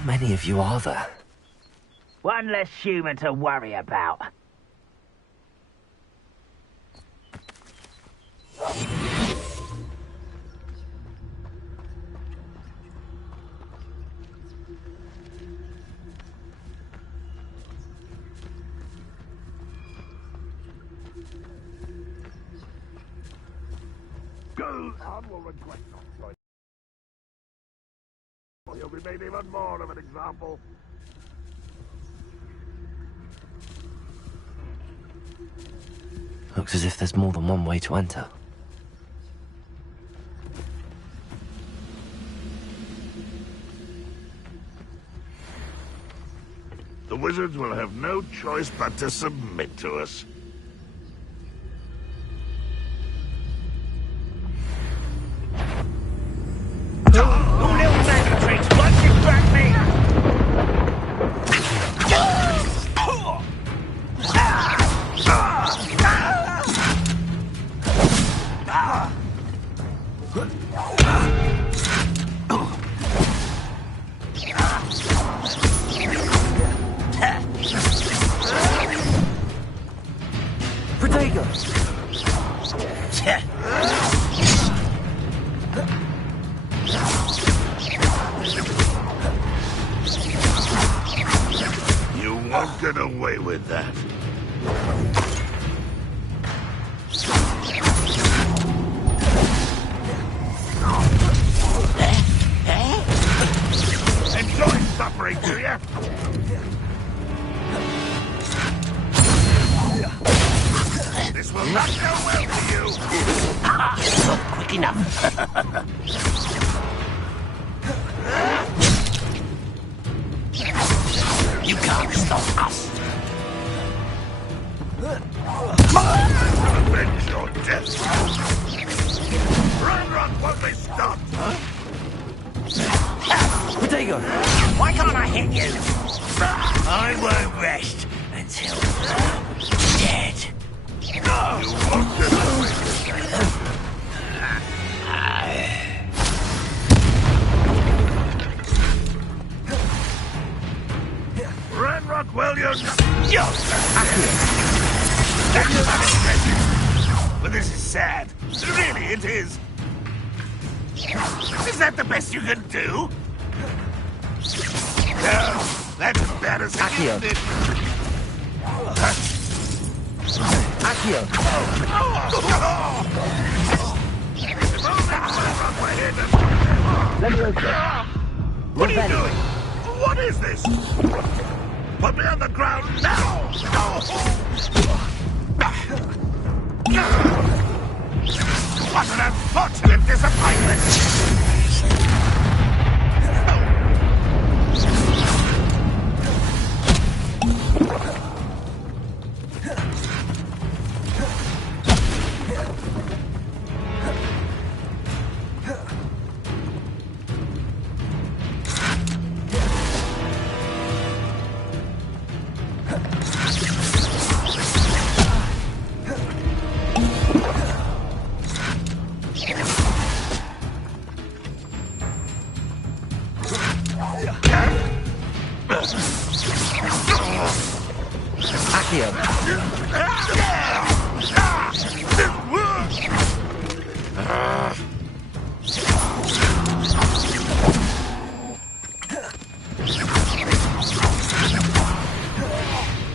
How many of you are there? One less human to worry about. Gulhan will regret not joining. He'll be made even more of an example. Looks as if there's more than one way to enter. The wizards will have no choice but to submit to us. All little magic tricks, once you crack me! Protego! You won't get away with that. Enjoy suffering, do ya? This will not go well for you. Not quick enough. You can't stop us. Avenge your death. Run won't be stopped. Protego! Why can't I hit you? I won't rest until you're dead. You won't get away with that. Ranrock Williams! But this is sad. Really, it is. Is that the best you can do? No, that's embarrassing, isn't it? Accio! What are you doing? What is this? Put me on the ground now! What an unfortunate disappointment!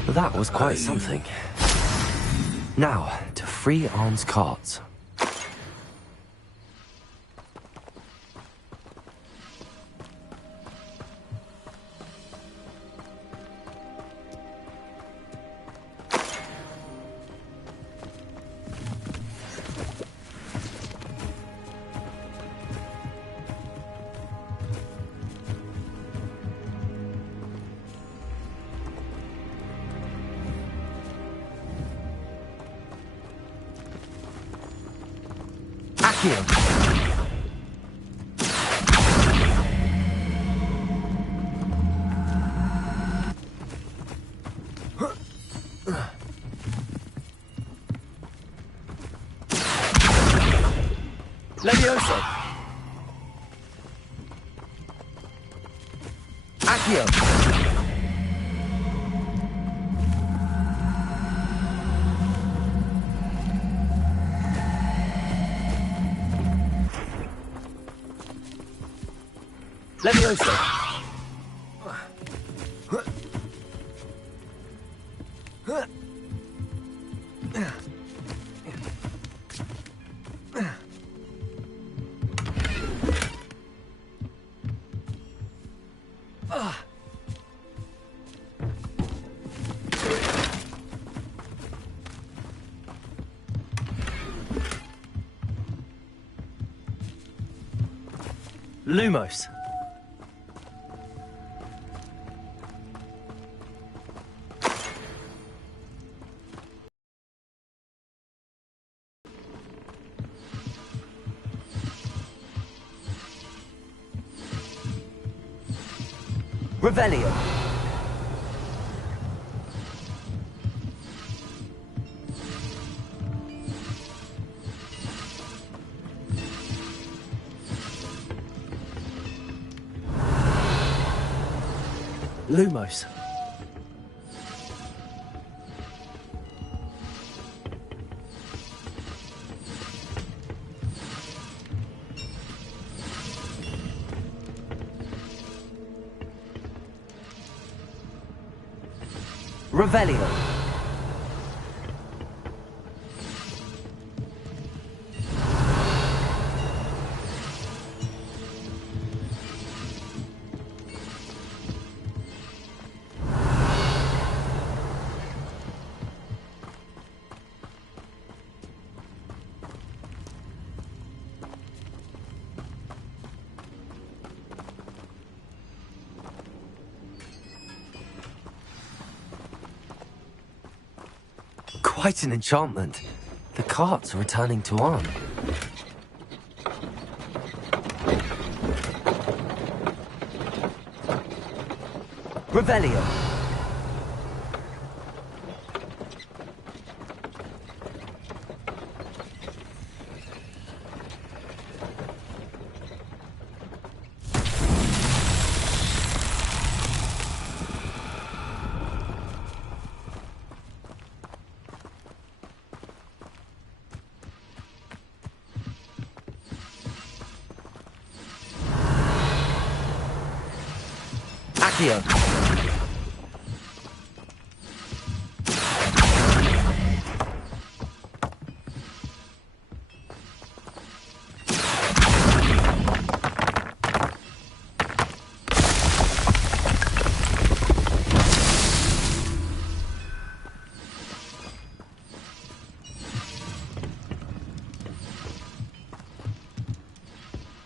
That was quite something. Now, to free Arn's carts. Accio! Levioso! Lumos. Revelio. Lumos. Revelio. Quite an enchantment. The carts are returning to Arn. Revelio. Accio.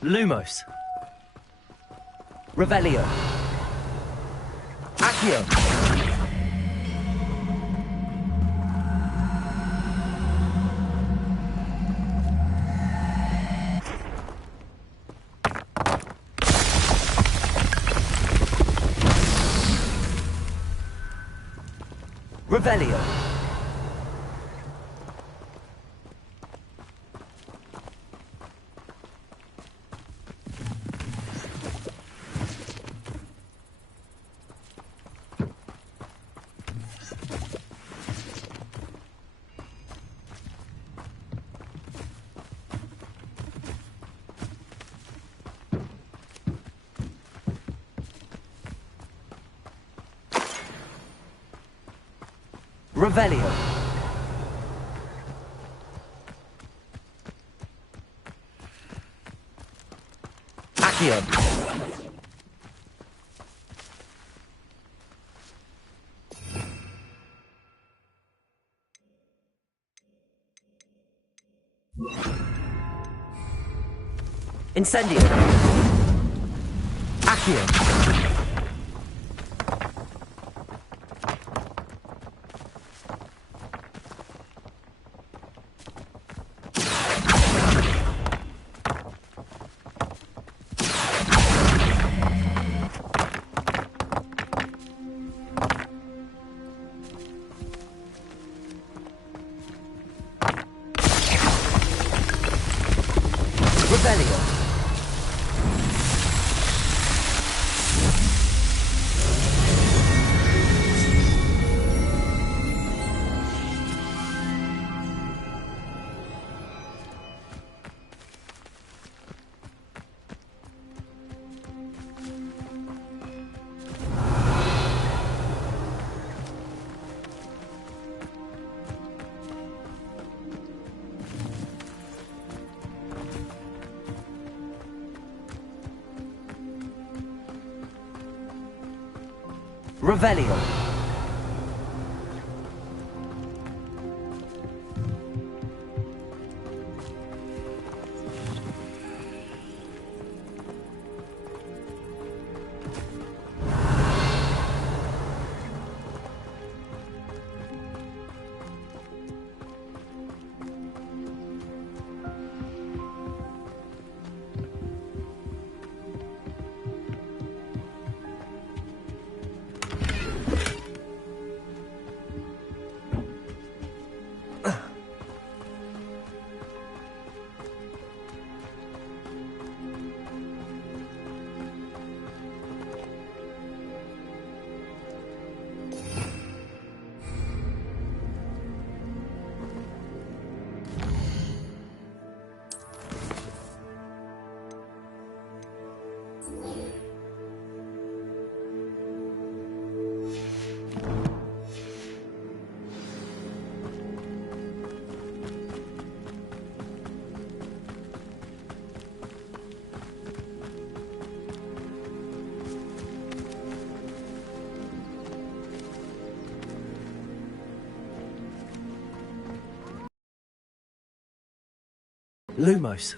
Lumos. Revelio. Accio. Revelio. Revelio. Accio. Incendio. Accio. Revelio. Revelio. Lumos.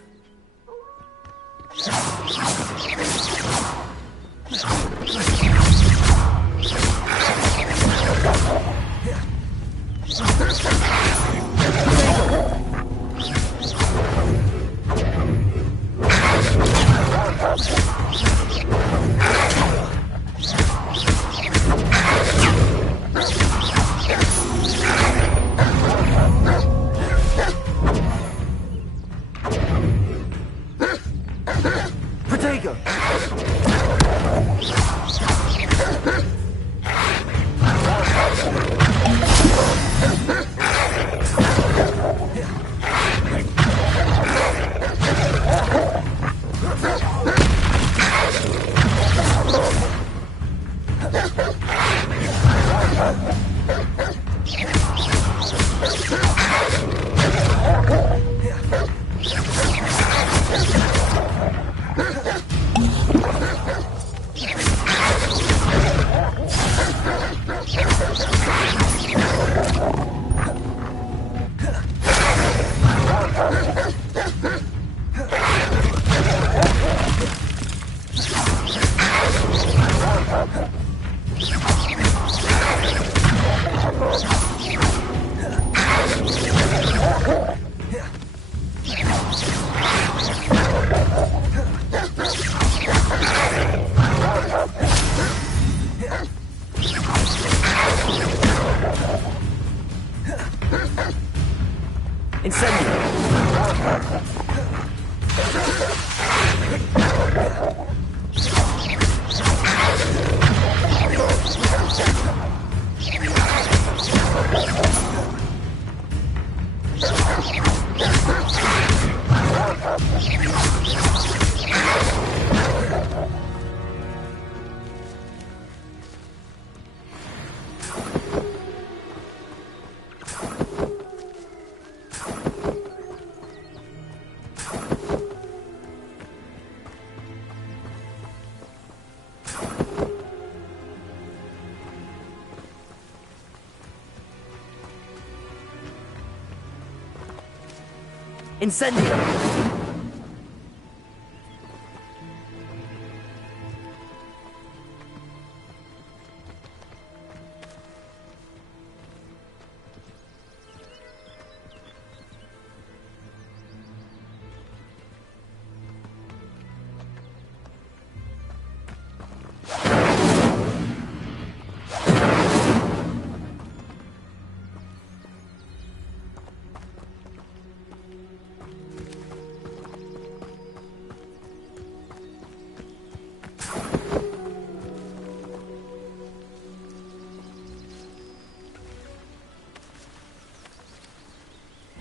Incendio!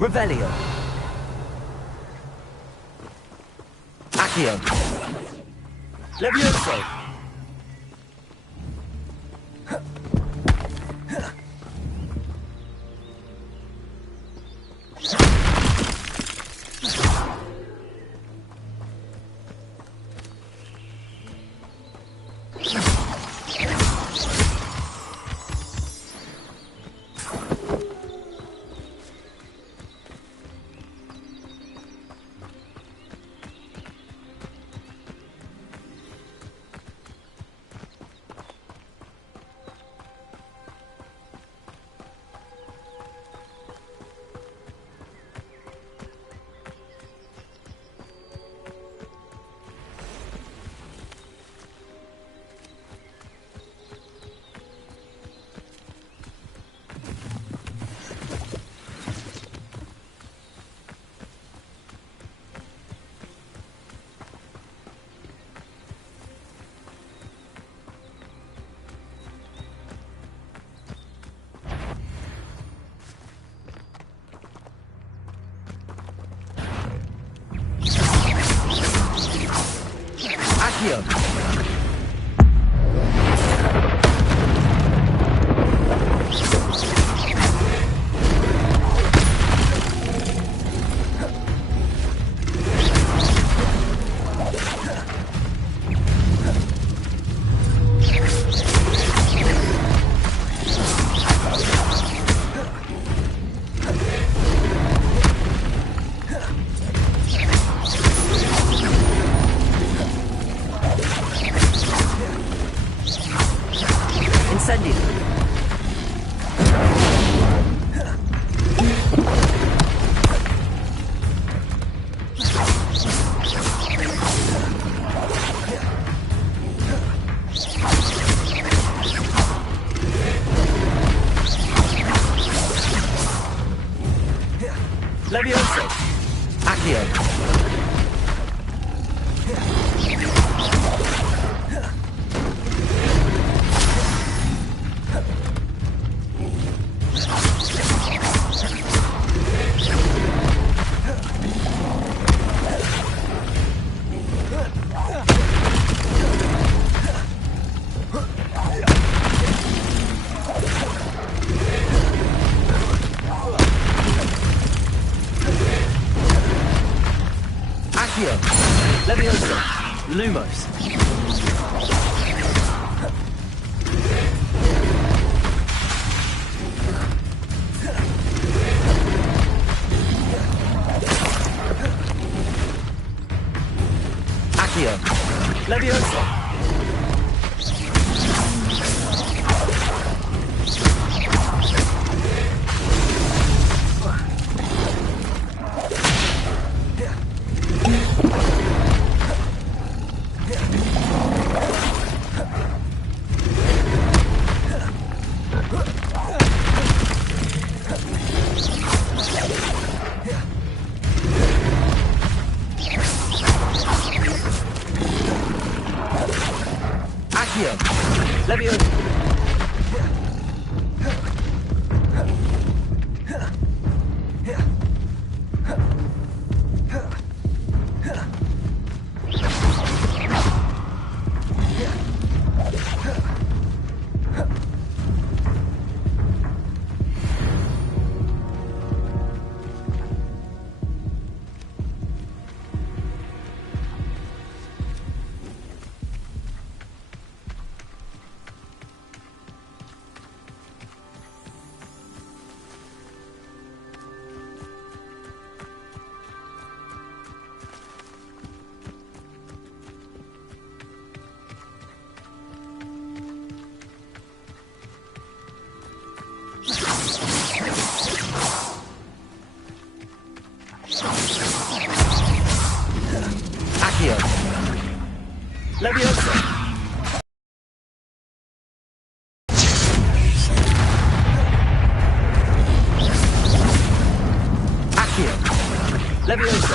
Revelio. Accio. Levioso. Accio. Incendio. Levioso. Accio. Accio. Levioso. Lumos. Accio. Levioso. Accio. Levioso. Accio. Levioso. Accio. Levioso.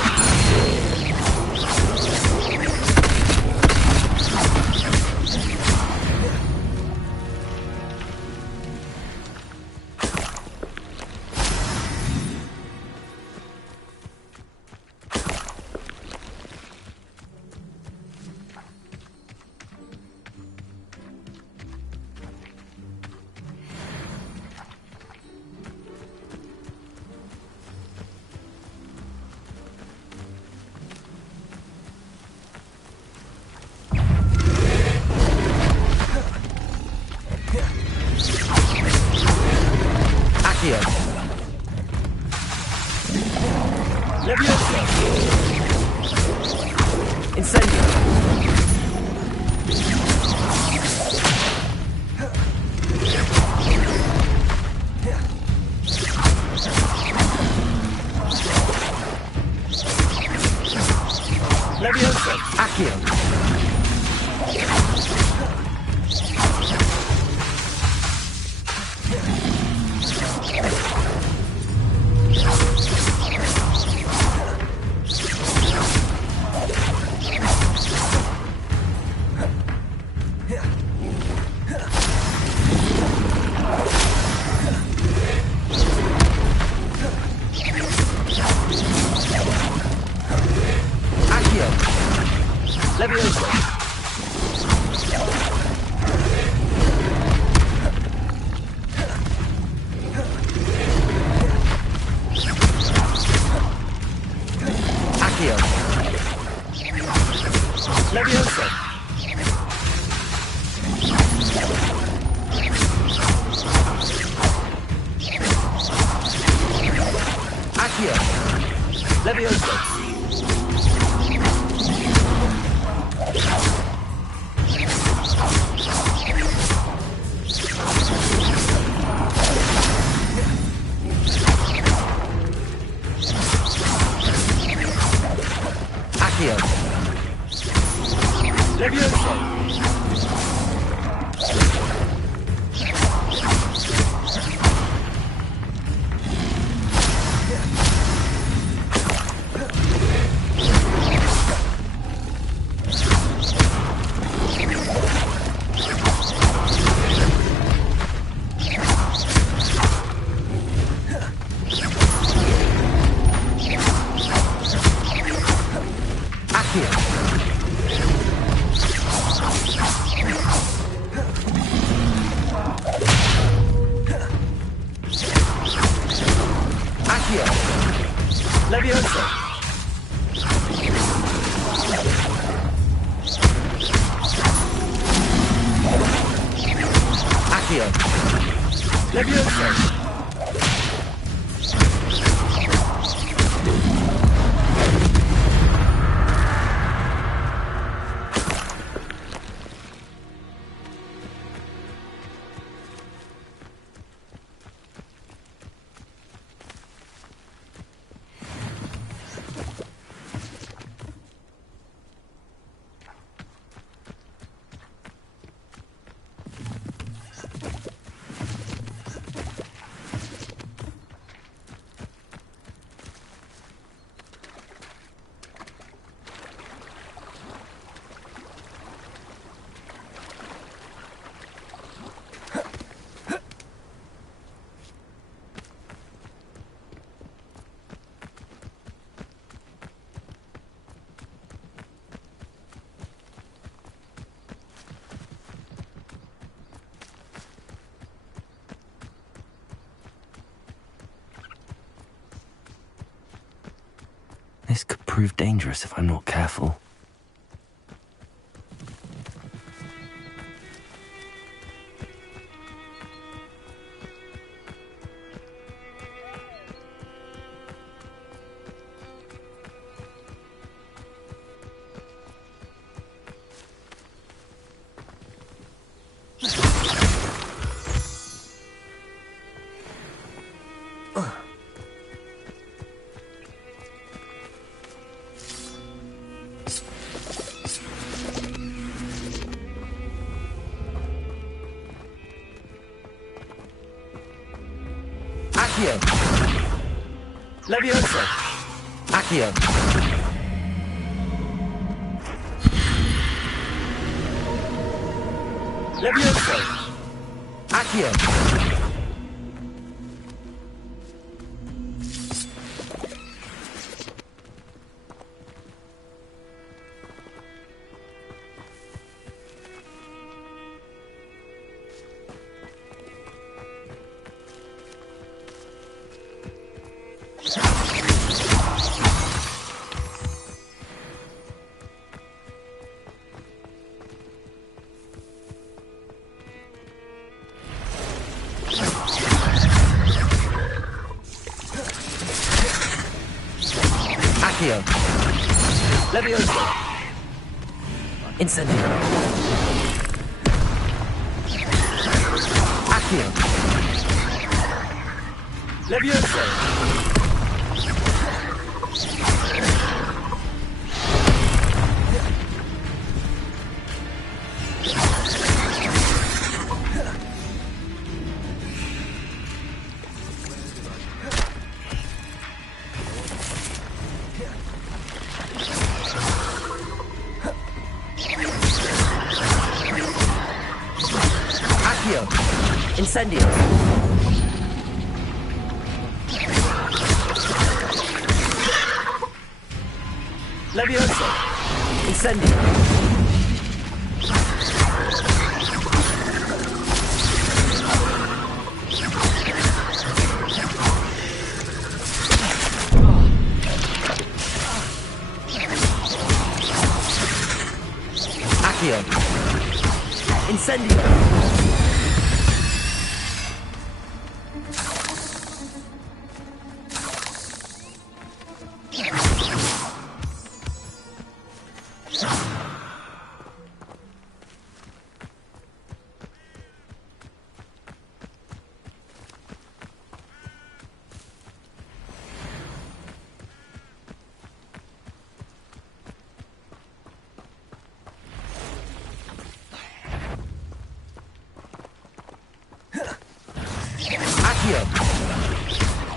Accio. Levioso. Incendio. Levioso. Accio. Levioso. Levioso! Accio! Levioso! Accio! Levioso! Accio! Levioso! Accio! Levioso! This could prove dangerous if I'm not careful. Accio! Levioso! Accio! Levioso! Accio! Accio! Levioso! Incendio! Accio! Levioso! Incendio! Levioso! Incendio! Accio. Incendio.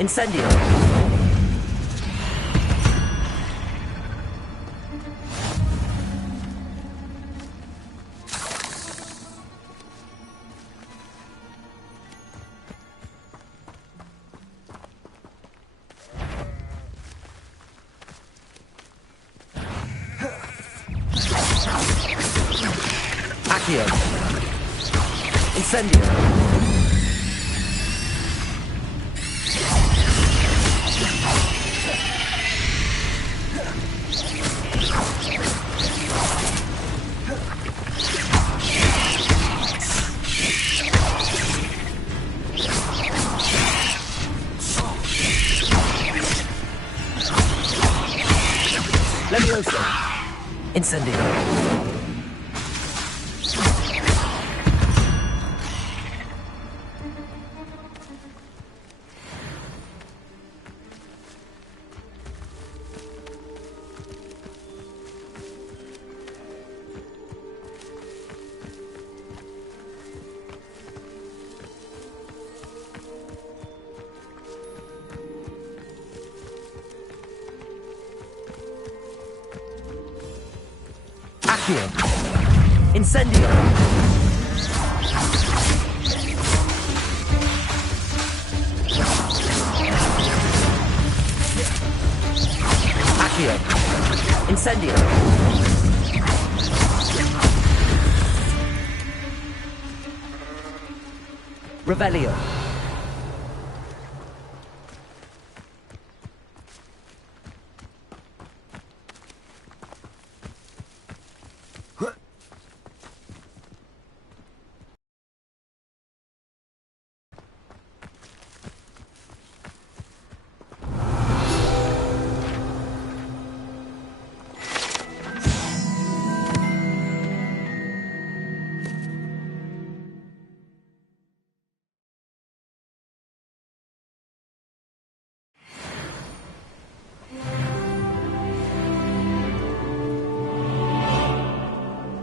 Incendio. Accio. Incendio. Levioso. Incendio. Accio. Incendio. Accio. Incendio. Revelio.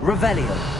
Revelio.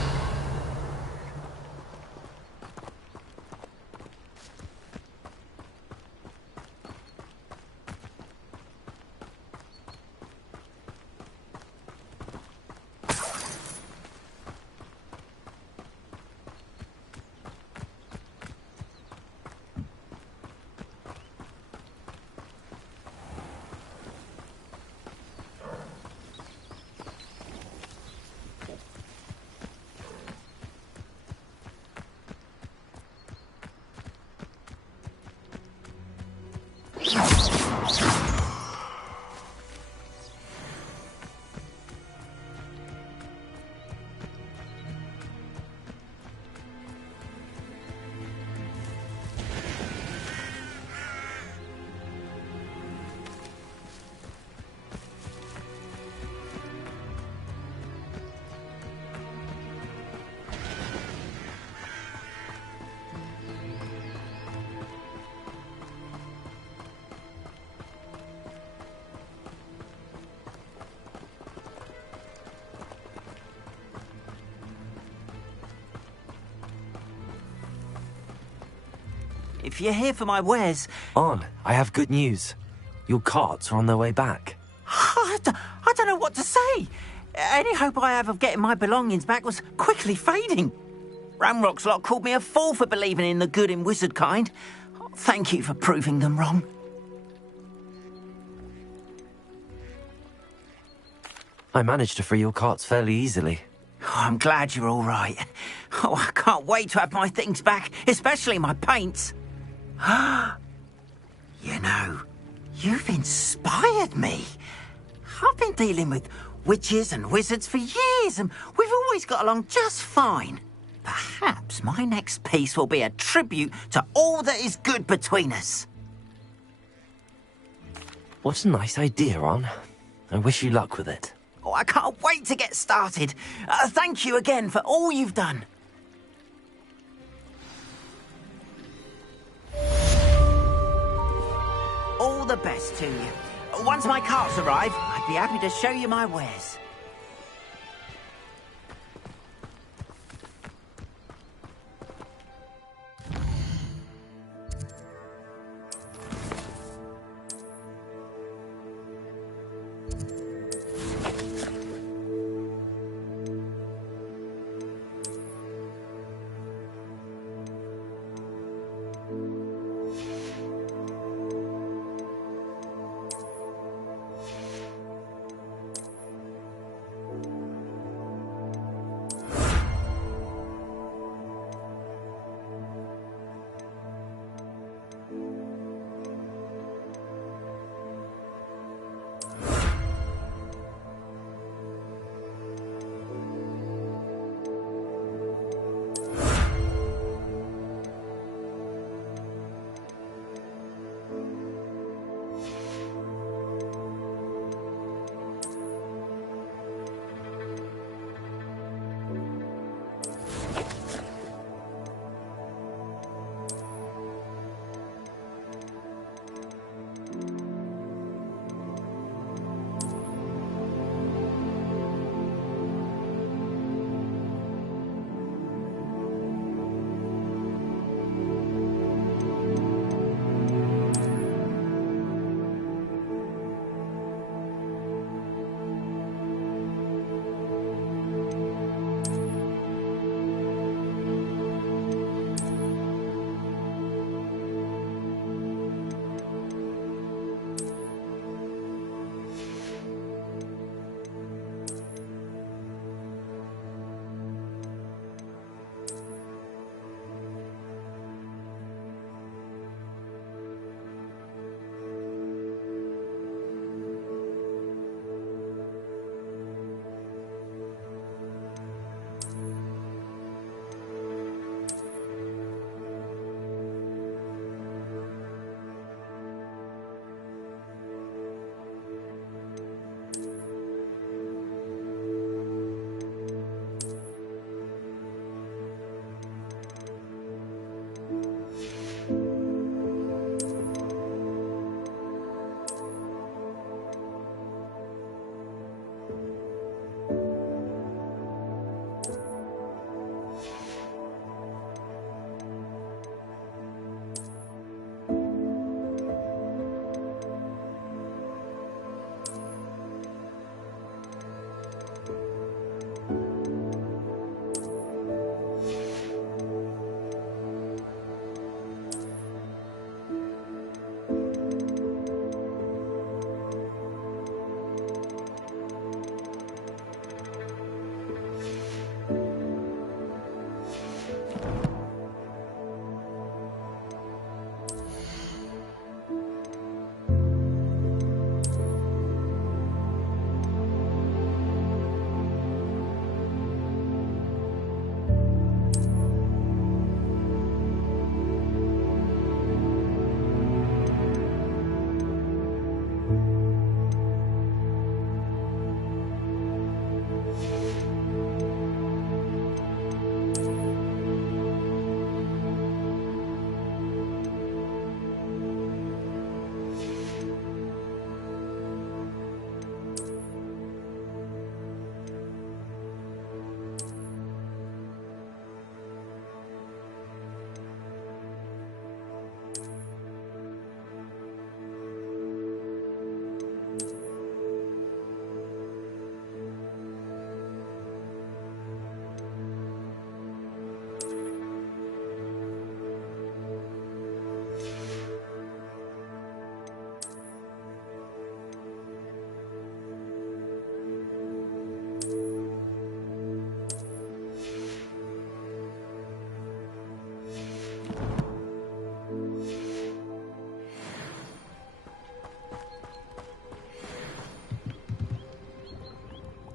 If you're here for my wares... On, I have good news. Your carts are on their way back. I don't know what to say. Any hope I have of getting my belongings back was quickly fading. Ramrock's lot called me a fool for believing in the good in wizard kind. Thank you for proving them wrong. I managed to free your carts fairly easily. Oh, I'm glad you're all right. Oh, I can't wait to have my things back, especially my paints. You know, you've inspired me. I've been dealing with witches and wizards for years, and we've always got along just fine. Perhaps my next piece will be a tribute to all that is good between us. What a nice idea, Ron. I wish you luck with it. Oh, I can't wait to get started. Thank you again for all you've done. All the best to you. Once my carts arrive, I'd be happy to show you my wares.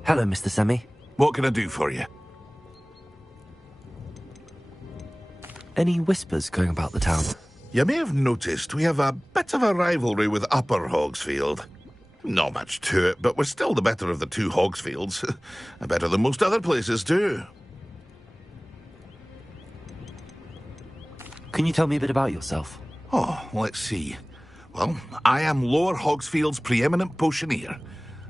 Hello, Mr. Semi. What can I do for you? Any whispers going about the town? You may have noticed we have a bit of a rivalry with Upper Hogsfield. Not much to it, but we're still the better of the two Hogsfields. Better than most other places, too. Can you tell me a bit about yourself? Oh, let's see. Well, I am Lower Hogsfield's preeminent potioneer.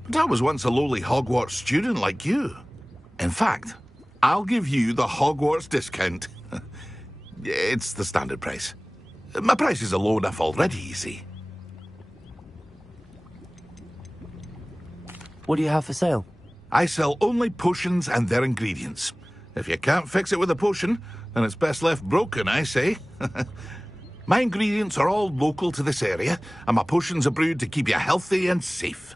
But I was once a lowly Hogwarts student like you. In fact, I'll give you the Hogwarts discount. It's the standard price. My prices are low enough already, you see. What do you have for sale? I sell only potions and their ingredients. If you can't fix it with a potion, then it's best left broken, I say. My ingredients are all local to this area, and my potions are brewed to keep you healthy and safe.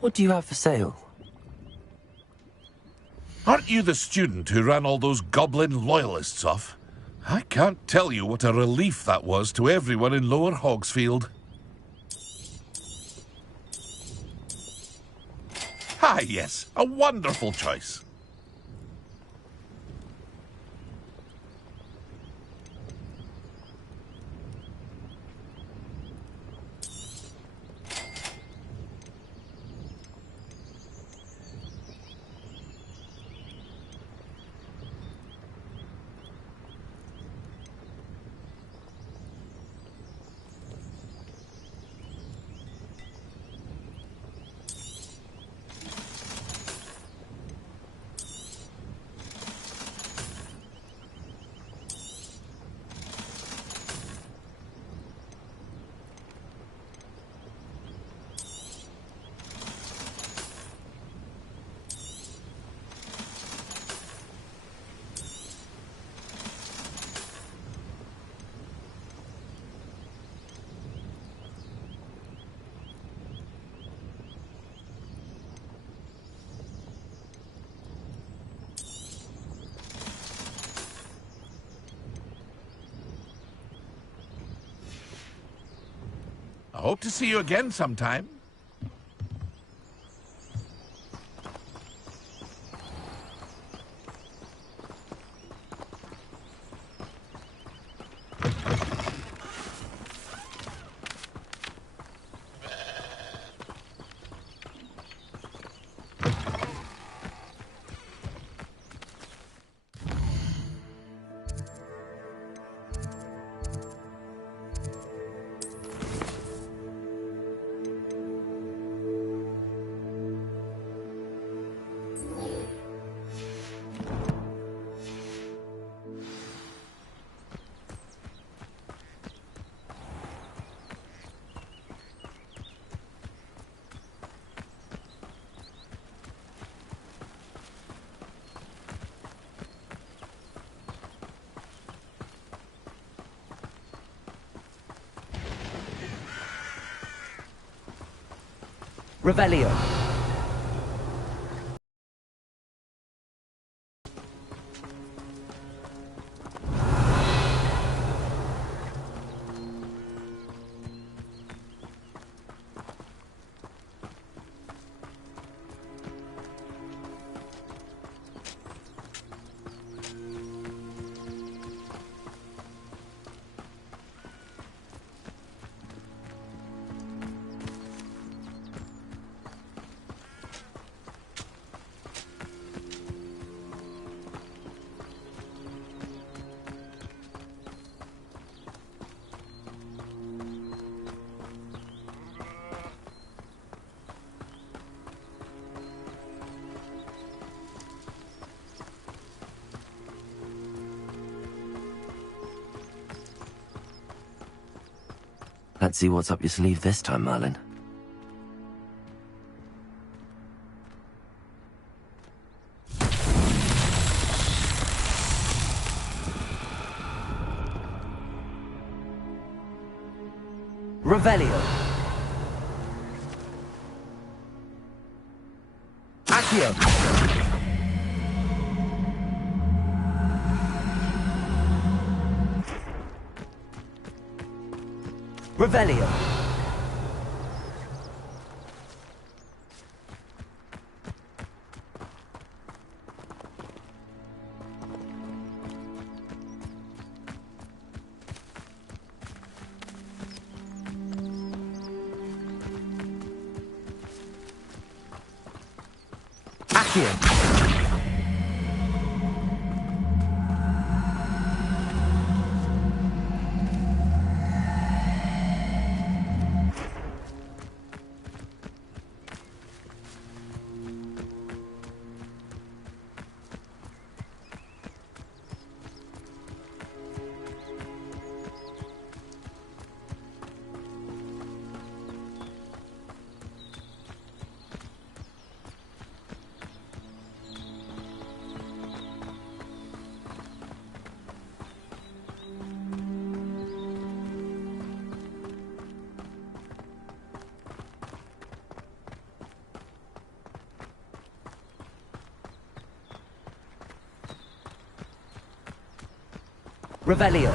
What do you have for sale? Aren't you the student who ran all those goblin loyalists off? I can't tell you what a relief that was to everyone in Lower Hogsfield. Ah, yes, a wonderful choice. I hope to see you again sometime. Revelio. Let's see what's up your sleeve this time, Merlin. Revelio. Accio. Revelio. here. Revelio.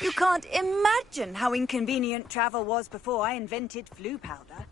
You can't imagine how inconvenient travel was before I invented flu powder.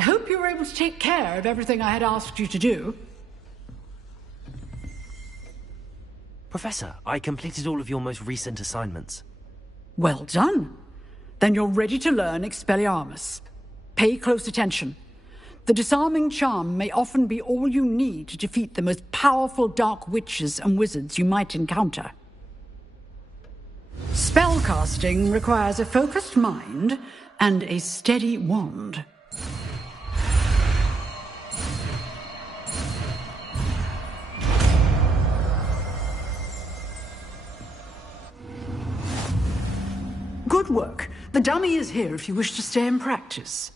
I hope you were able to take care of everything I had asked you to do. Professor, I completed all of your most recent assignments. Well done. Then you're ready to learn Expelliarmus. Pay close attention. The disarming charm may often be all you need to defeat the most powerful dark witches and wizards you might encounter. Spellcasting requires a focused mind and a steady wand. Good work. The dummy is here if you wish to stay and practice.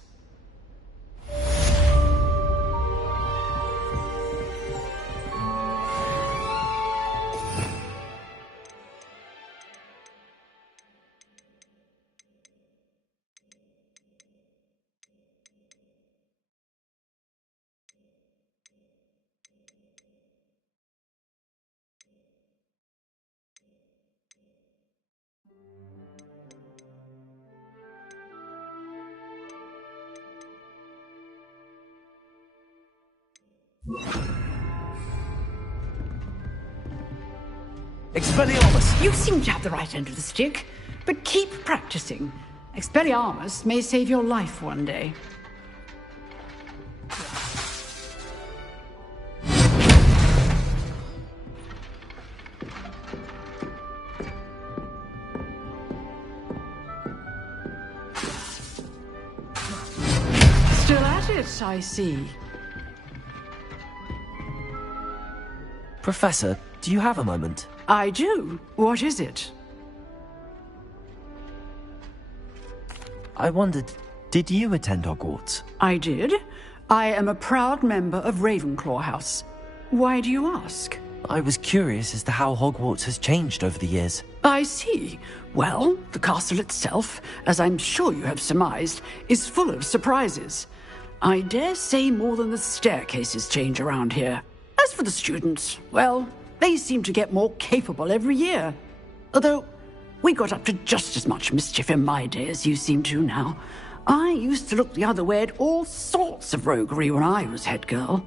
Expelliarmus! You seem to have the right end of the stick, but keep practicing. Expelliarmus may save your life one day. Yes, I see. Professor, do you have a moment? I do. What is it? I wondered, did you attend Hogwarts? I did. I am a proud member of Ravenclaw House. Why do you ask? I was curious as to how Hogwarts has changed over the years. I see. Well, the castle itself, as I'm sure you have surmised, is full of surprises. I dare say more than the staircases change around here. As for the students, well, they seem to get more capable every year. Although, we got up to just as much mischief in my day as you seem to now. I used to look the other way at all sorts of roguery when I was head girl.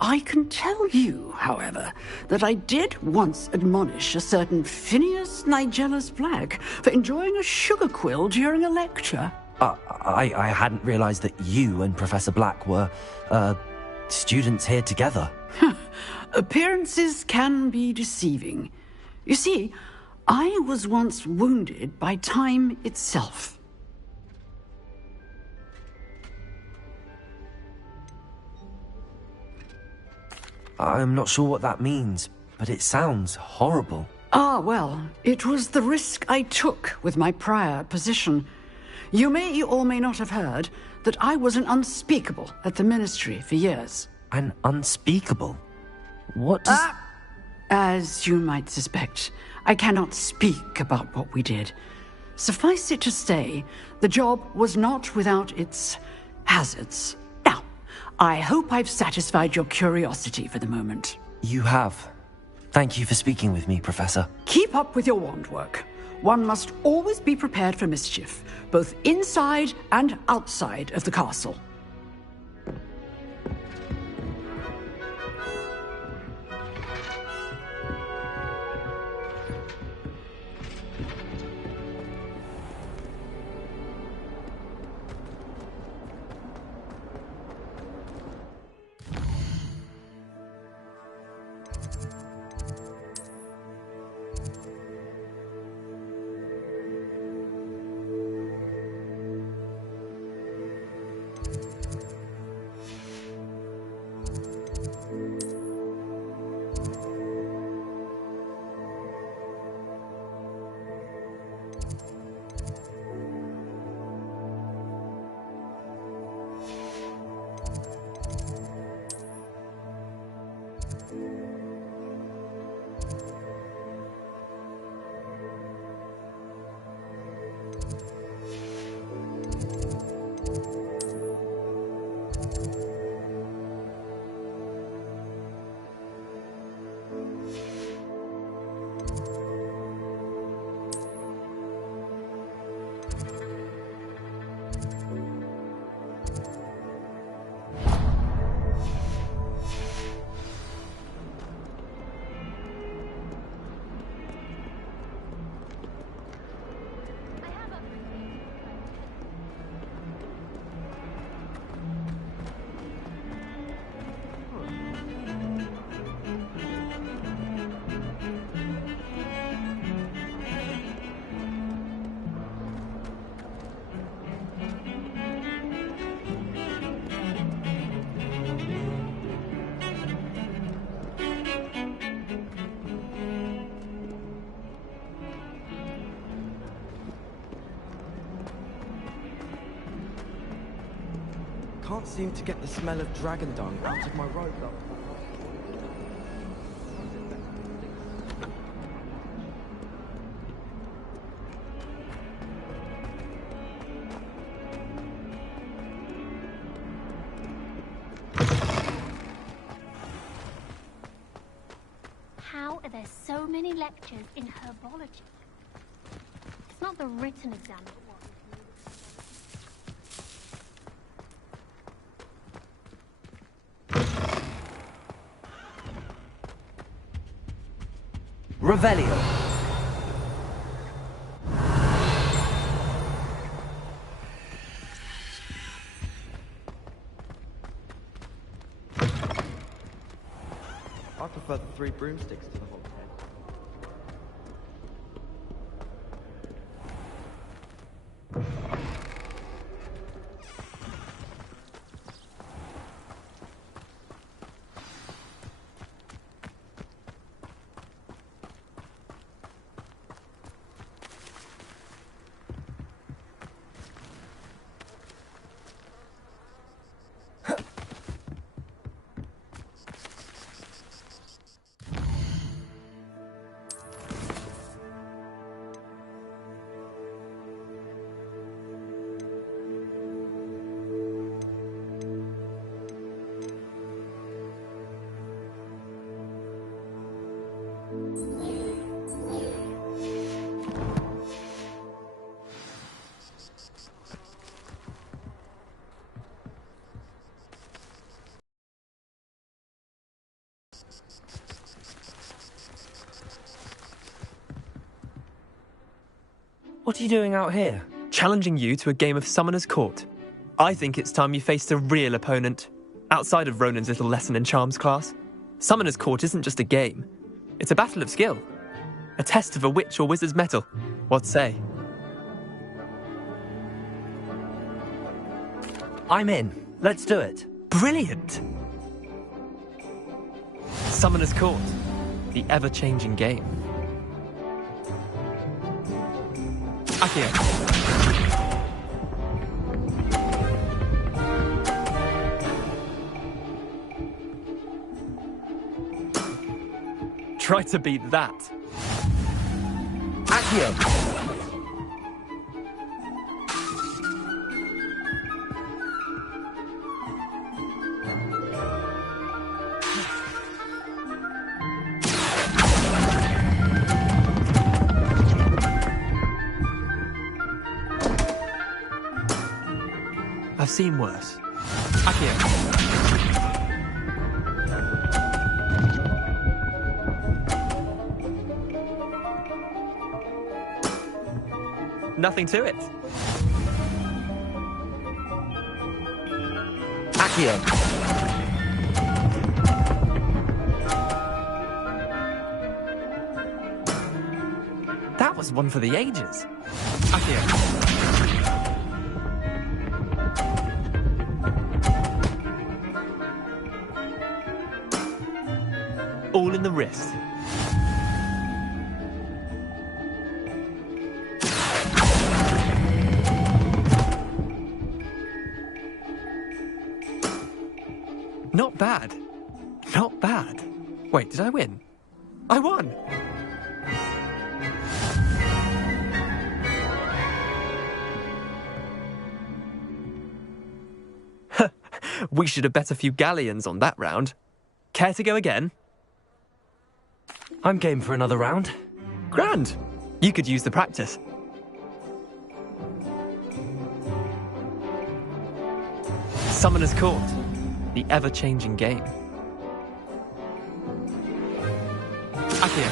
I can tell you, however, that I did once admonish a certain Phineas Nigellus Black for enjoying a sugar quill during a lecture. I hadn't realized that you and Professor Black were, students here together. Appearances can be deceiving. You see, I was once wounded by time itself. I'm not sure what that means, but it sounds horrible. Ah, well, it was the risk I took with my prior position. You may or may not have heard that I was an unspeakable at the Ministry for years. An unspeakable? What does... As you might suspect, I cannot speak about what we did. Suffice it to say, the job was not without its hazards. Now, I hope I've satisfied your curiosity for the moment. You have. Thank you for speaking with me, Professor. Keep up with your wand work. One must always be prepared for mischief, both inside and outside of the castle. Can't seem to get the smell of dragon dung out of my robe, though. How are there so many lectures in herbology? It's not the written exam that worries me. Revelio. I prefer the 3 broomsticks to the whole head. What are you doing out here? Challenging you to a game of Summoner's Court. I think it's time you faced a real opponent, outside of Ronan's little lesson in charms class. Summoner's Court isn't just a game. It's a battle of skill. A test of a witch or wizard's mettle. What say? I'm in. Let's do it. Brilliant! Summoner's Court. The ever-changing game. Akio. Try to beat that. Accio! I've seen worse. Akio. Nothing to it. Accio. That was one for the ages. Akio. All in the wrist. Not bad. Not bad. Wait, did I win? I won! We should have bet a few galleons on that round. Care to go again? I'm game for another round. Grand. You could use the practice. Summoner's Court. The ever-changing game. Akio.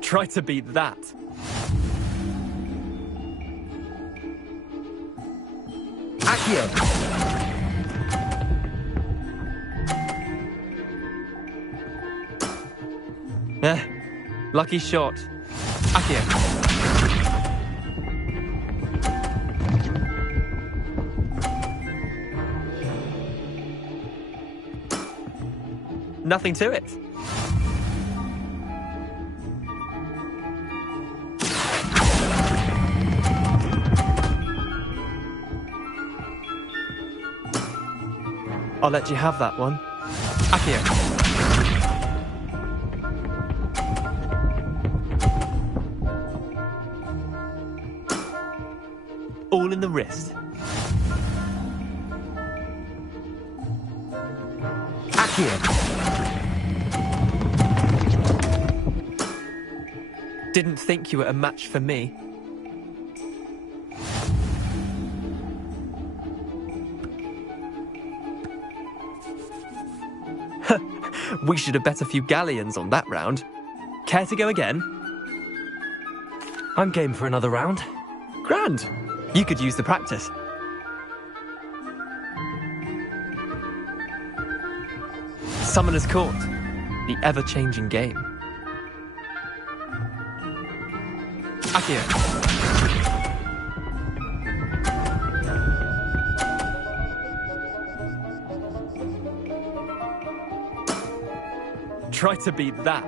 Try to beat that. Accio! Lucky shot. Akio. Nothing to it. I'll let you have that one. Akio. All in the wrist. Accio! Didn't think you were a match for me. We should have bet a few galleons on that round. Care to go again? I'm game for another round. Grand. You could use the practice. Summoner's Court. The ever-changing game. Akio. Try to beat that.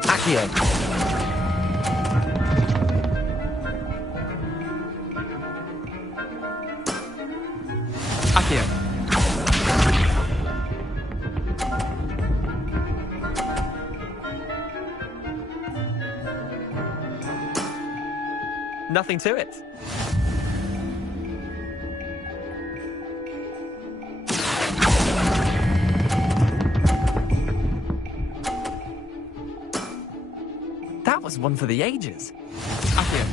Accio! Akio. Nothing to it. That was one for the ages. Accio.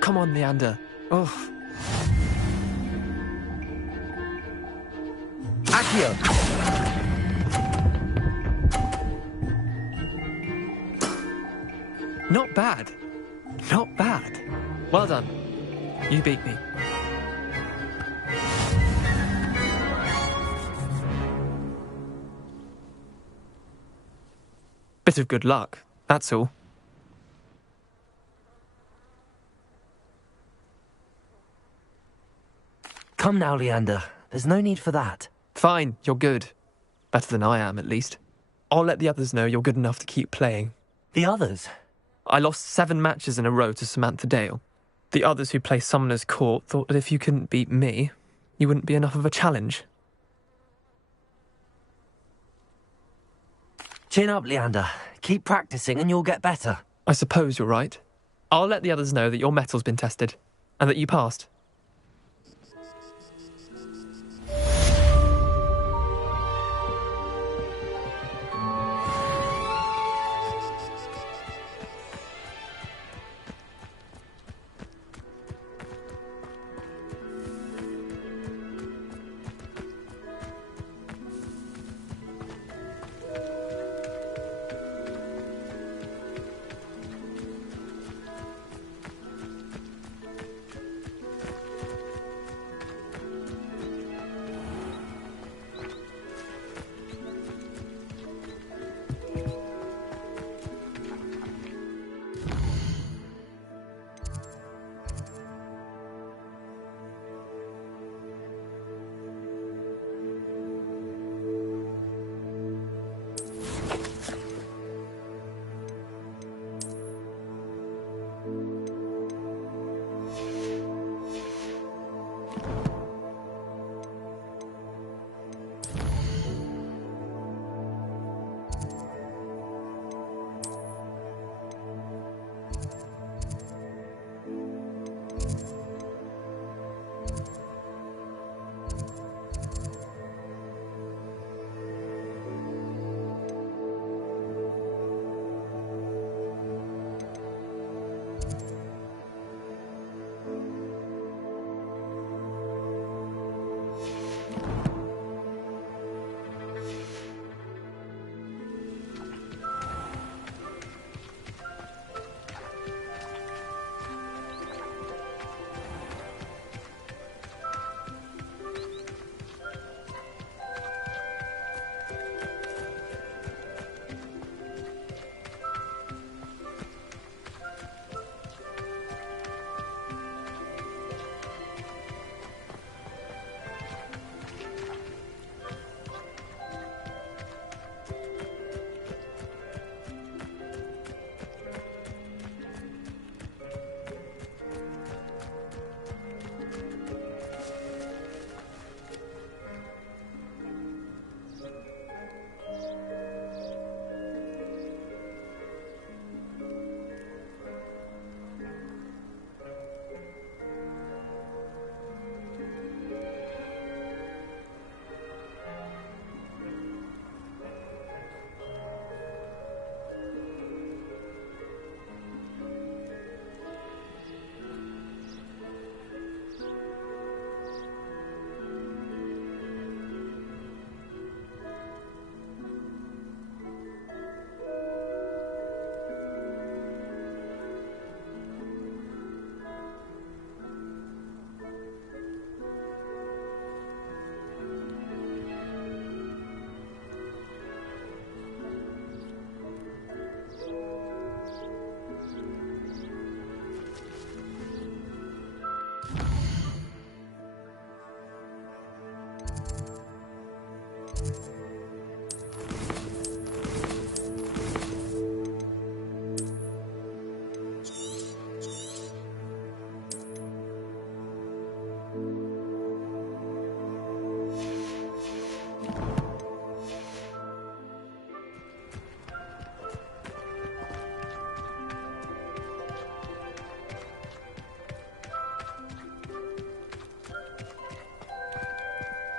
Come on, Leander. Oh. Accio! Not bad. Not bad. Well done. You beat me. Bit of good luck, that's all. Come now, Leander. There's no need for that. Fine, you're good. Better than I am, at least. I'll let the others know you're good enough to keep playing. The others? I lost 7 matches in a row to Samantha Dale. The others who play Summoner's Court thought that if you couldn't beat me, you wouldn't be enough of a challenge. Chin up, Leander. Keep practicing and you'll get better. I suppose you're right. I'll let the others know that your metal's been tested, and that you passed.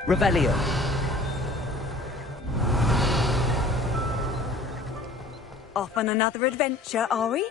Revelio. Off on another adventure, are we?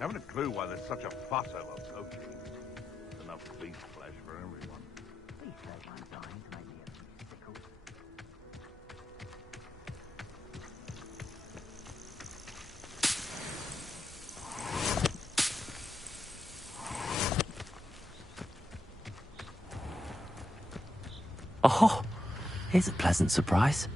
Haven't a clue why there's such a fuss over poaching. There's enough beast flesh for everyone. Oh, here's a pleasant surprise.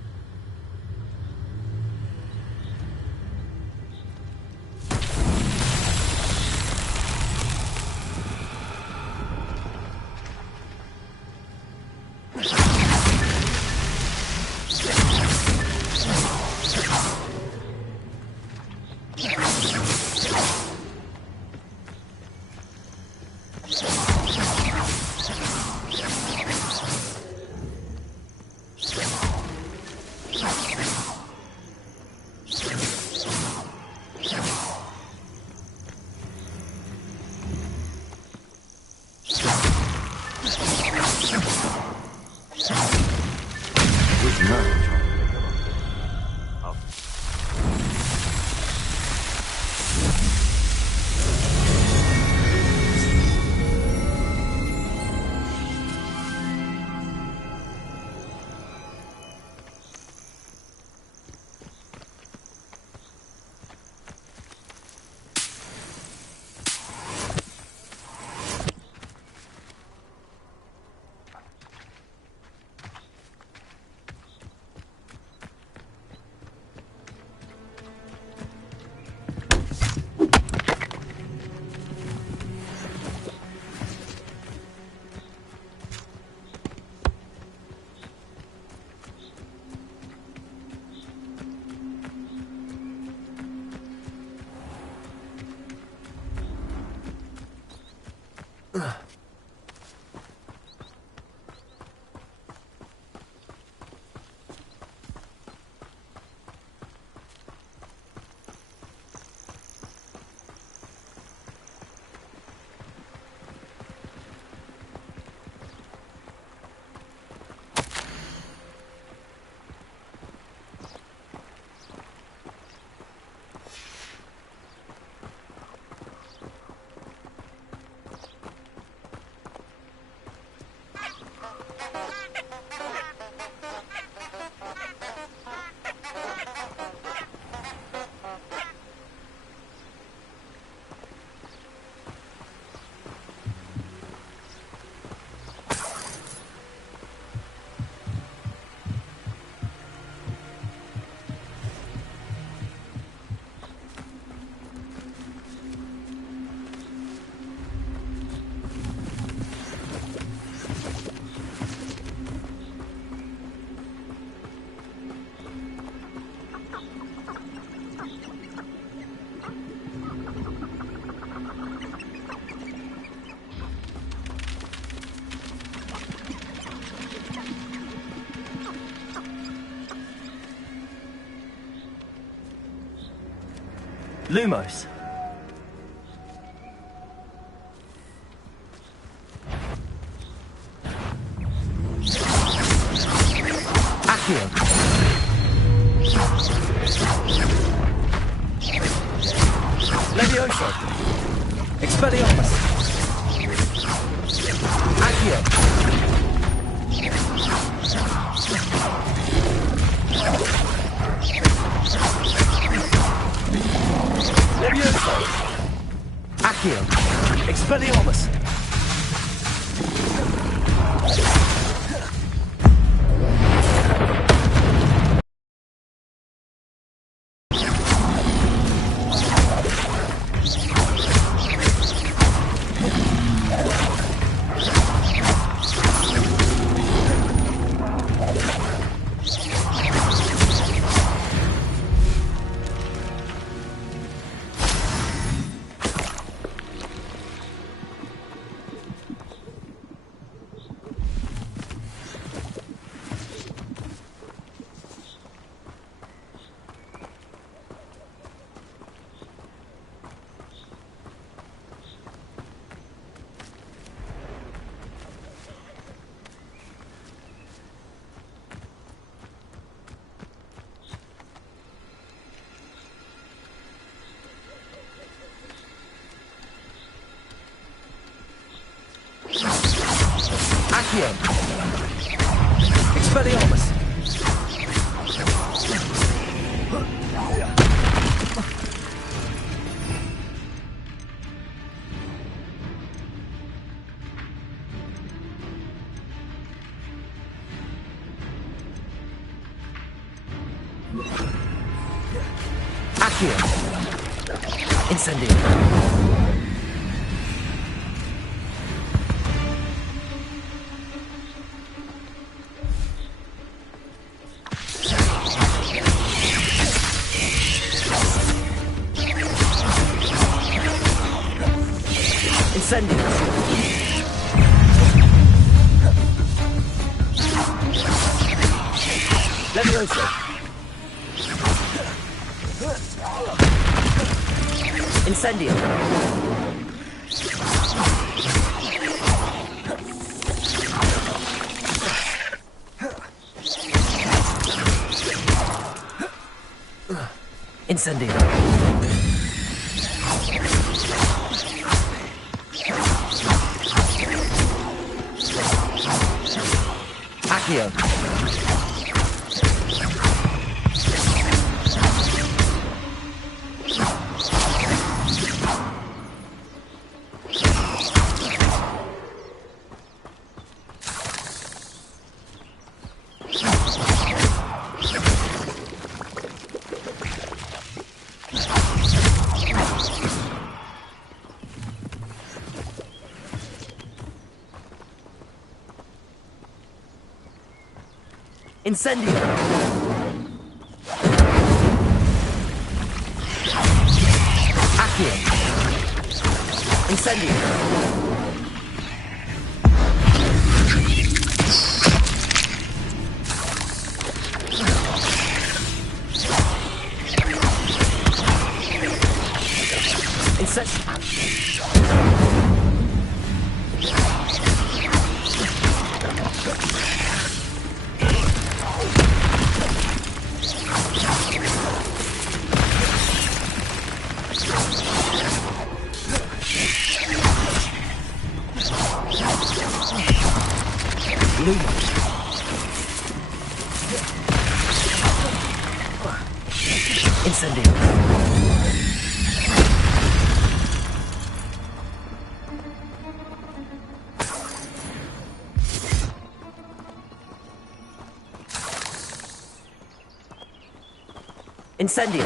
Lumos. Accio. Expelliarmus! Accio! Levioso! Accio! Expelliarmus! Accio! Expelliarmus! Accio! Incendio! Incendio! Levioso! Incendio! Incendio! Accio! Incendio! Accio! Incendio! Incendio! Incendio!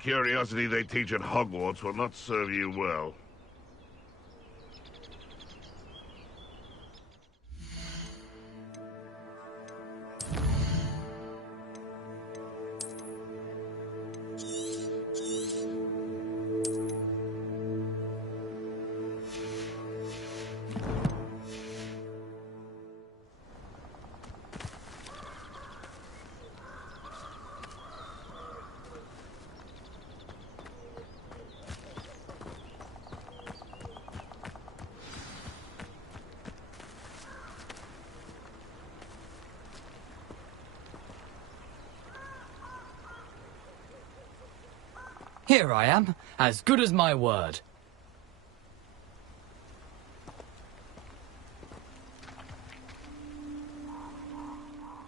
curiosity they teach at Hogwarts will not serve you well. Here I am, as good as my word.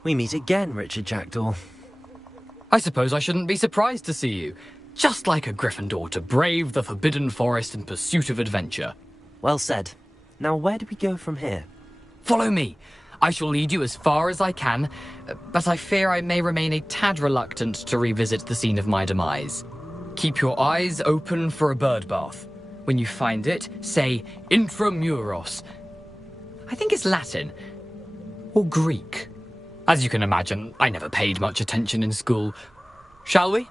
We meet again, Richard Jackdaw. I suppose I shouldn't be surprised to see you. Just like a Gryffindor to brave the Forbidden Forest in pursuit of adventure. Well said. Now, where do we go from here? Follow me. I shall lead you as far as I can, but I fear I may remain a tad reluctant to revisit the scene of my demise. Keep your eyes open for a bird bath. When you find it, say intramuros. I think it's Latin. Or Greek. As you can imagine, I never paid much attention in school. Shall we?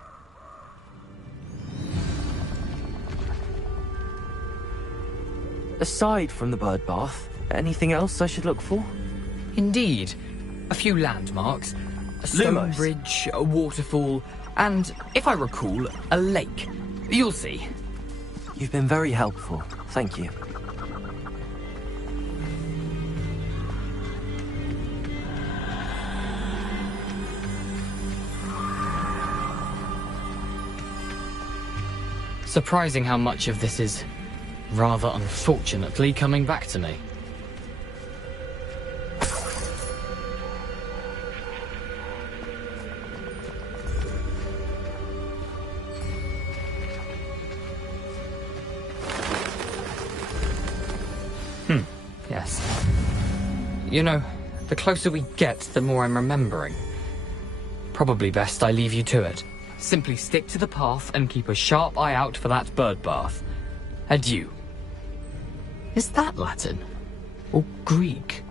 Aside from the bird bath, anything else I should look for? Indeed. A few landmarks. A stone Lumos. bridge, a waterfall, and, if I recall, a lake. You'll see. You've been very helpful. Thank you. Surprising how much of this is, rather unfortunately, coming back to me. Yes. You know, the closer we get, the more I'm remembering. Probably best I leave you to it. Simply stick to the path and keep a sharp eye out for that bird bath. Adieu. Is that Latin? Or Greek?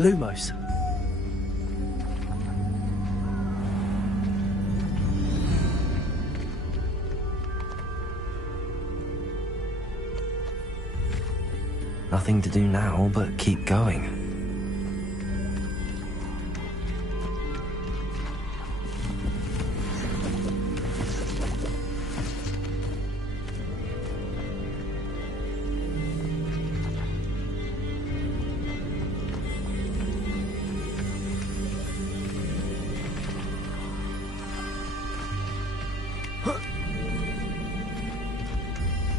Lumos. Nothing to do now but keep going.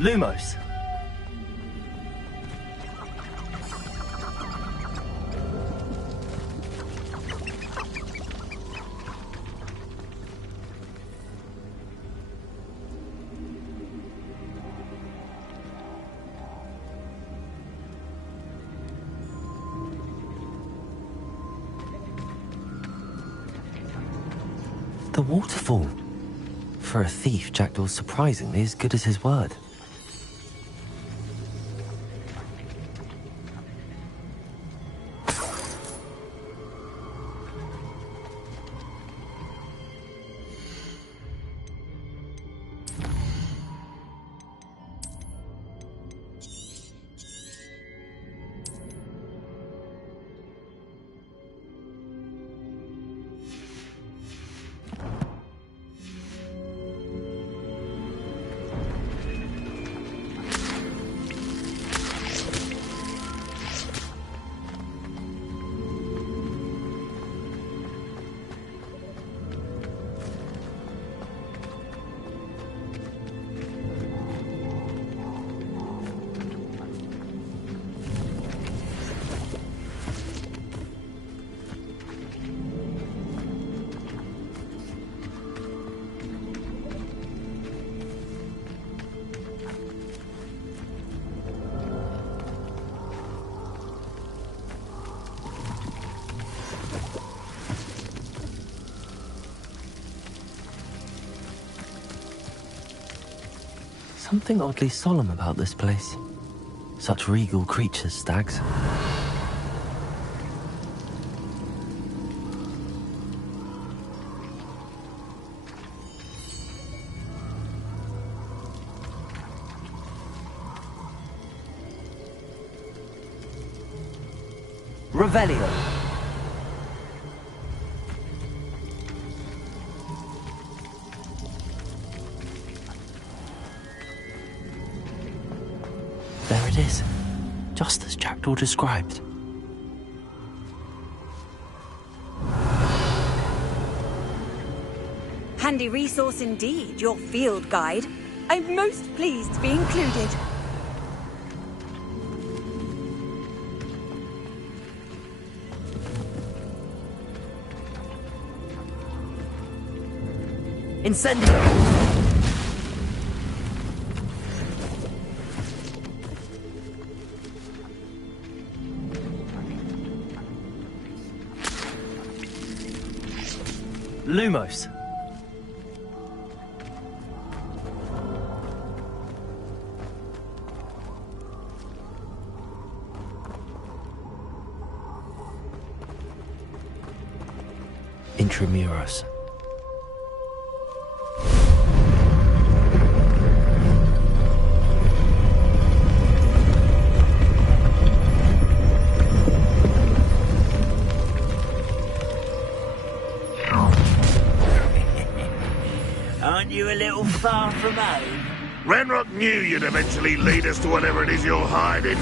Lumos. The waterfall. For a thief, Jackdaw's surprisingly as good as his word. something oddly solemn about this place. Such regal creatures, stags. Revelio. There it is, just as Jackdaw described. Handy resource indeed, your field guide. I'm most pleased to be included. Incendio! Lumos. Intramuros. Aren't you a little far from home? Renrock knew you'd eventually lead us to whatever it is you're hiding.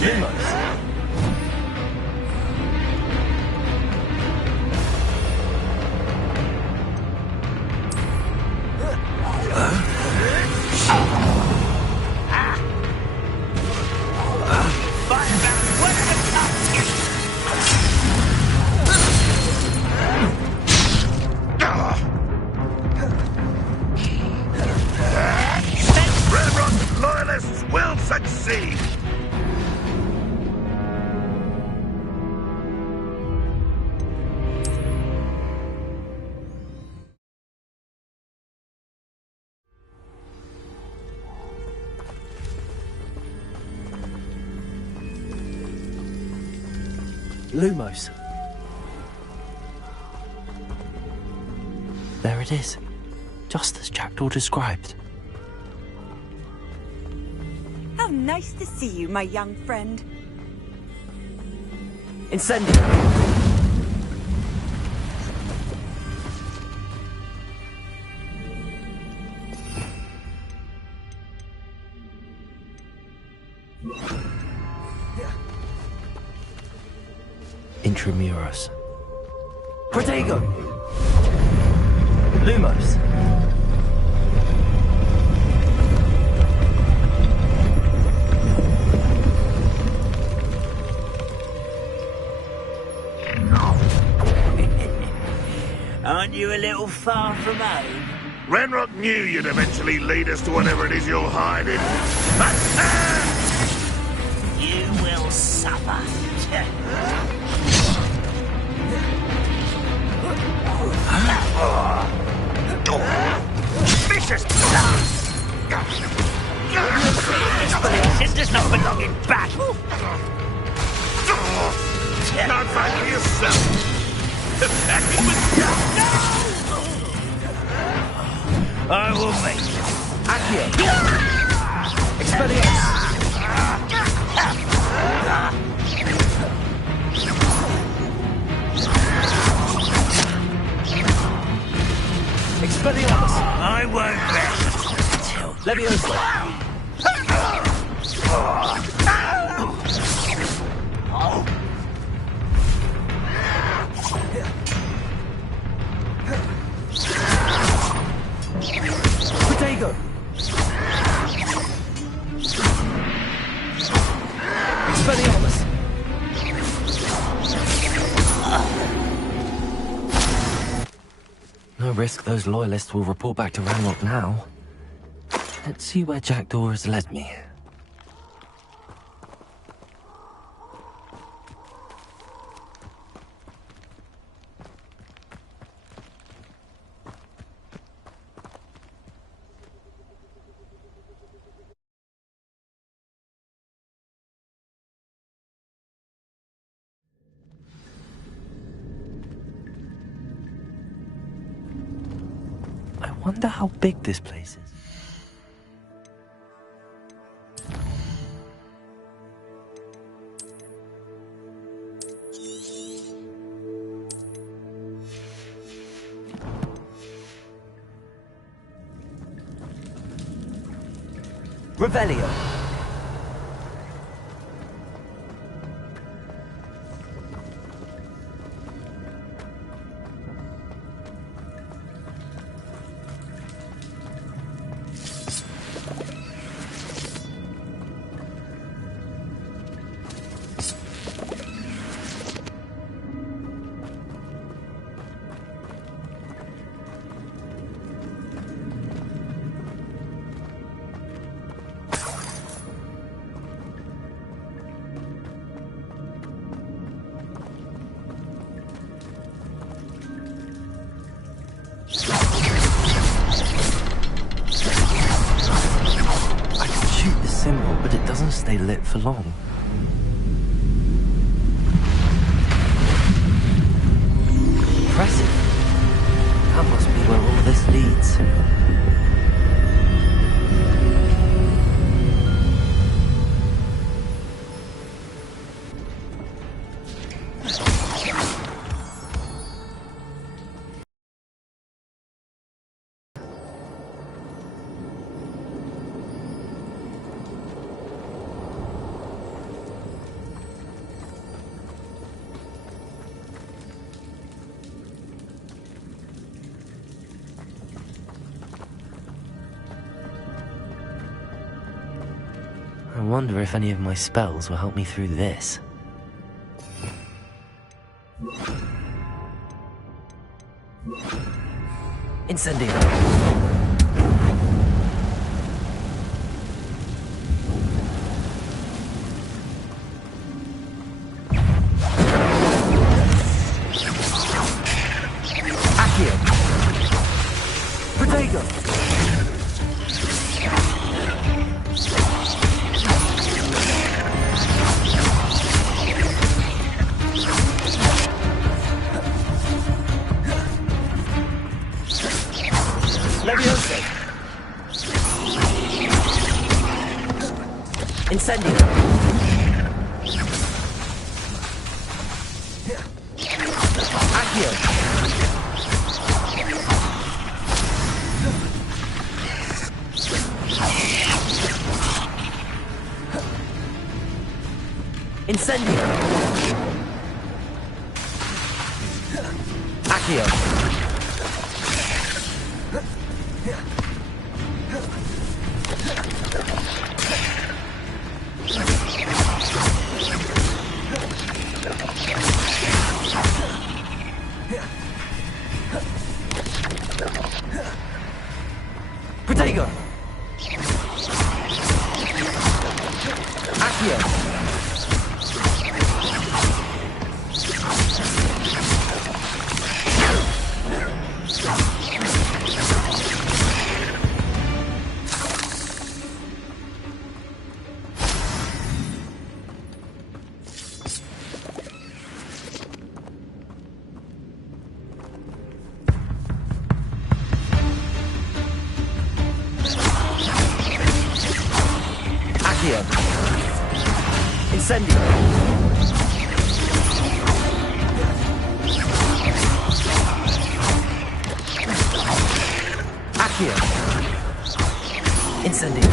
Lumos. Renrock loyalists will succeed! Lumos. There it is, just as Jackdaw described. How nice to see you, my young friend. Incendio! Intramuros. Protego! Lumos. Aren't you a little far from home? Renrock knew you'd eventually lead us to whatever it is you're hiding. You will suffer. Vicious blast! This does not belong in battle. Not fight yourself. Attacking with I will make Accio! Expelliarmus! Expelliarmus! I won't rest. Leviosa! Protego! Expelliarmus! No risk those loyalists will report back to Ranrock now. Let's see where Jackdaw has led me. Wonder how big this place is. Revelio. Stay lit for long. Impressive. That must be where all this leads. I wonder if any of my spells will help me through this. Incendio. Accio. Protego. Leviosa. Incendio. Accio. Incendio. Accio. Protego. Accio. Incendio. Accio. Incendio.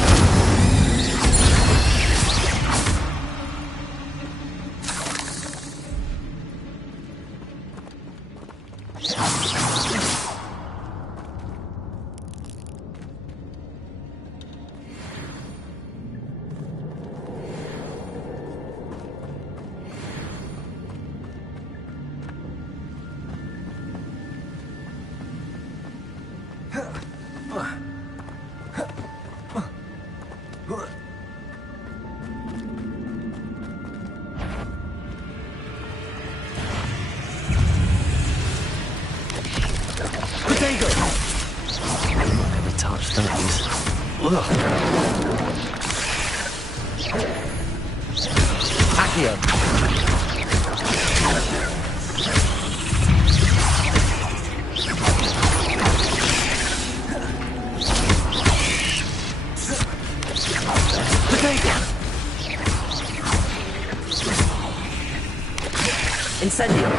Let me touch those. Accio. Incendio!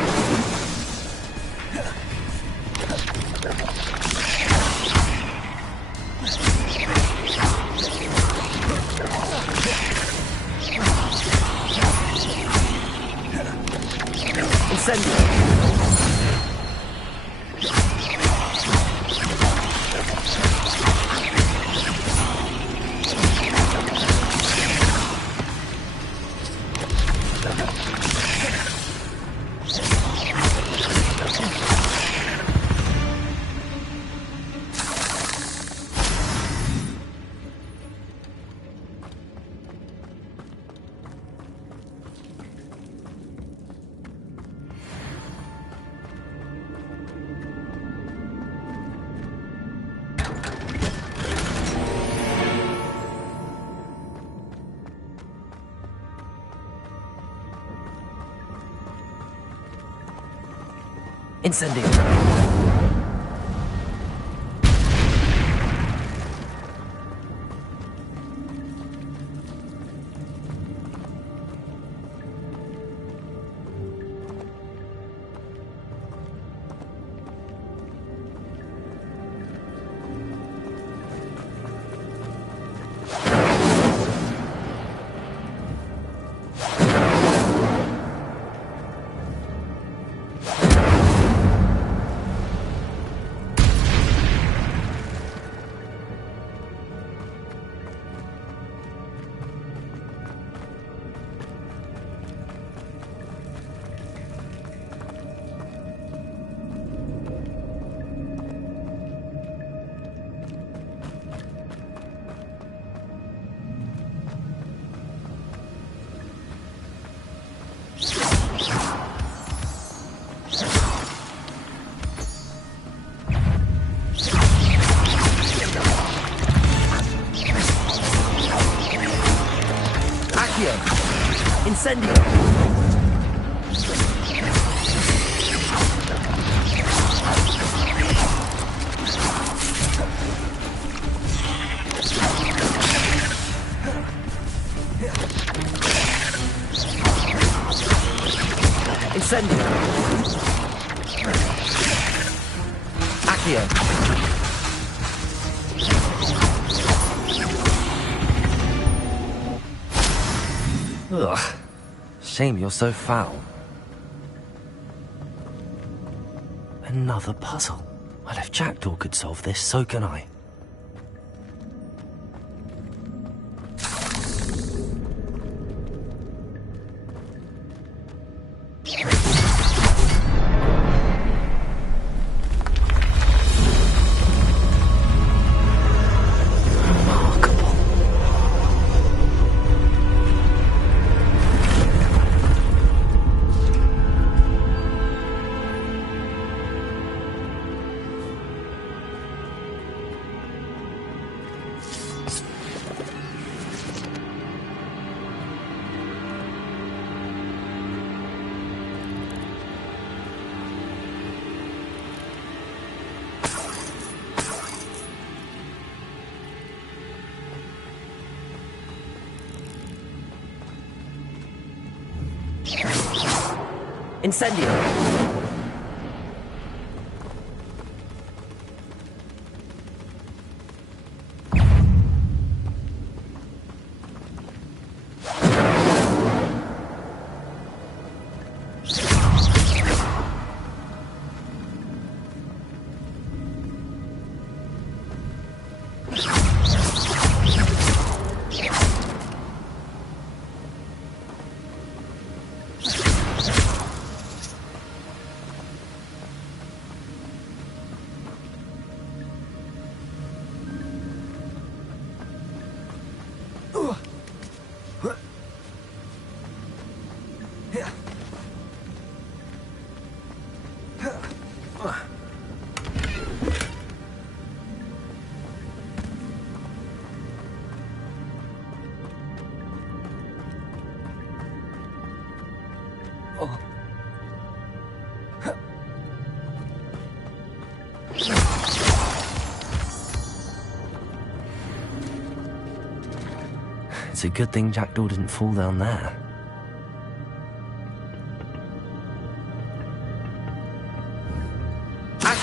Incendio! Incendio! Incendio! Incendio! Accio! Ugh. Shame you're so foul. Another puzzle. Well, if Jackdaw could solve this, so can I. Incendio! It's a good thing Jackdaw didn't fall down there.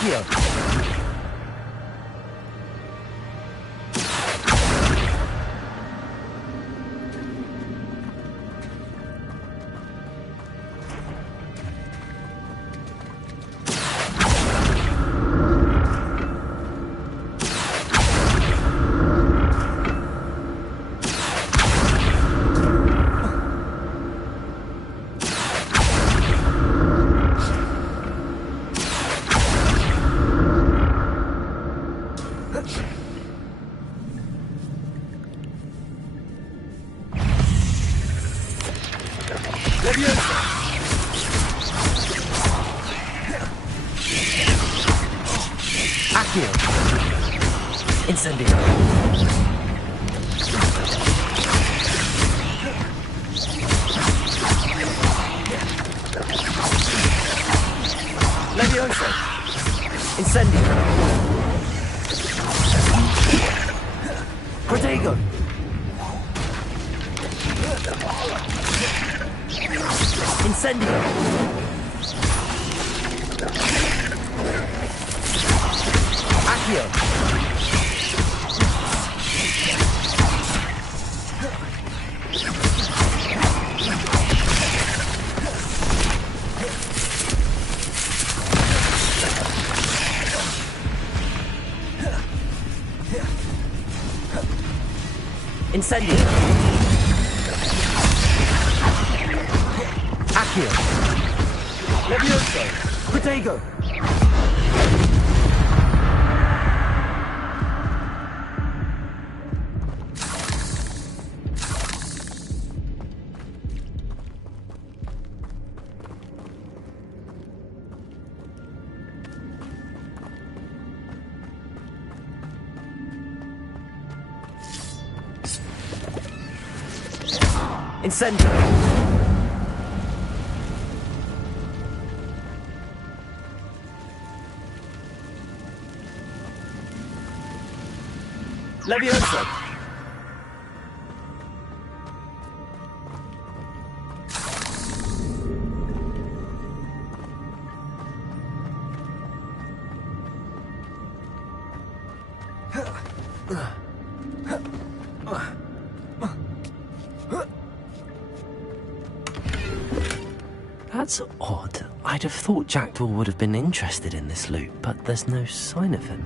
Accio! Accio! Incendio! Levioso! Incendio! Protego! Incendio! Accio! Incendio! Accio! Levioso! Protego! Incendio! Levioso! That's odd. I'd have thought Jackdaw would have been interested in this loot, but there's no sign of him.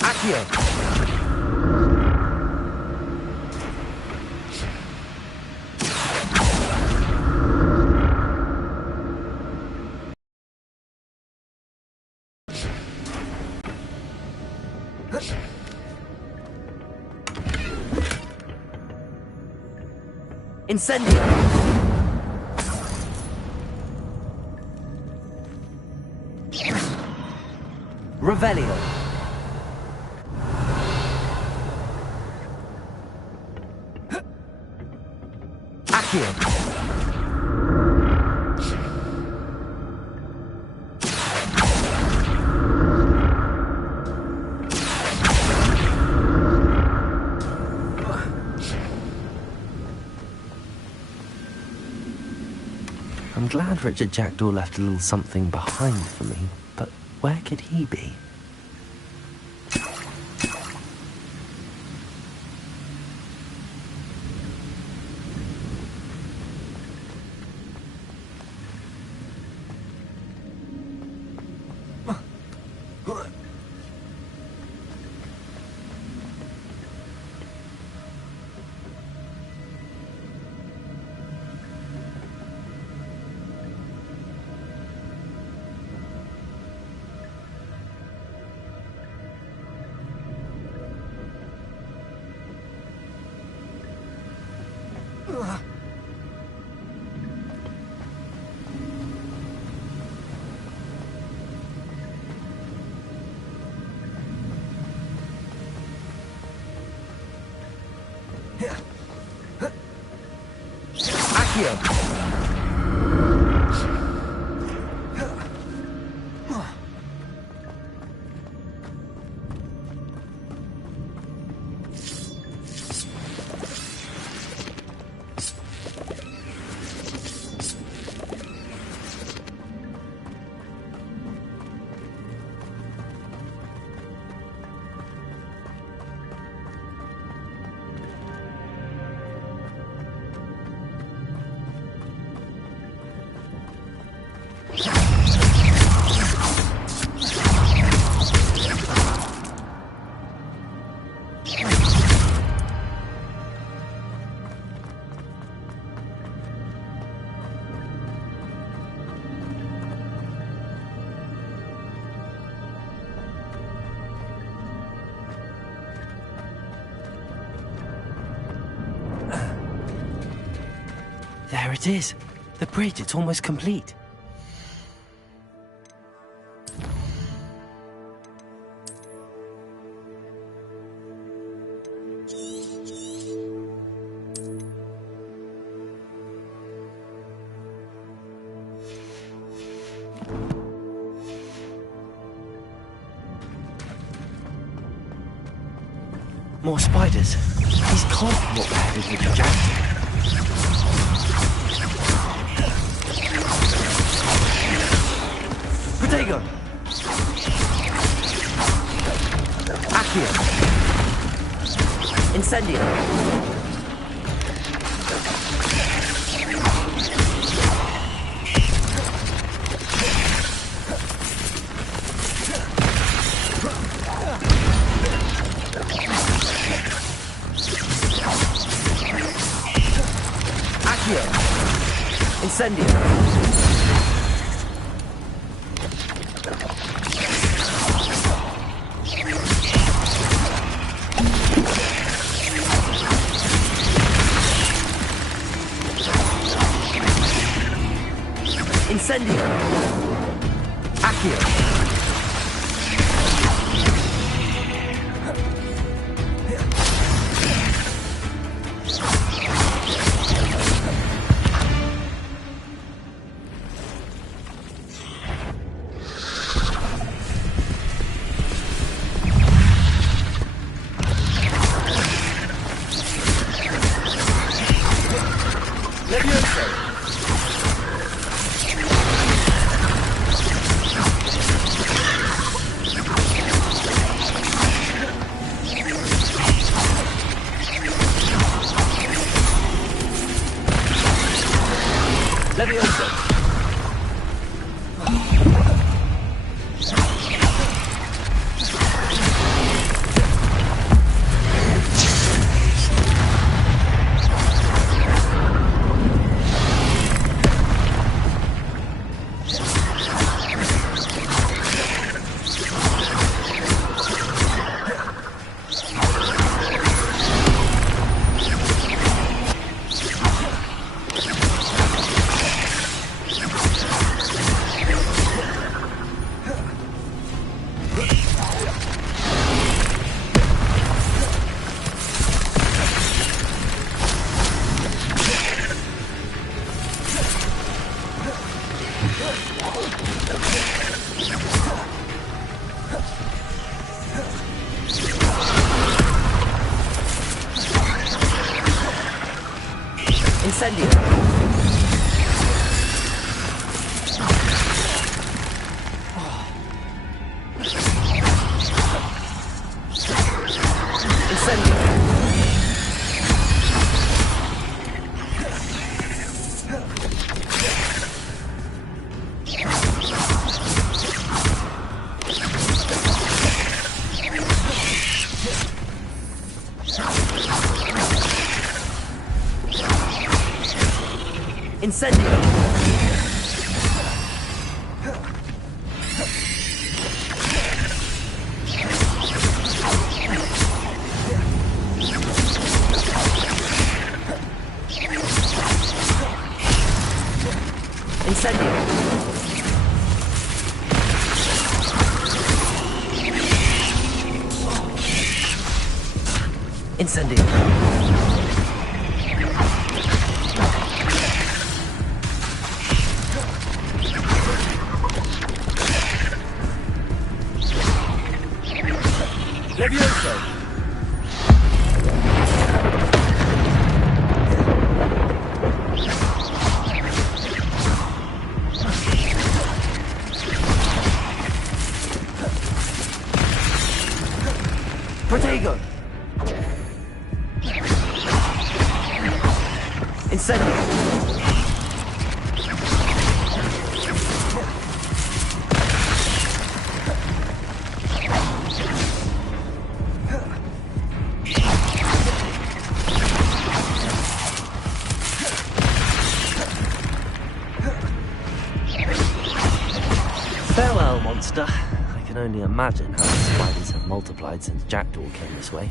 Accio! Incendio! Revelio! Accio! I'm glad Richard Jackdaw left a little something behind for me, but where could he be? Accio! There it is. The bridge, it's almost complete. More spiders. These can't be what we're headed with the jacket. Protego! Accio! Incendio! Accio! Incendio! Incendio! Accio! Incendio! Incendio! Incendio! Incendio! Levioso! Protego! Incendio! Farewell, monster. I can only imagine how the spiders have multiplied since Jackdaw came this way.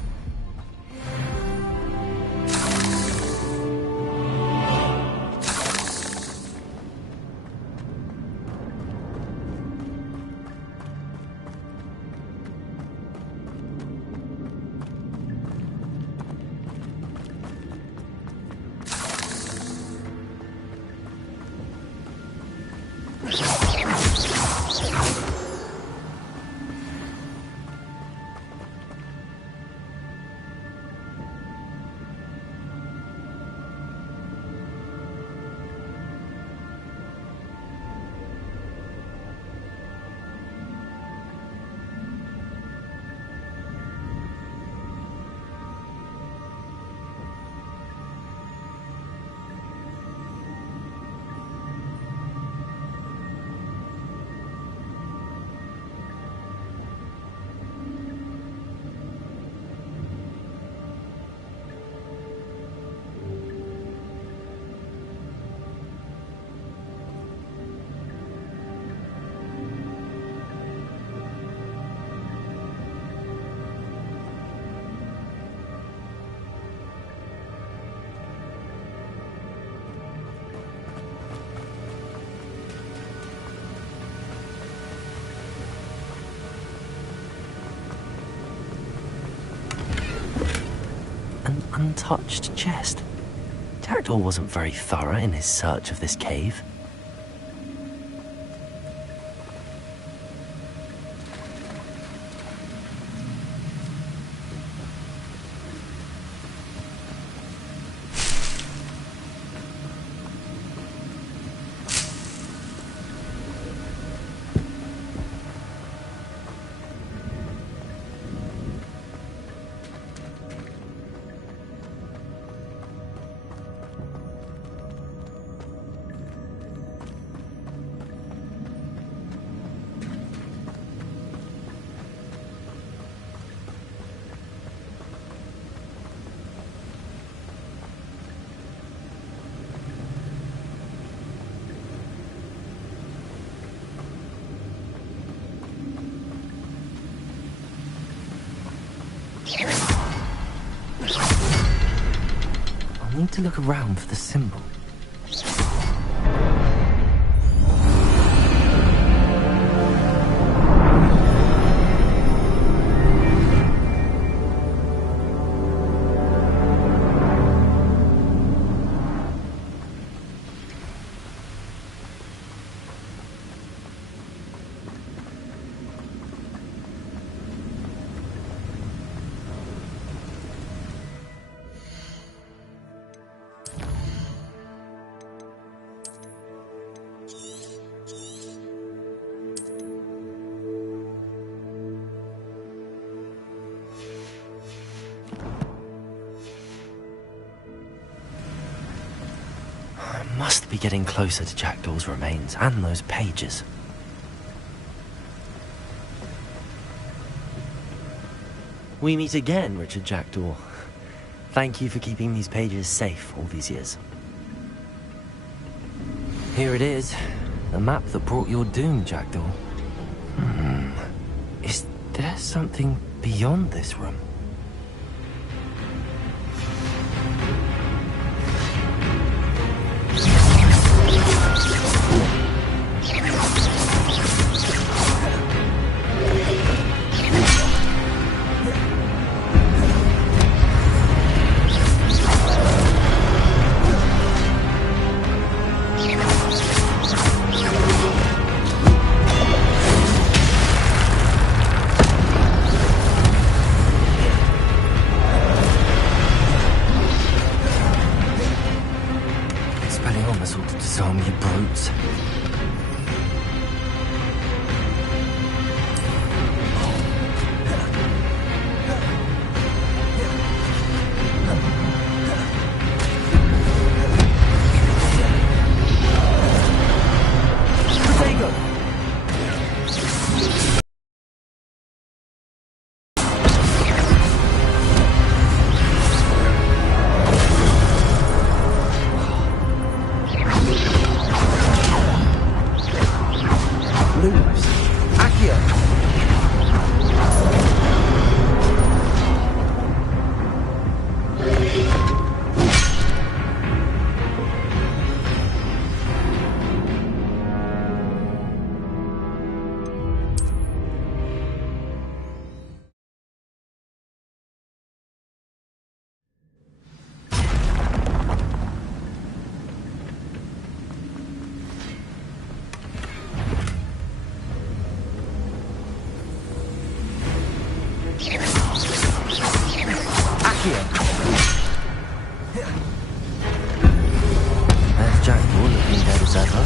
An untouched chest. Jackdaw wasn't very thorough in his search of this cave. I need to look around for the symbol. Must be getting closer to Jackdaw's remains and those pages. We meet again, Richard Jackdaw. Thank you for keeping these pages safe all these years. Here it is, the map that brought your doom, Jackdaw. Is there something beyond this room? Expelliarmus ought to disarm you brutes. There's Jack Bull looking dead as ever.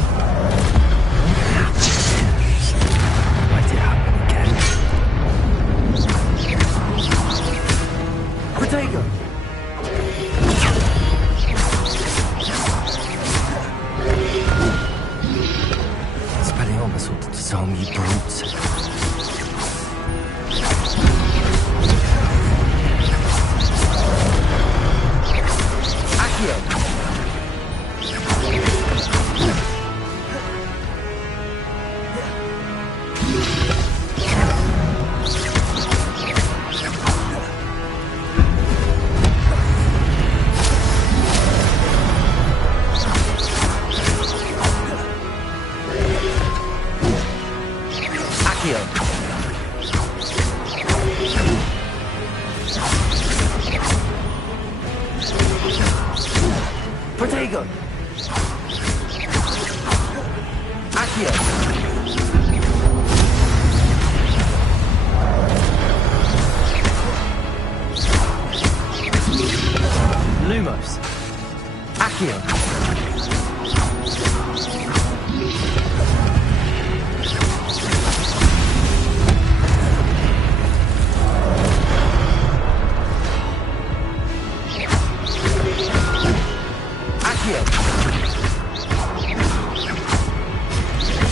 Why'd it happen again? Protego! Expelliarmus ought to disarm you brutes. Protego! Accio! Lumos! Accio!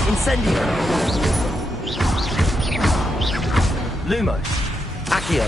Incendio! Lumos! Accio!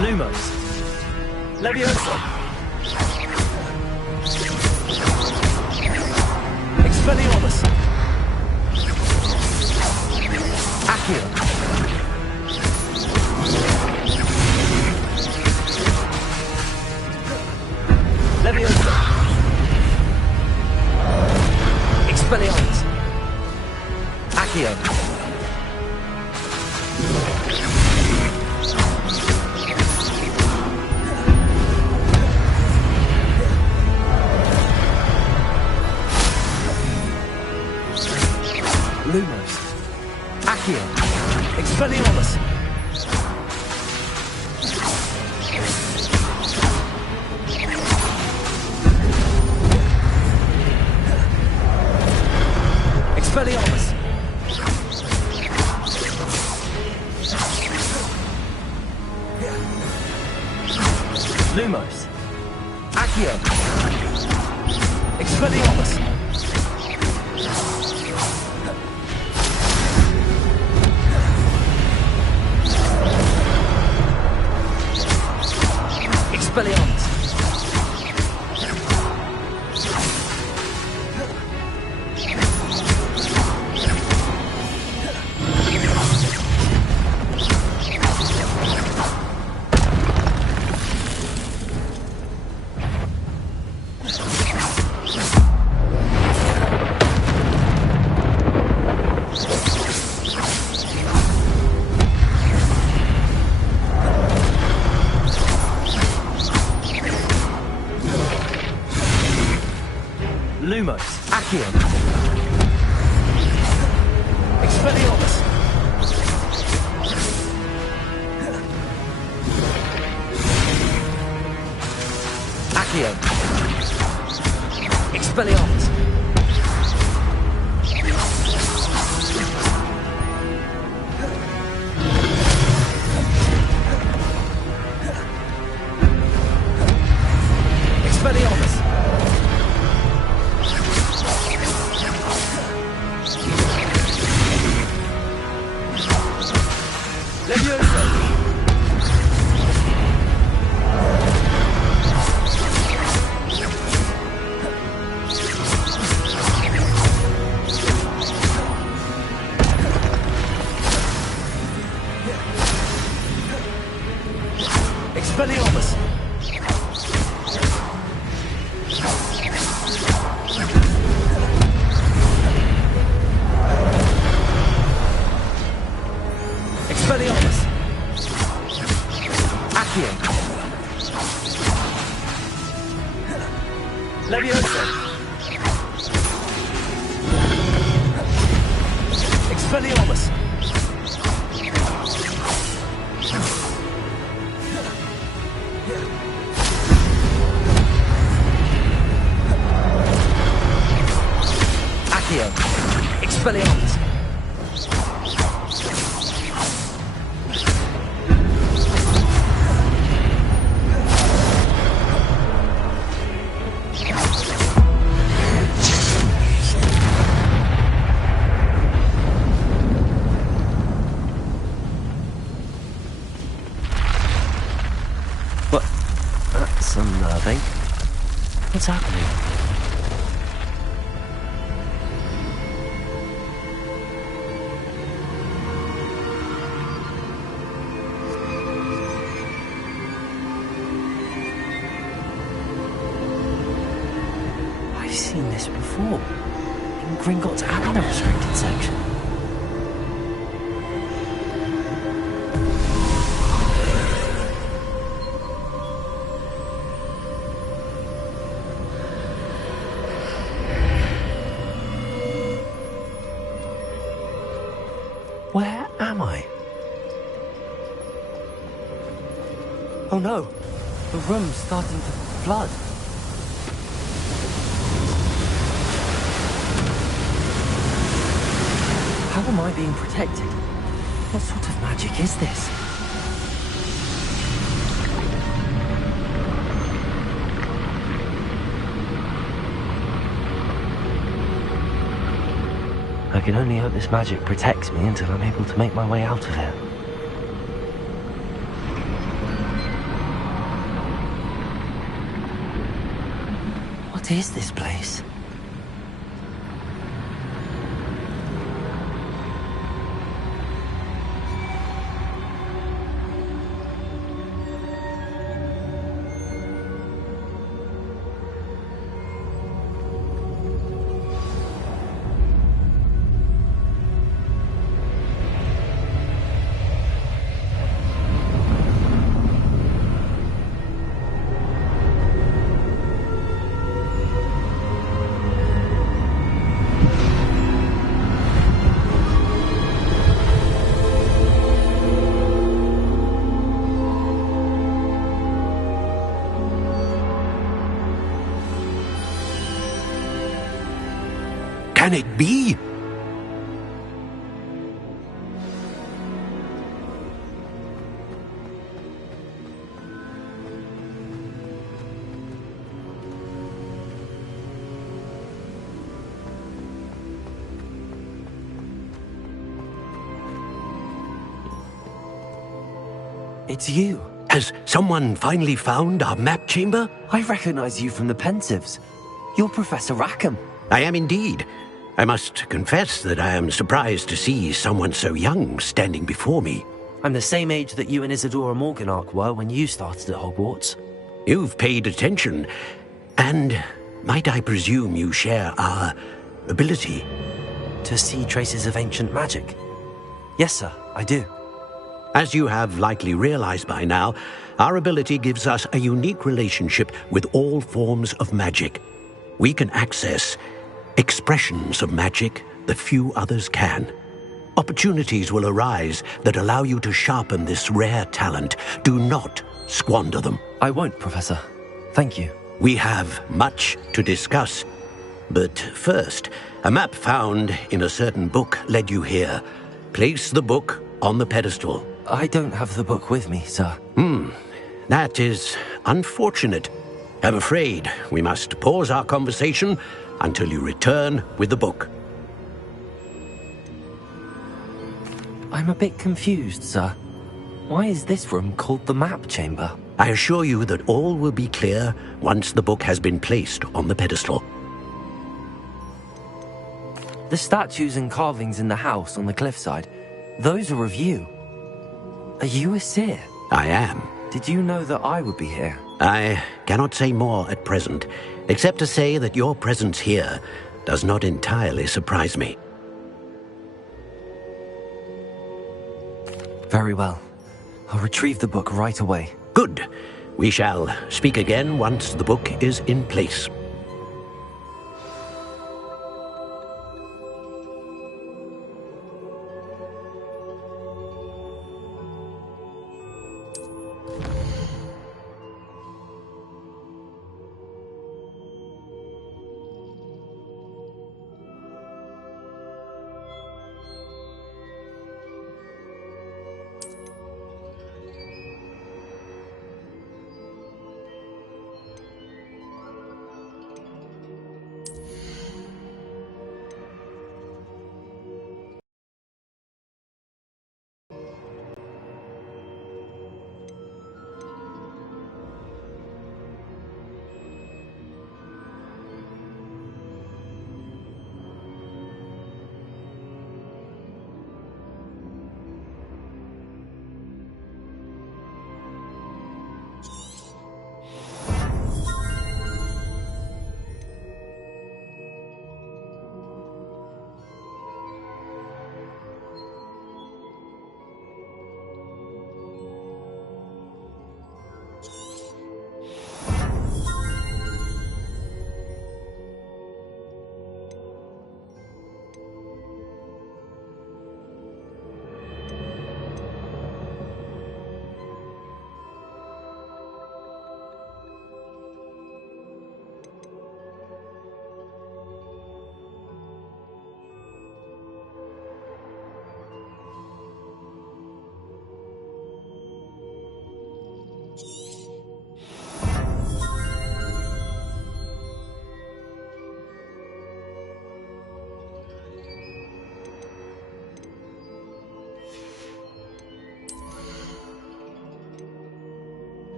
Lumos! Leviosa! Expelliarmus! Accio! Leviosa! Expelliarmus! Accio! Lumos. Accio. Expelliarmus. Expelliarmus. Lumos. Accio. Expelliarmus. Expelliarmus. Lumos. Accio. Expelliarmus. Accio. Expelliarmus. Expelliarmus. Leviosa. Expelliarmus. Expelliarmus. Accio. Leviosa. Expelliarmus. Accio. Expelliarmus. What? That's unnerving. What's happening? I've seen this before. In Gringotts and the restricted section. Where am I? Oh no! The room's starting to flood. How am I being protected? What sort of magic is this? I can only hope this magic protects me until I'm able to make my way out of here. What is this place? Can it be? It's you. Has someone finally found our map chamber? I recognize you from the Pensieves. You're Professor Rackham. I am indeed. I must confess that I am surprised to see someone so young standing before me. I'm the same age that you and Isadora Morganach were when you started at Hogwarts. You've paid attention, and might I presume you share our ability? To see traces of ancient magic? Yes, sir, I do. As you have likely realized by now, our ability gives us a unique relationship with all forms of magic. We can access expressions of magic that few others can. Opportunities will arise that allow you to sharpen this rare talent. Do not squander them. I won't, Professor. Thank you. We have much to discuss. But first, a map found in a certain book led you here. Place the book on the pedestal. I don't have the book with me, sir. That is unfortunate. I'm afraid we must pause our conversation until you return with the book. I'm a bit confused, sir. Why is this room called the map chamber? I assure you that all will be clear once the book has been placed on the pedestal. The statues and carvings in the house on the cliffside, those are of you. Are you a seer? I am. Did you know that I would be here? I cannot say more at present, except to say that your presence here does not entirely surprise me. Very well. I'll retrieve the book right away. Good. We shall speak again once the book is in place.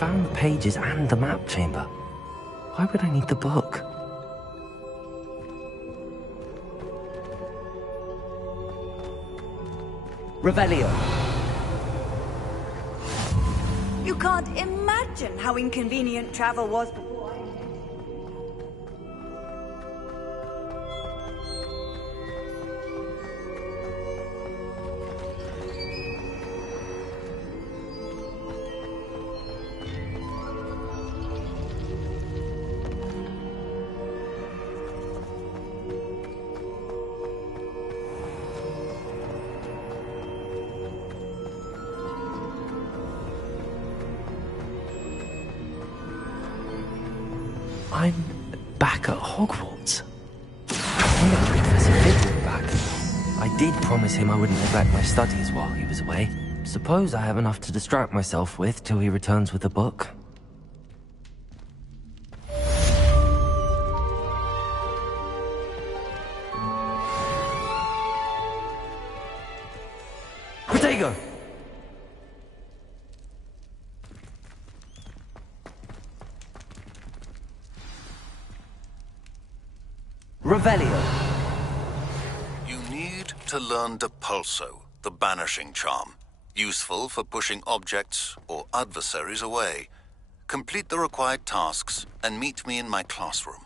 found the pages and the map chamber. Why would I need the book? Revelio. You can't imagine how inconvenient travel was before I... I'm back at Hogwarts. I wonder if Professor Fig will be back. I did promise him I wouldn't neglect my studies while he was away. Suppose I have enough to distract myself with till he returns with a book. Protego! Revelio. You need to learn Depulso, the banishing charm. Useful for pushing objects or adversaries away. Complete the required tasks and meet me in my classroom.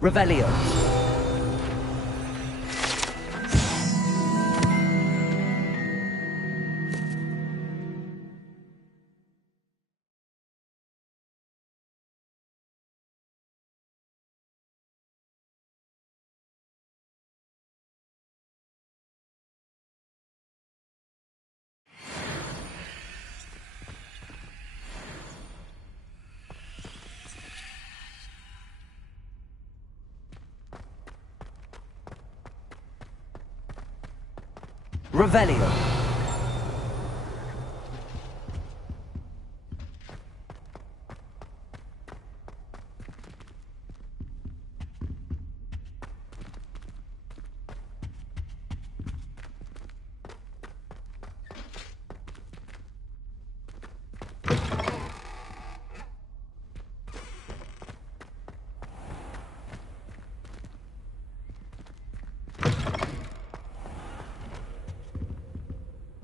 Revelio. Revelio.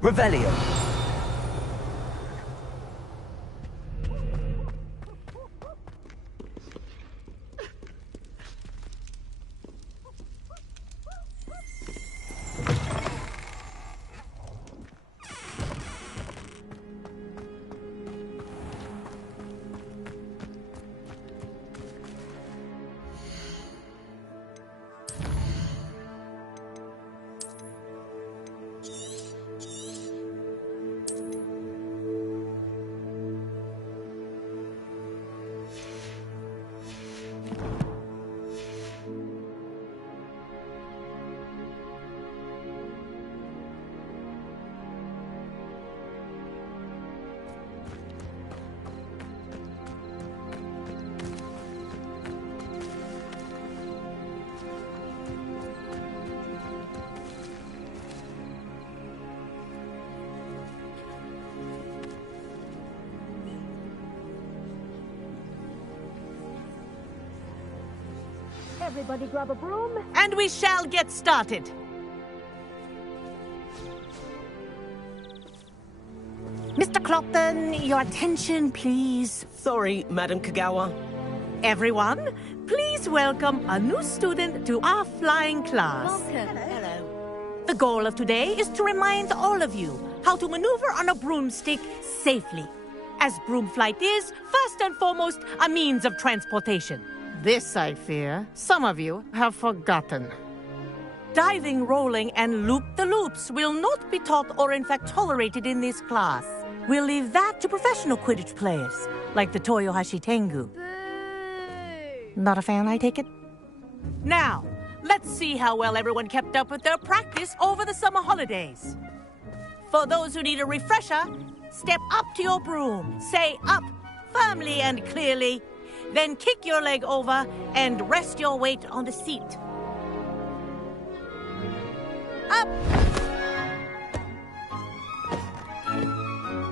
Revelio. Everybody grab a broom. And we shall get started. Mr. Clopton, your attention, please. Sorry, Madam Kagawa. Everyone, please welcome a new student to our flying class. Welcome. Hello. The goal of today is to remind all of you how to maneuver on a broomstick safely, as broom flight is, first and foremost, a means of transportation. This, I fear, some of you have forgotten. Diving, rolling, and loop-the-loops will not be taught or in fact tolerated in this class. We'll leave that to professional Quidditch players, like the Toyohashi Tengu. Not a fan, I take it? Now, let's see how well everyone kept up with their practice over the summer holidays. For those who need a refresher, step up to your broom, say up, firmly and clearly, then kick your leg over and rest your weight on the seat. Up!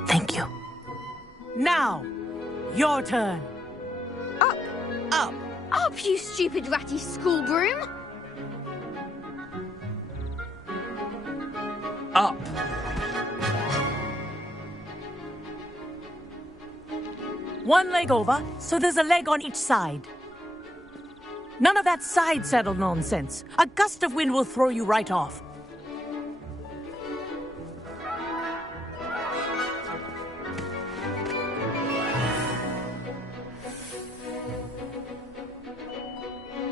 Thank you. Now, your turn. Up. Up. Up, you stupid ratty school broom. Up. One leg over, so there's a leg on each side. None of that side saddle nonsense. A gust of wind will throw you right off.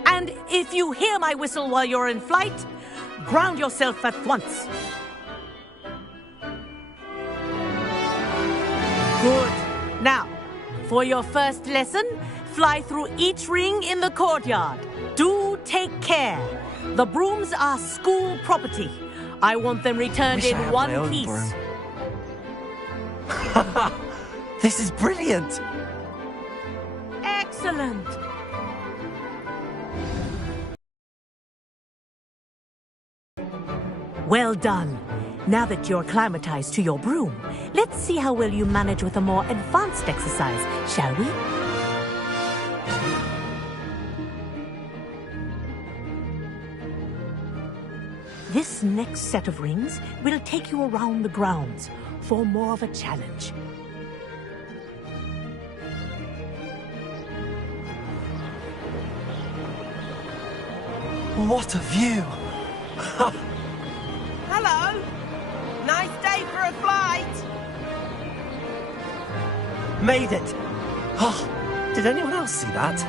And if you hear my whistle while you're in flight, ground yourself at once. Good. Now, for your first lesson, fly through each ring in the courtyard. Do take care. The brooms are school property. I want them returned in one piece. This is brilliant. Excellent. Well done. Now that you're acclimatized to your broom, let's see how well you manage with a more advanced exercise, shall we? This next set of rings will take you around the grounds for more of a challenge. What a view! Hello. Nice day for a flight. Made it! Oh, did anyone else see that?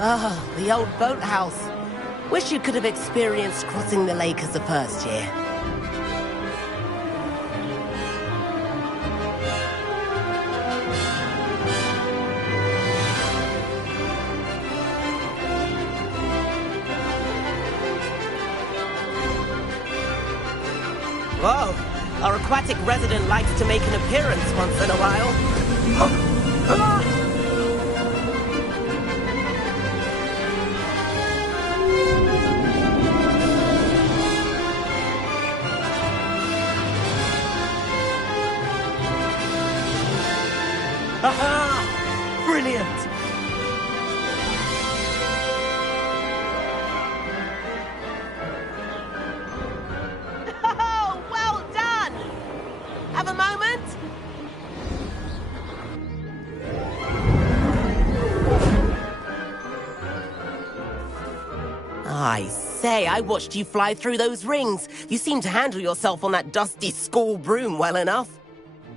Oh, the old boathouse. Wish you could have experienced crossing the lake as the first year. Whoa, our aquatic resident likes to make an appearance once in a while. Aha! Brilliant! I say, I watched you fly through those rings. You seem to handle yourself on that dusty school broom well enough.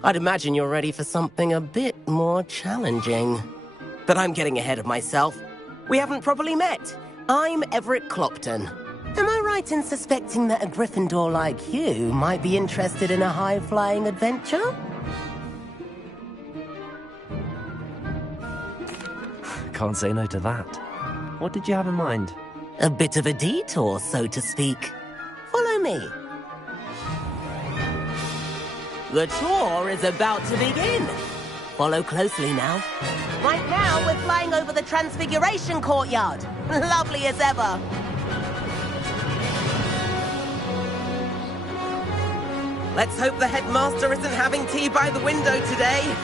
I'd imagine you're ready for something a bit more challenging. But I'm getting ahead of myself. We haven't properly met. I'm Everett Clopton. Am I right in suspecting that a Gryffindor like you might be interested in a high-flying adventure? Can't say no to that. What did you have in mind? A bit of a detour, so to speak. Follow me. The tour is about to begin. Follow closely now. Right now, we're flying over the Transfiguration Courtyard. Lovely as ever. Let's hope the headmaster isn't having tea by the window today.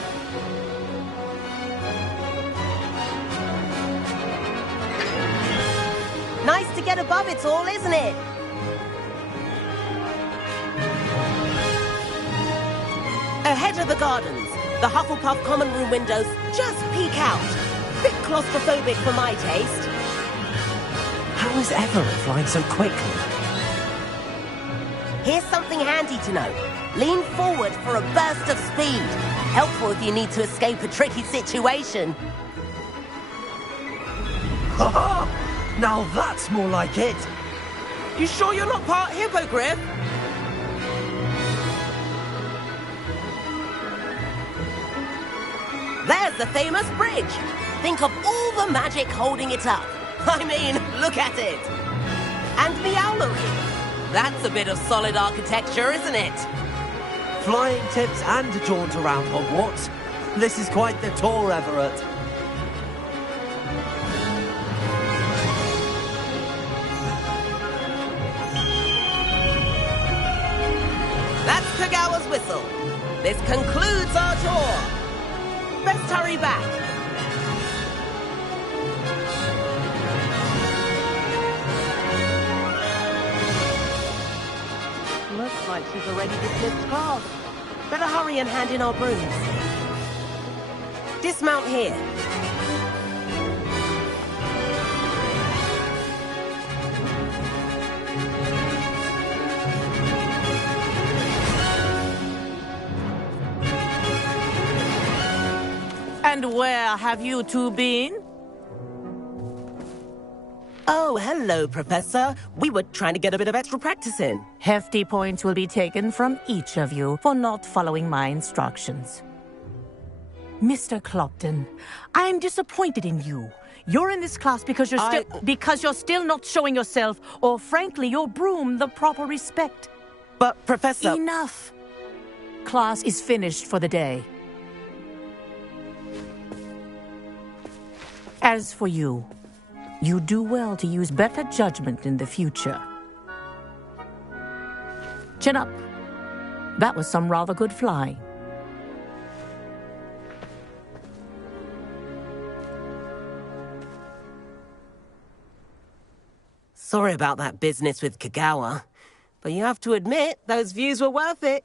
Nice to get above it all, isn't it? Ahead of the gardens, the Hufflepuff common room windows just peek out. Bit claustrophobic for my taste. How is Everett flying so quickly? Here's something handy to know. Lean forward for a burst of speed. Helpful if you need to escape a tricky situation. Now that's more like it! You sure you're not part hippogriff? There's the famous bridge. Think of all the magic holding it up. I mean, look at it. And the owlery. That's a bit of solid architecture, isn't it? Flying tips and a jaunt around Hogwarts. This is quite the tour, Everett. That's Kagawa's whistle. This concludes our tour. Best hurry back. Looks like she's already dismissed class. Better hurry and hand in our brooms. Dismount here. And where have you two been? Oh, hello, Professor. We were trying to get a bit of extra practice in. Hefty points will be taken from each of you for not following my instructions. Mr. Clopton, I'm disappointed in you. You're in this class because you're still not showing yourself, or frankly, your broom, the proper respect. But, Professor... Enough. Class is finished for the day. As for you, you do well to use better judgment in the future. Chin up. That was some rather good flying. Sorry about that business with Kagawa, but you have to admit, those views were worth it.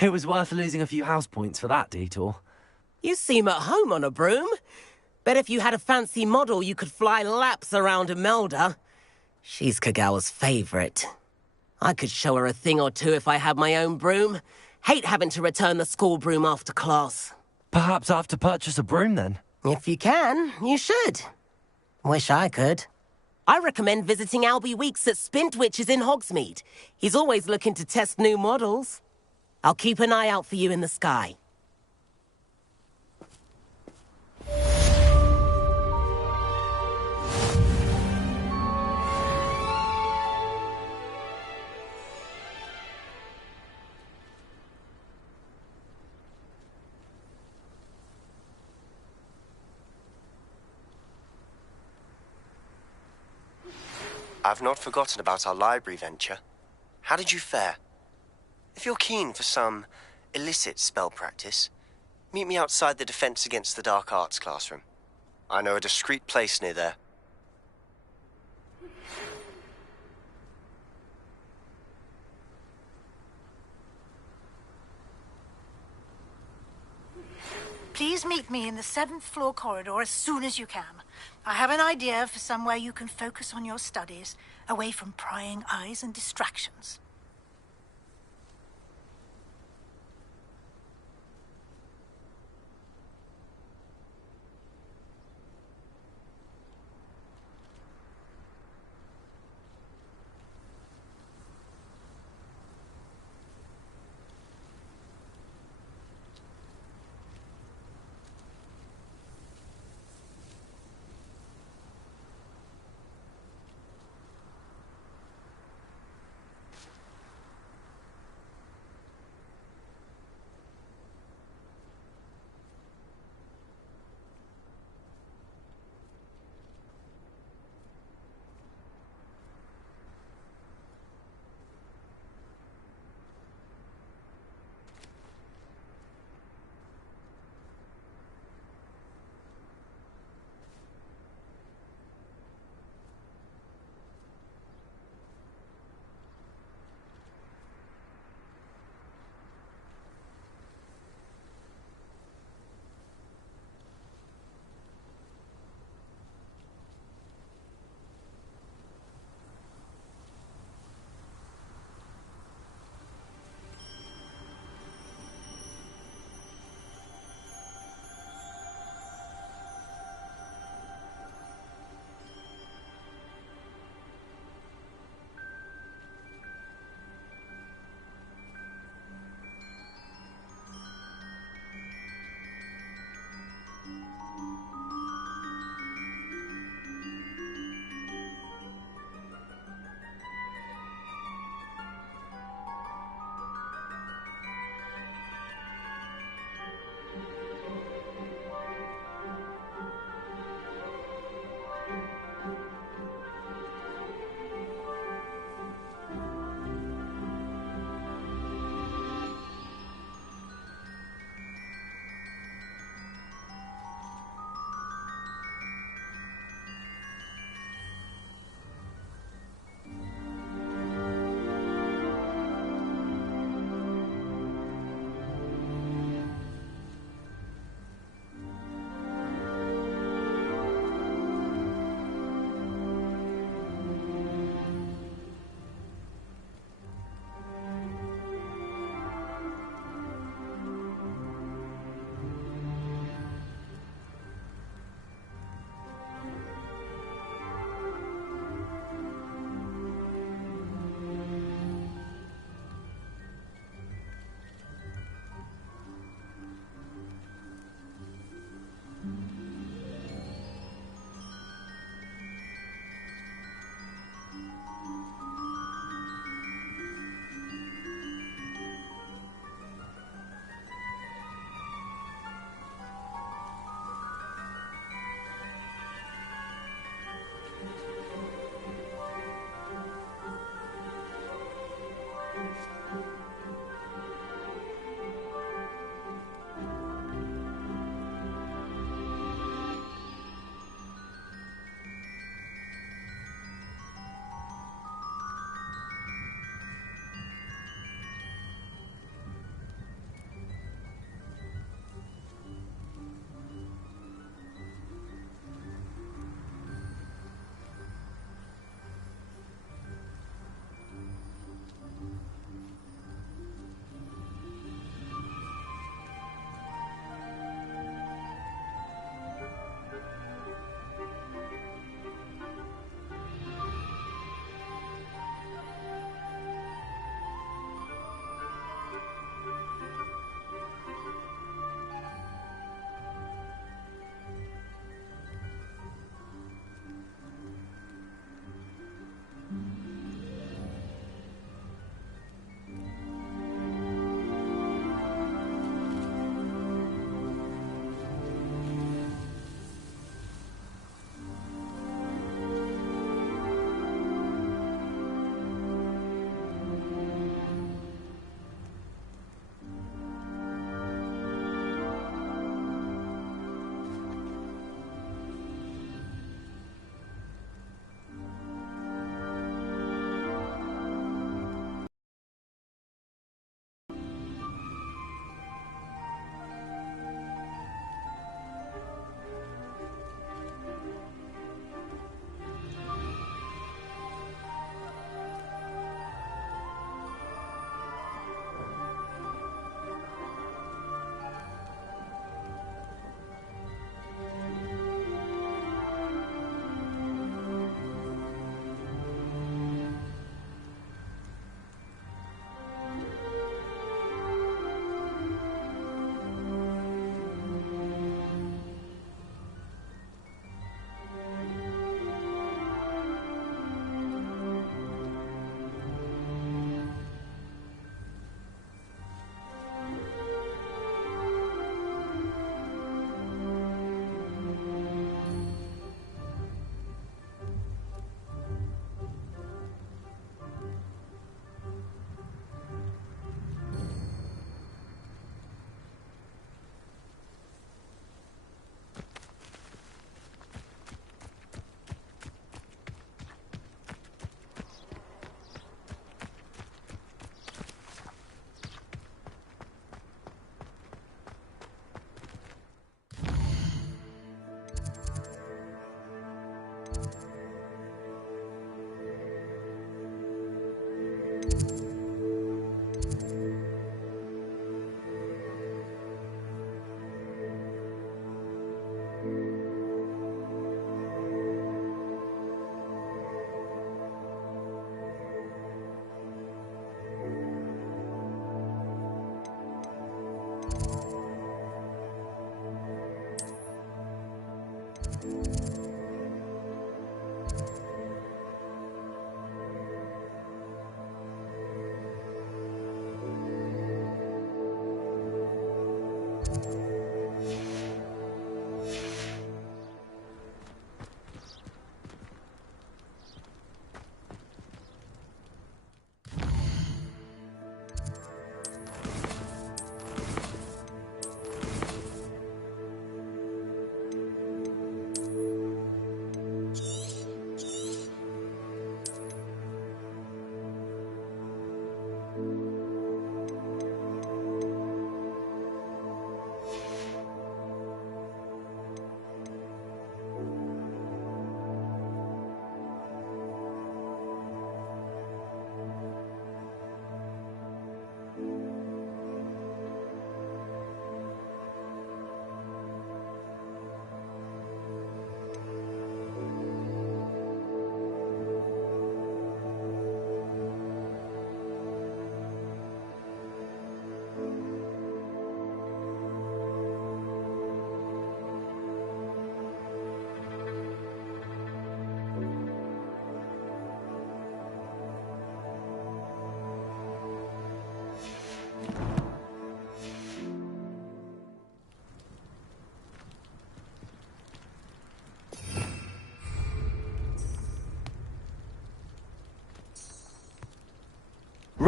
It was worth losing a few house points for that detour. You seem at home on a broom. Bet if you had a fancy model, you could fly laps around Imelda. She's Kagawa's favorite. I could show her a thing or two if I had my own broom. Hate having to return the school broom after class. Perhaps I have to purchase a broom then? If you can, you should. Wish I could. I recommend visiting Albie Weeks at Spintwitches in Hogsmeade. He's always looking to test new models. I'll keep an eye out for you in the sky. I've not forgotten about our library venture. How did you fare? If you're keen for some illicit spell practice, meet me outside the Defense Against the Dark Arts classroom. I know a discreet place near there. Please meet me in the 7th floor corridor as soon as you can. I have an idea for somewhere you can focus on your studies, away from prying eyes and distractions.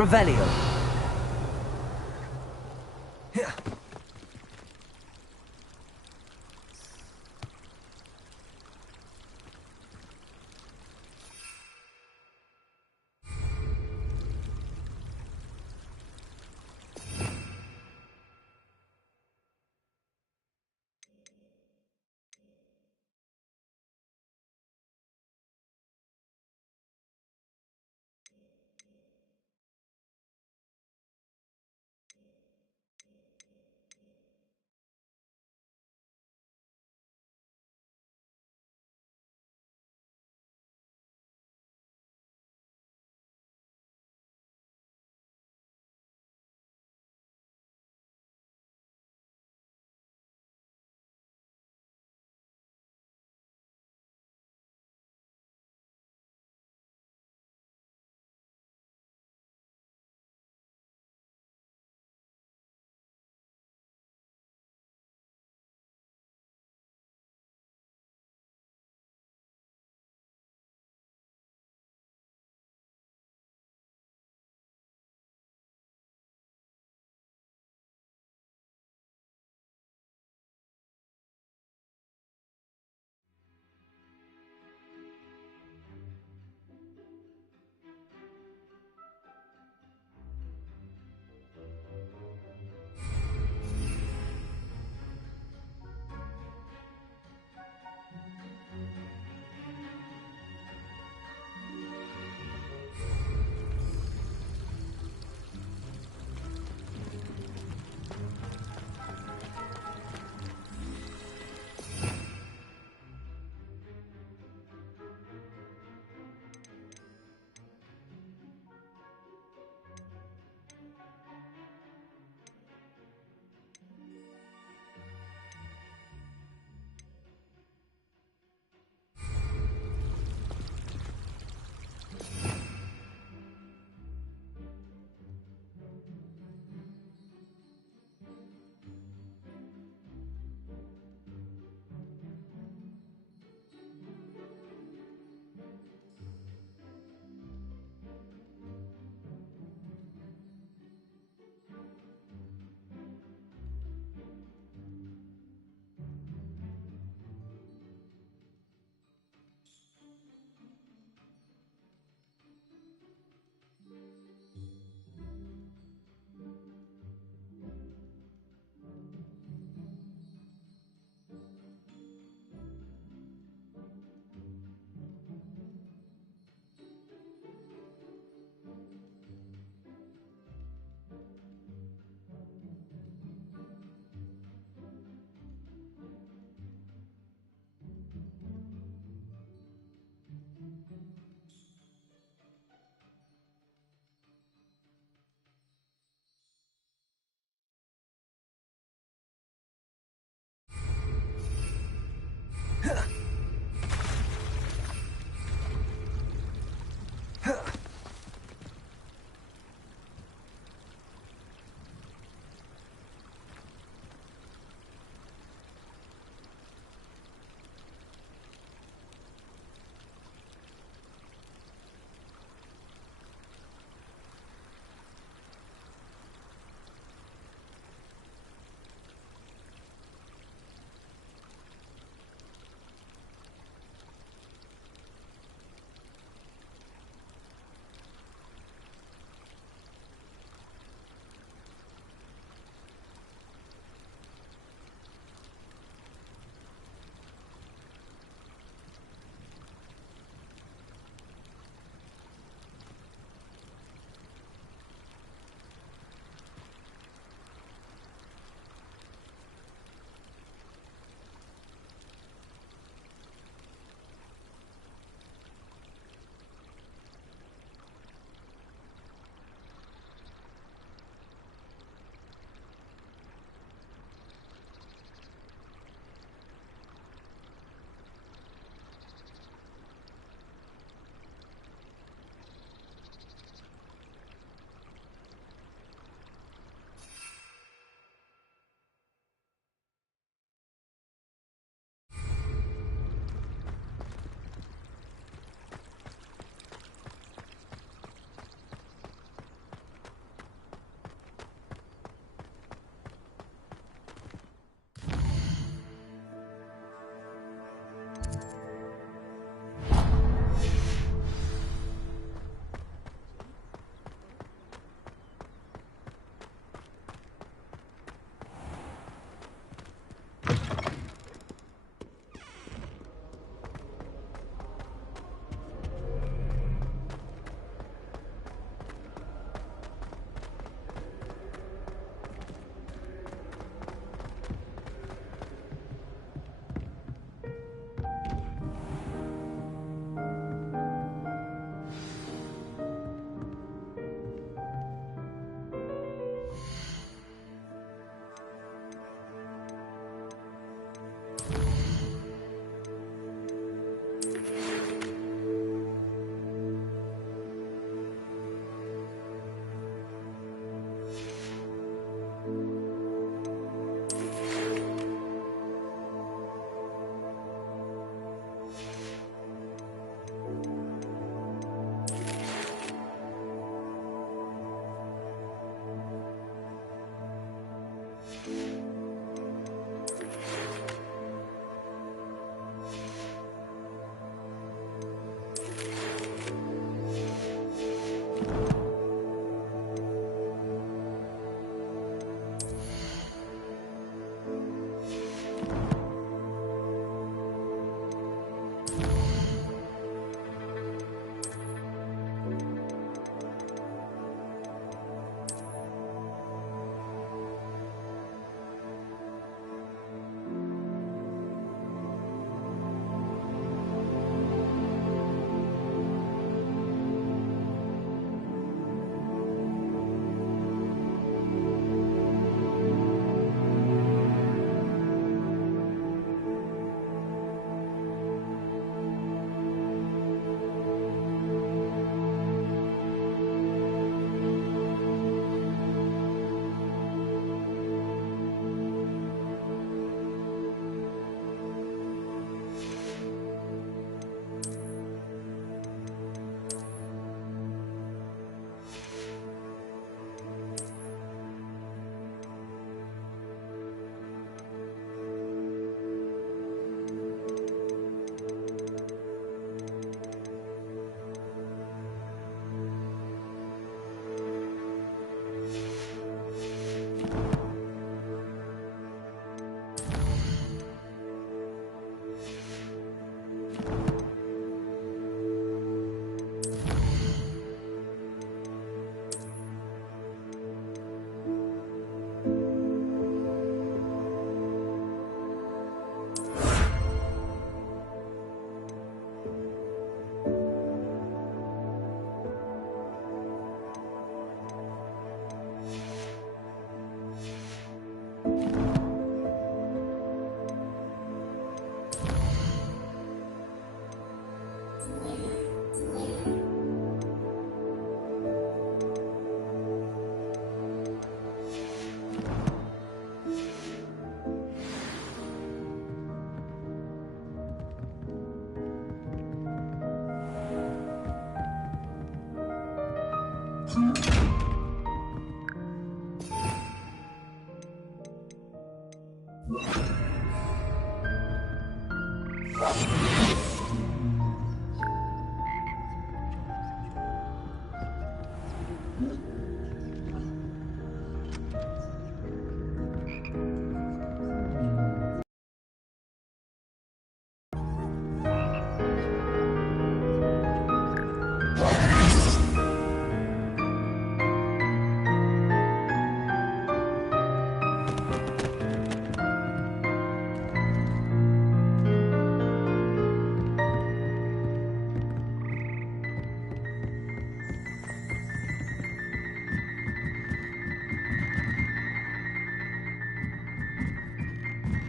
Revelio.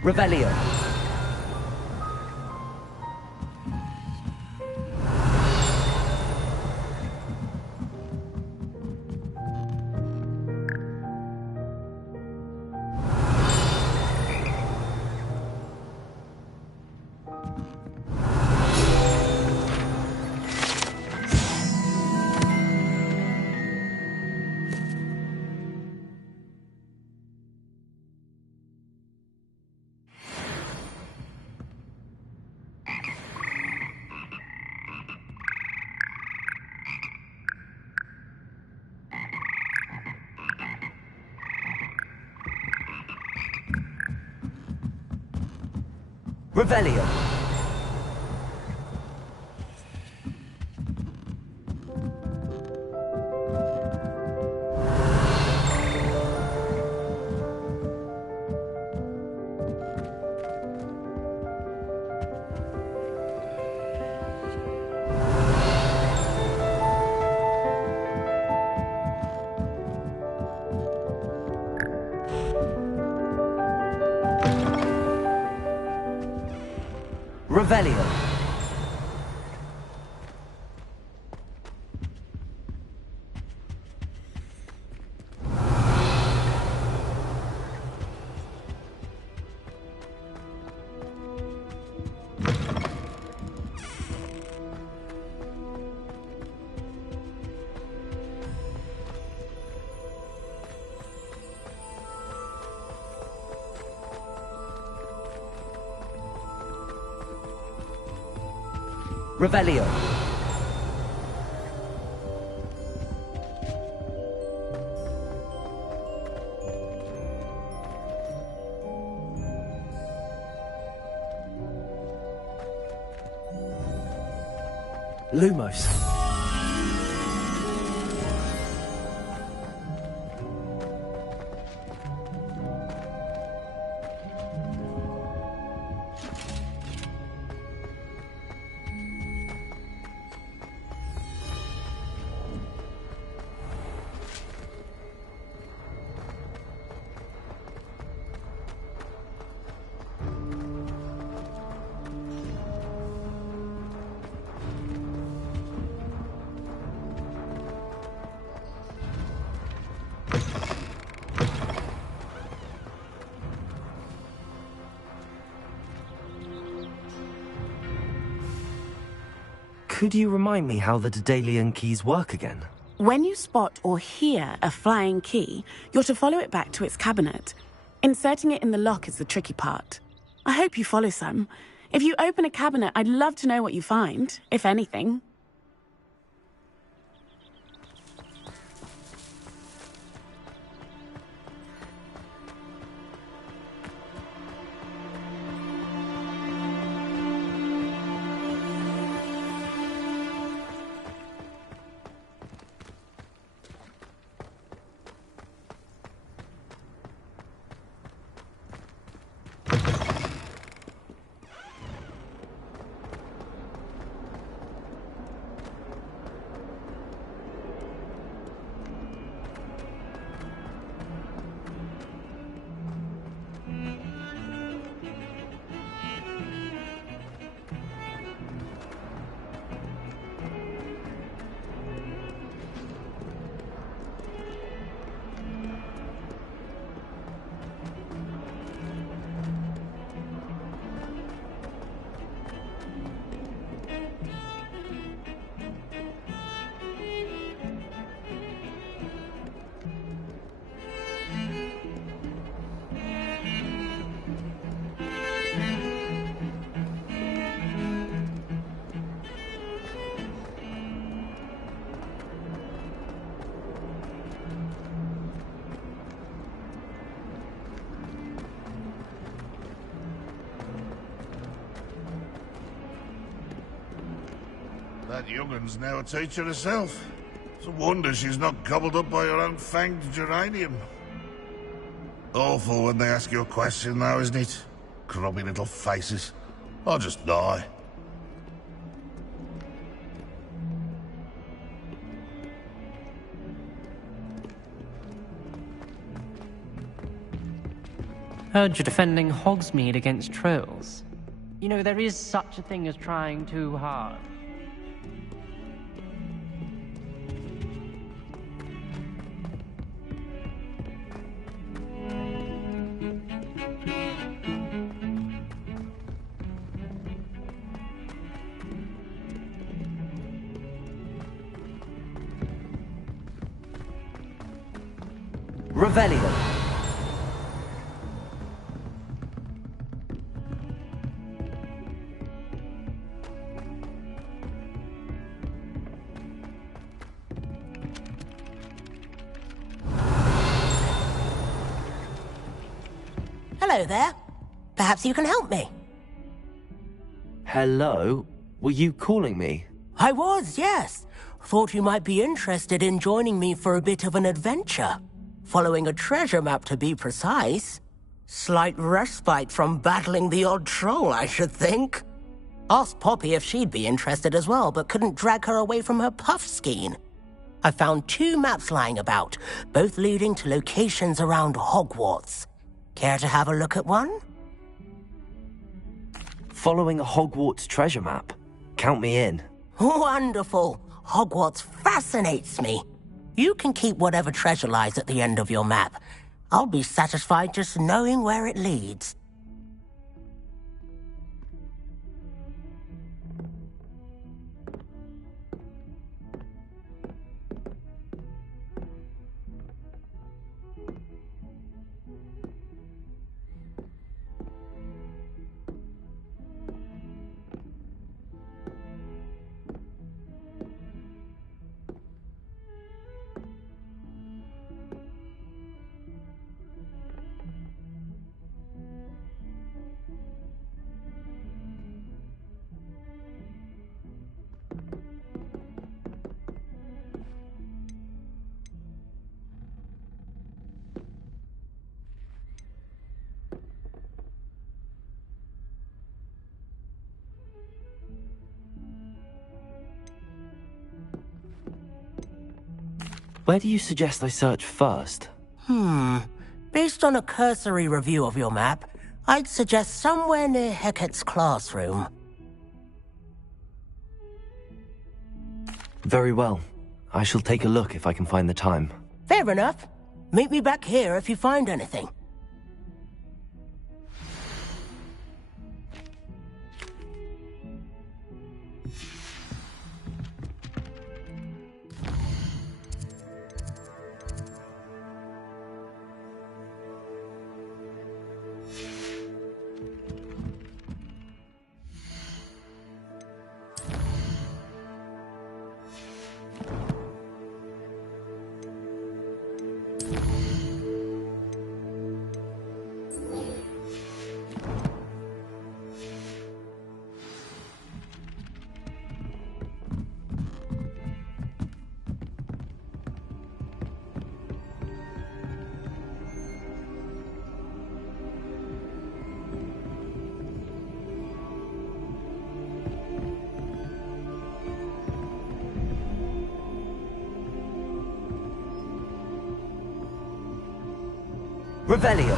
Revelio. Revelio. Revelio. Revelio. Lumos. Could you remind me how the Daedalian keys work again? When you spot or hear a flying key, you're to follow it back to its cabinet. Inserting it in the lock is the tricky part. I hope you follow some. If you open a cabinet, I'd love to know what you find, if anything. That young'un's now a teacher herself. It's a wonder she's not gobbled up by her own fanged geranium. Awful when they ask you a question now, isn't it? Grubby little faces. I'll just die. Heard you're defending Hogsmeade against trolls. You know, there is such a thing as trying too hard. Revelio. Hello there. Perhaps you can help me. Hello? Were you calling me? I was, yes. Thought you might be interested in joining me for a bit of an adventure. Following a treasure map, to be precise. Slight respite from battling the odd troll, I should think. Asked Poppy if she'd be interested as well, but couldn't drag her away from her puff skein. I found 2 maps lying about, both leading to locations around Hogwarts. Care to have a look at one? Following a Hogwarts treasure map. Count me in. Wonderful. Hogwarts fascinates me. You can keep whatever treasure lies at the end of your map. I'll be satisfied just knowing where it leads. Where do you suggest I search first? Based on a cursory review of your map, I'd suggest somewhere near Hecat's classroom. Very well. I shall take a look if I can find the time. Fair enough. Meet me back here if you find anything. Revelio.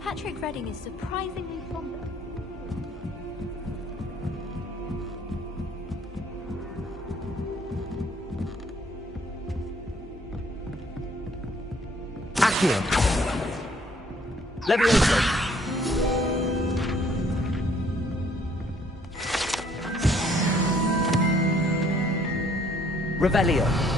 Patrick Redding is surprisingly fond of. Accio. Levioso. Revelio.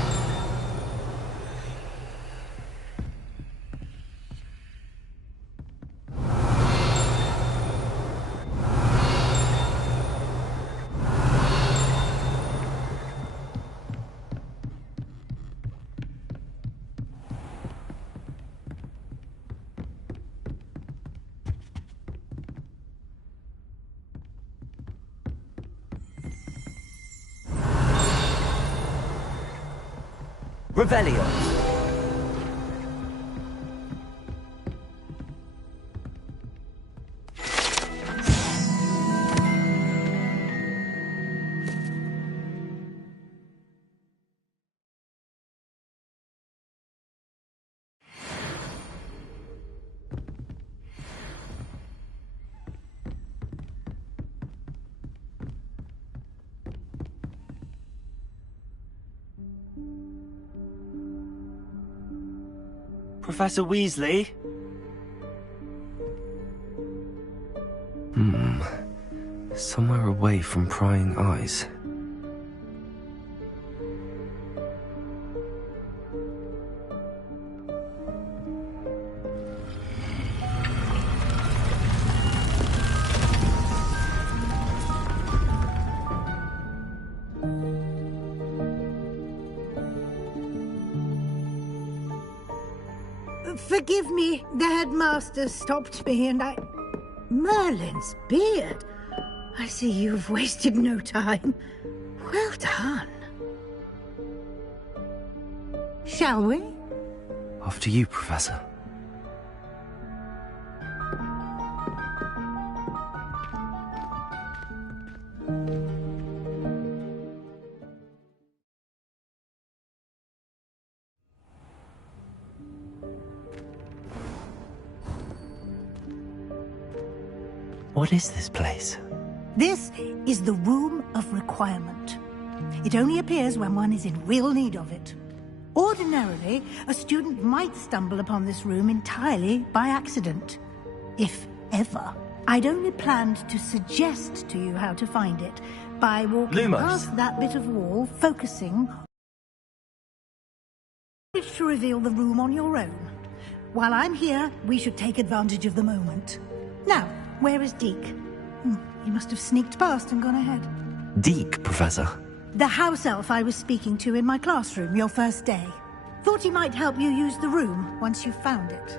Revelio. Professor Weasley? Somewhere away from prying eyes. Forgive me, the headmaster stopped me and I... Merlin's beard! I see you've wasted no time. Well done. Shall we? After you, Professor. What is this place? This is the Room of Requirement. It only appears when one is in real need of it. Ordinarily, a student might stumble upon this room entirely by accident. If ever. I'd only planned to suggest to you how to find it by walking Lumos. past that bit of wall, focusing to reveal the room on your own. While I'm here, we should take advantage of the moment. Now, where is Deke? He must have sneaked past and gone ahead. Deke, Professor. The house elf I was speaking to in my classroom your first day. Thought he might help you use the room once you found it.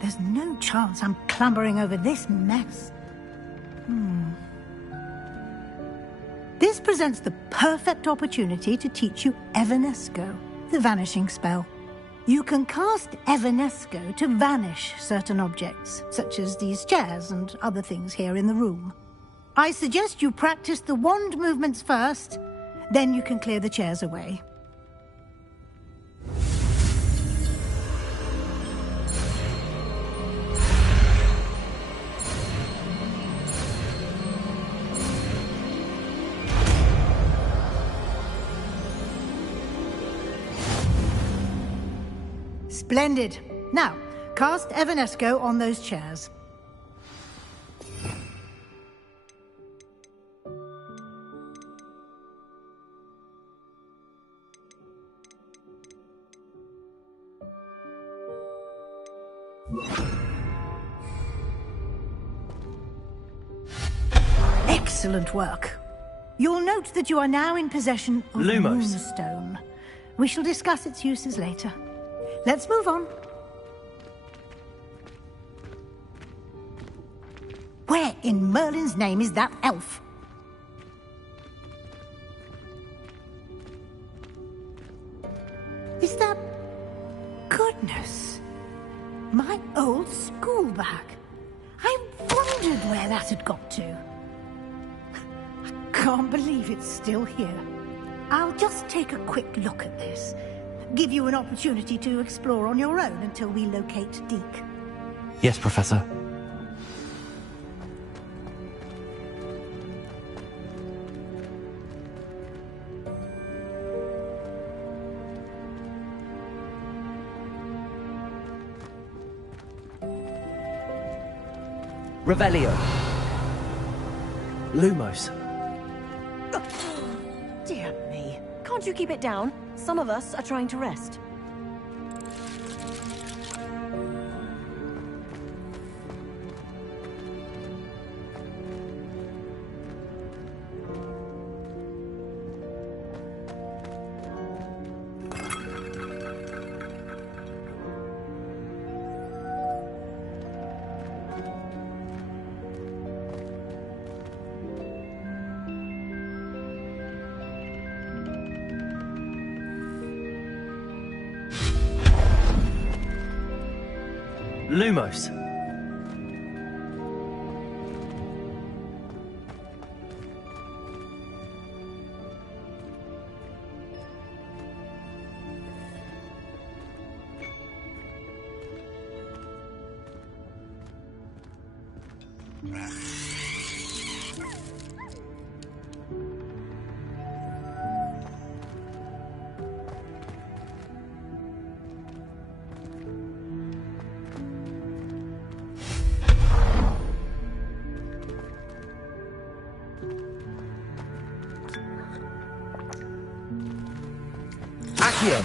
There's no chance I'm clambering over this mess. This presents the perfect opportunity to teach you Evanesco, the vanishing spell. You can cast Evanesco to vanish certain objects, such as these chairs and other things here in the room. I suggest you practice the wand movements first, then you can clear the chairs away. Splendid. Now, cast Evanesco on those chairs. Excellent work. You'll note that you are now in possession of Lumos. Moonstone. We shall discuss its uses later. Let's move on. Where in Merlin's name is that elf? Is that... Goodness. My old school bag. I wondered where that had got to. I can't believe it's still here. I'll just take a quick look at this. Give you an opportunity to explore on your own until we locate Deke. Yes, Professor. Revelio. Lumos. Dear me. Can't you keep it down? Some of us are trying to rest. Lumos. Accio.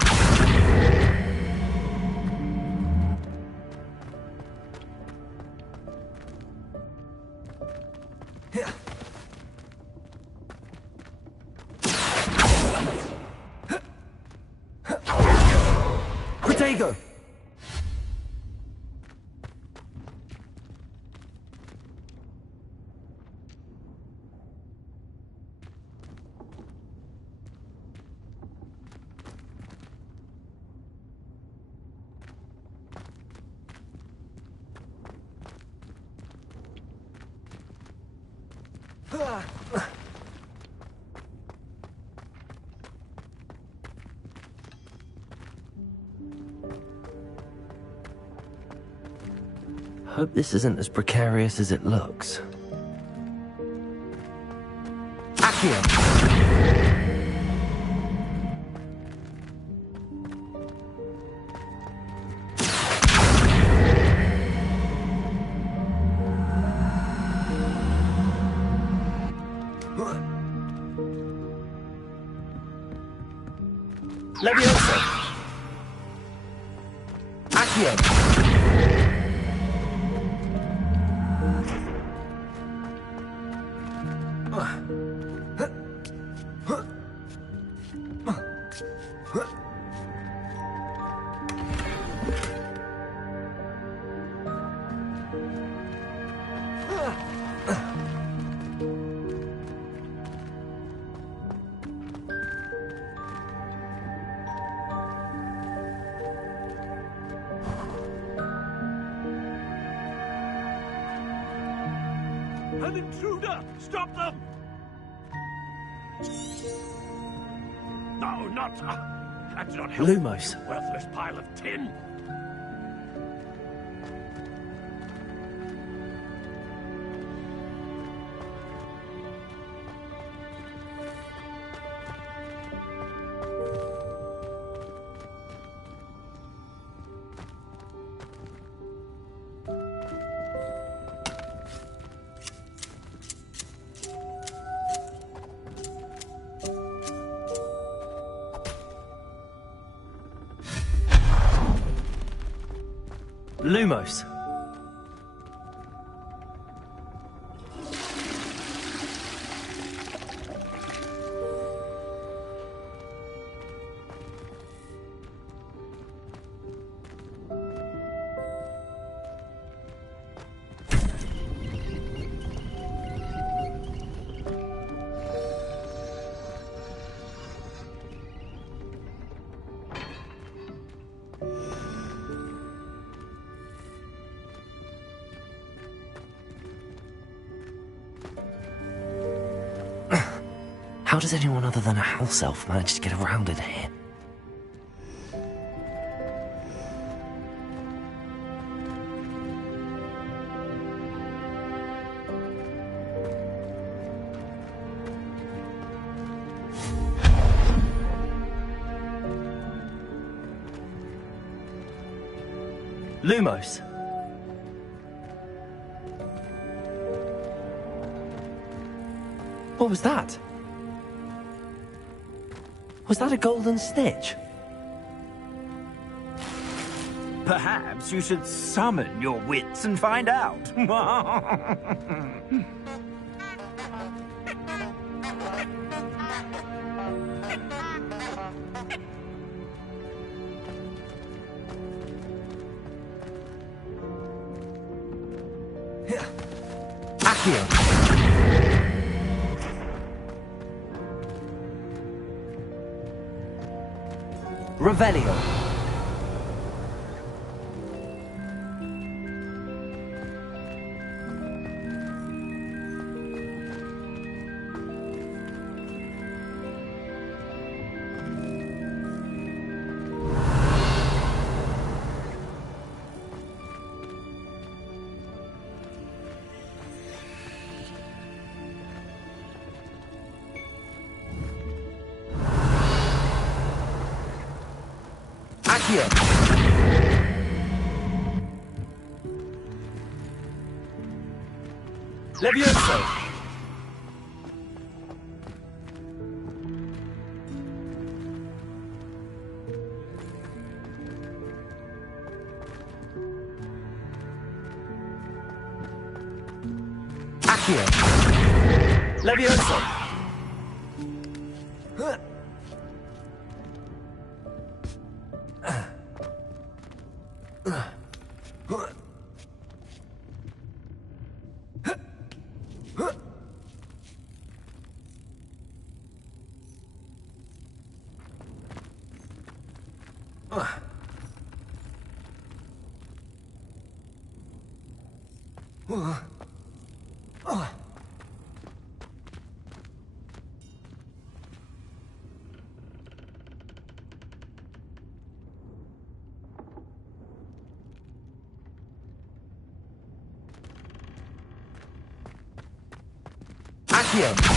Protego. Hope this isn't as precarious as it looks. Accio. Leviosa. Accio. an intruder! Stop them! No, not... that's not help. Lumos. Worthless pile of tin. Lumos. How does anyone other than a house elf manage to get around in here? Lumos. What was that? Was that a golden snitch? Perhaps you should summon your wits and find out. Accio. Revelio. Accio. Levioso. Accio. Levioso. Accio.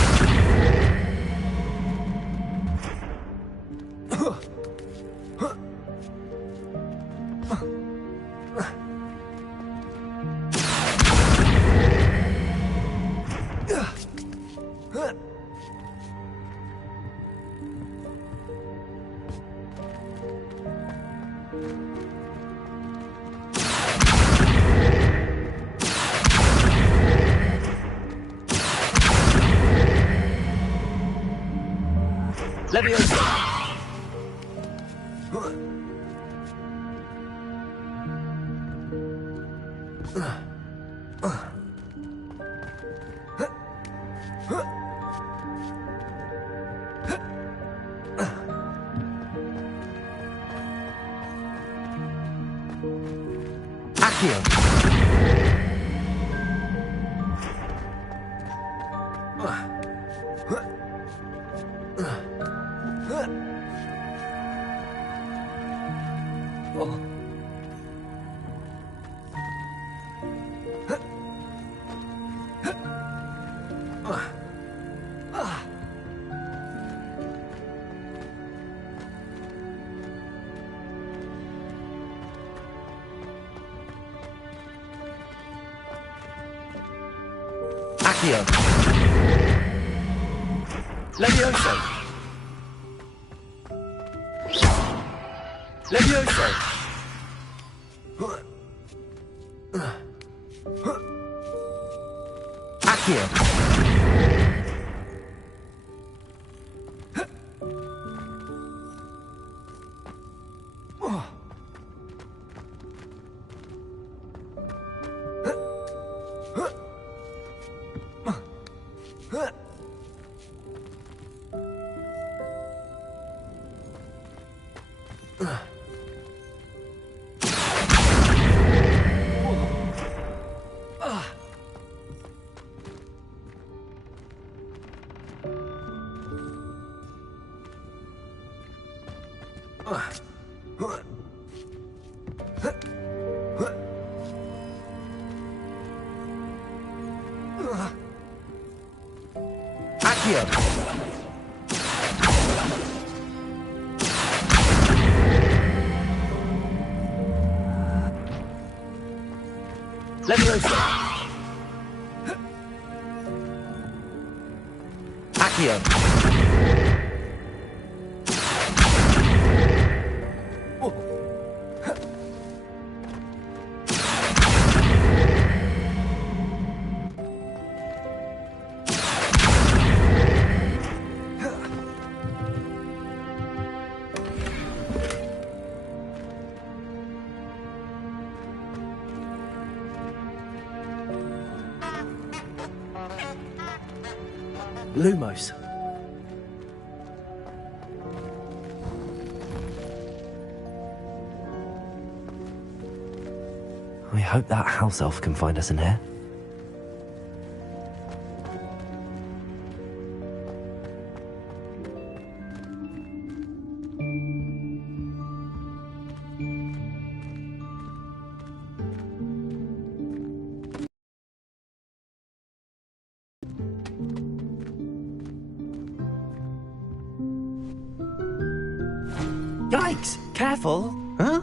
Levioso. Accio. Accio. Levioso. Levioso. Accio. Accio. Levioso. Accio. Lumos. I hope that house elf can find us in here. Yikes! Careful! Huh?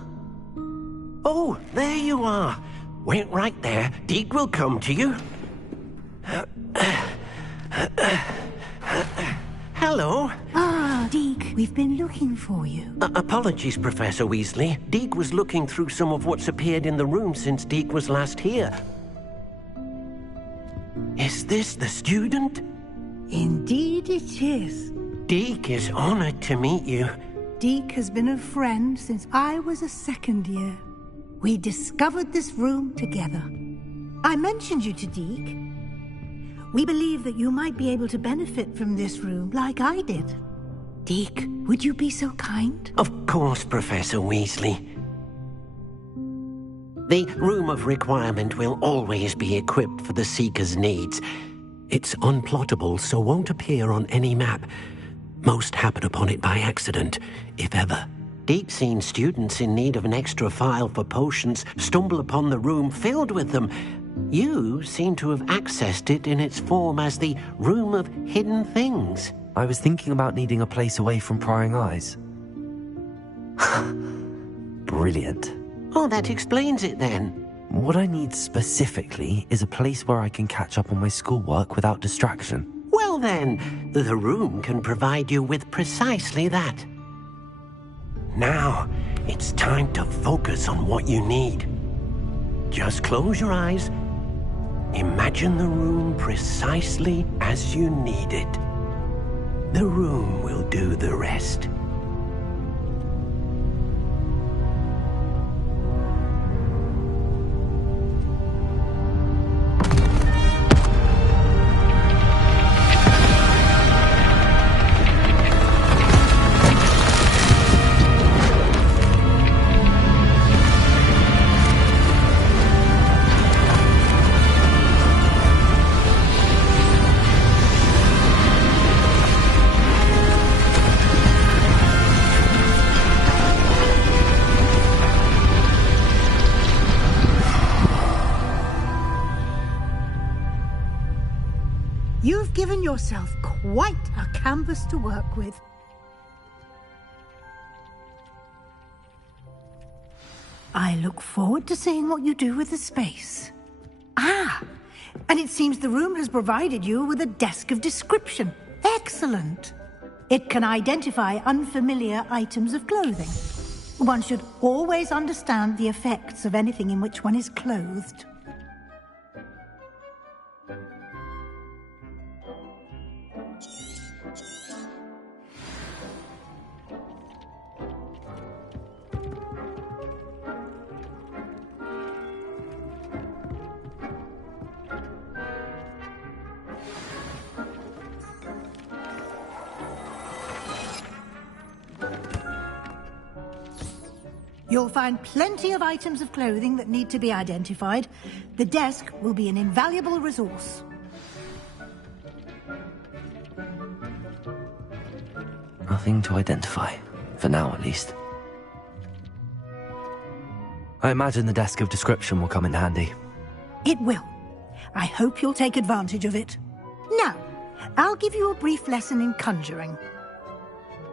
Oh, there you are. Wait right there. Deke will come to you. Hello. Ah, Deke, we've been looking for you. Apologies, Professor Weasley. Deke was looking through some of what's appeared in the room since Deke was last here. Is this the student? Indeed it is. Deke is honored to meet you. Deke has been a friend since I was a second year. We discovered this room together. I mentioned you to Deke. We believe that you might be able to benefit from this room like I did. Deke, would you be so kind? Of course, Professor Weasley. The Room of Requirement will always be equipped for the Seeker's needs. It's unplottable, so won't appear on any map. Most happen upon it by accident, if ever. Deke's seen students in need of an extra file for potions stumble upon the room filled with them. You seem to have accessed it in its form as the Room of Hidden Things. I was thinking about needing a place away from prying eyes. Brilliant. Oh, that explains it then. What I need specifically is a place where I can catch up on my schoolwork without distraction. Well then, the room can provide you with precisely that. Now, it's time to focus on what you need. Just close your eyes. Imagine the room precisely as you need it. The room will do the rest. given yourself quite a canvas to work with. I look forward to seeing what you do with the space. Ah, and it seems the room has provided you with a desk of description. Excellent. It can identify unfamiliar items of clothing. One should always understand the effects of anything in which one is clothed. You'll find plenty of items of clothing that need to be identified. The desk will be an invaluable resource. Nothing to identify, for now at least. I imagine the desk of description will come in handy. It will. I hope you'll take advantage of it. Now, I'll give you a brief lesson in conjuring.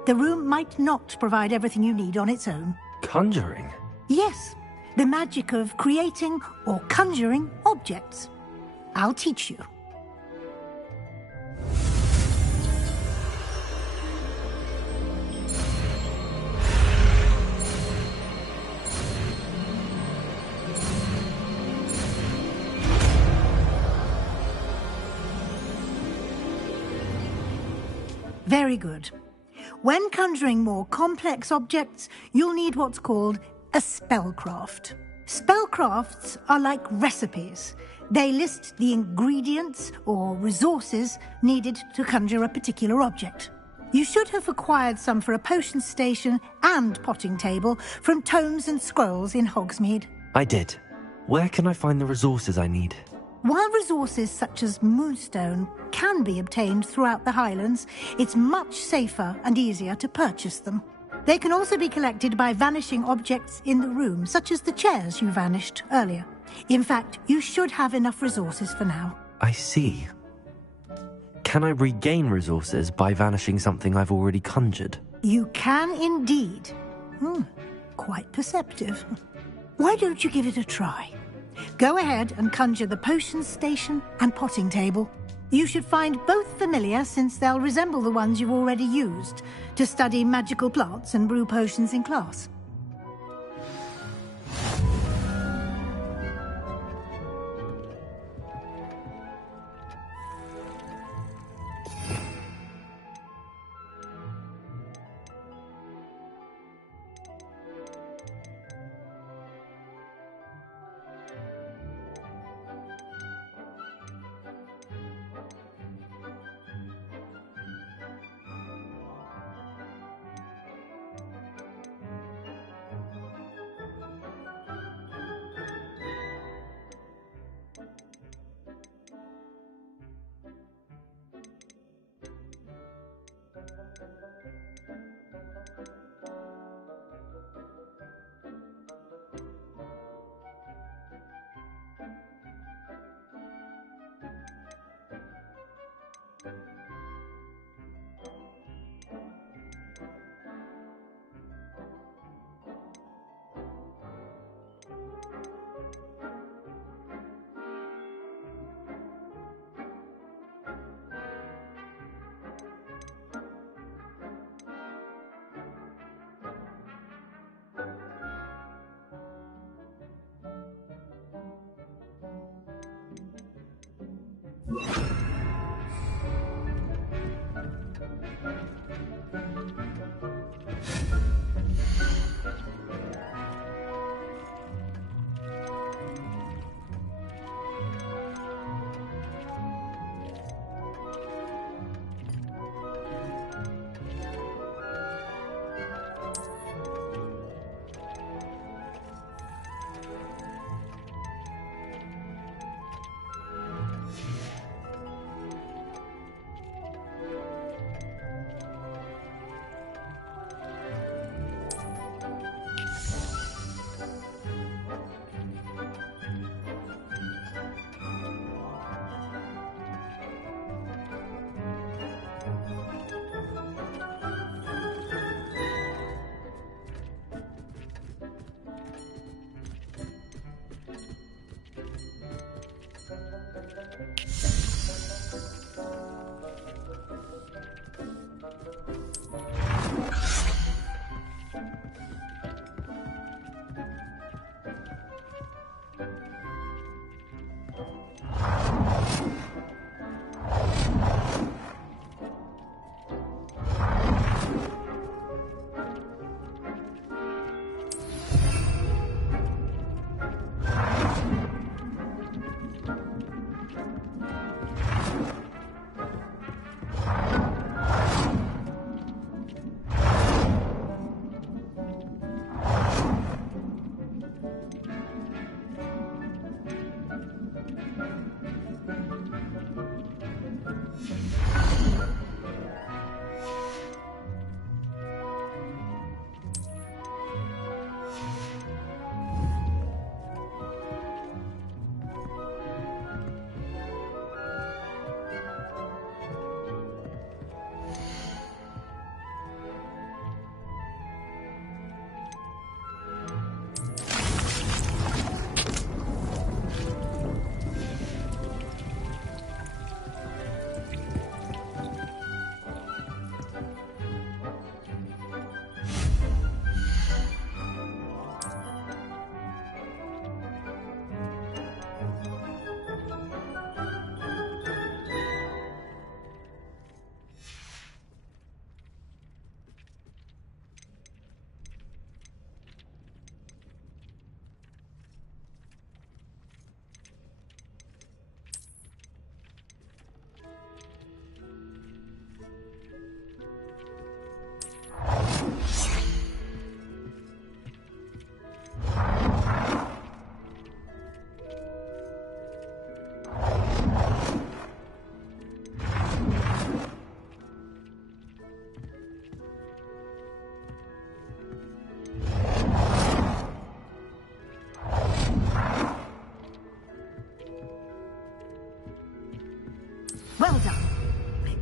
The room might not provide everything you need on its own. Conjuring? Yes, the magic of creating or conjuring objects. I'll teach you. Very good. When conjuring more complex objects, you'll need what's called a spellcraft. Spellcrafts are like recipes. They list the ingredients or resources needed to conjure a particular object. You should have acquired some for a potion station and potting table from tomes and scrolls in Hogsmeade. I did. Where can I find the resources I need? While resources such as moonstone can be obtained throughout the Highlands, it's much safer and easier to purchase them. They can also be collected by vanishing objects in the room, such as the chairs you vanished earlier. In fact, you should have enough resources for now. I see. Can I regain resources by vanishing something I've already conjured? You can indeed. Quite perceptive. Why don't you give it a try? Go ahead and conjure the potion station and potting table. You should find both familiar, since they'll resemble the ones you've already used to study magical plants and brew potions in class.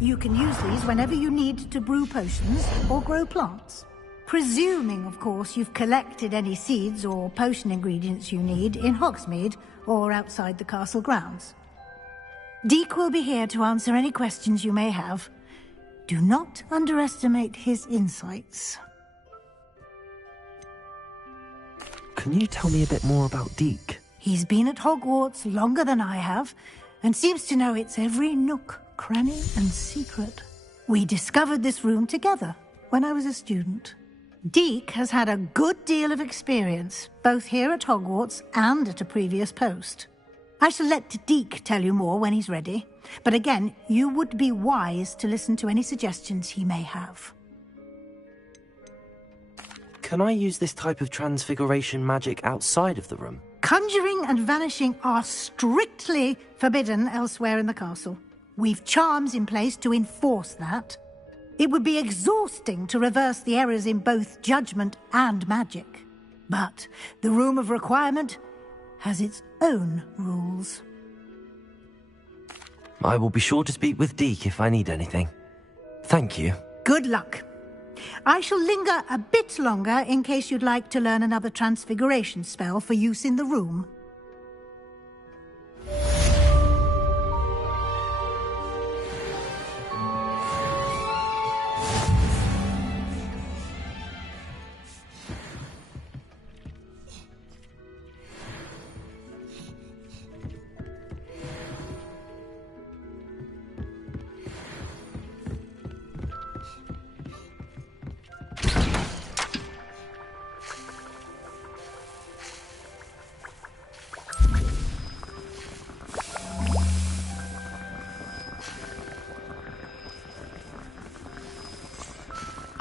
You can use these whenever you need to brew potions or grow plants. Presuming, of course, you've collected any seeds or potion ingredients you need in Hogsmeade or outside the castle grounds. Deek will be here to answer any questions you may have. Do not underestimate his insights. Can you tell me a bit more about Deek? He's been at Hogwarts longer than I have, and seems to know its every nook, cranny, and secret. We discovered this room together when I was a student. Deek has had a good deal of experience, both here at Hogwarts and at a previous post. I shall let Deek tell you more when he's ready, but again, you would be wise to listen to any suggestions he may have. Can I use this type of transfiguration magic outside of the room? Conjuring and vanishing are strictly forbidden elsewhere in the castle. We've charms in place to enforce that. It would be exhausting to reverse the errors in both judgment and magic. But the Room of Requirement has its own rules. I will be sure to speak with Deek if I need anything. Thank you. Good luck. I shall linger a bit longer in case you'd like to learn another transfiguration spell for use in the room.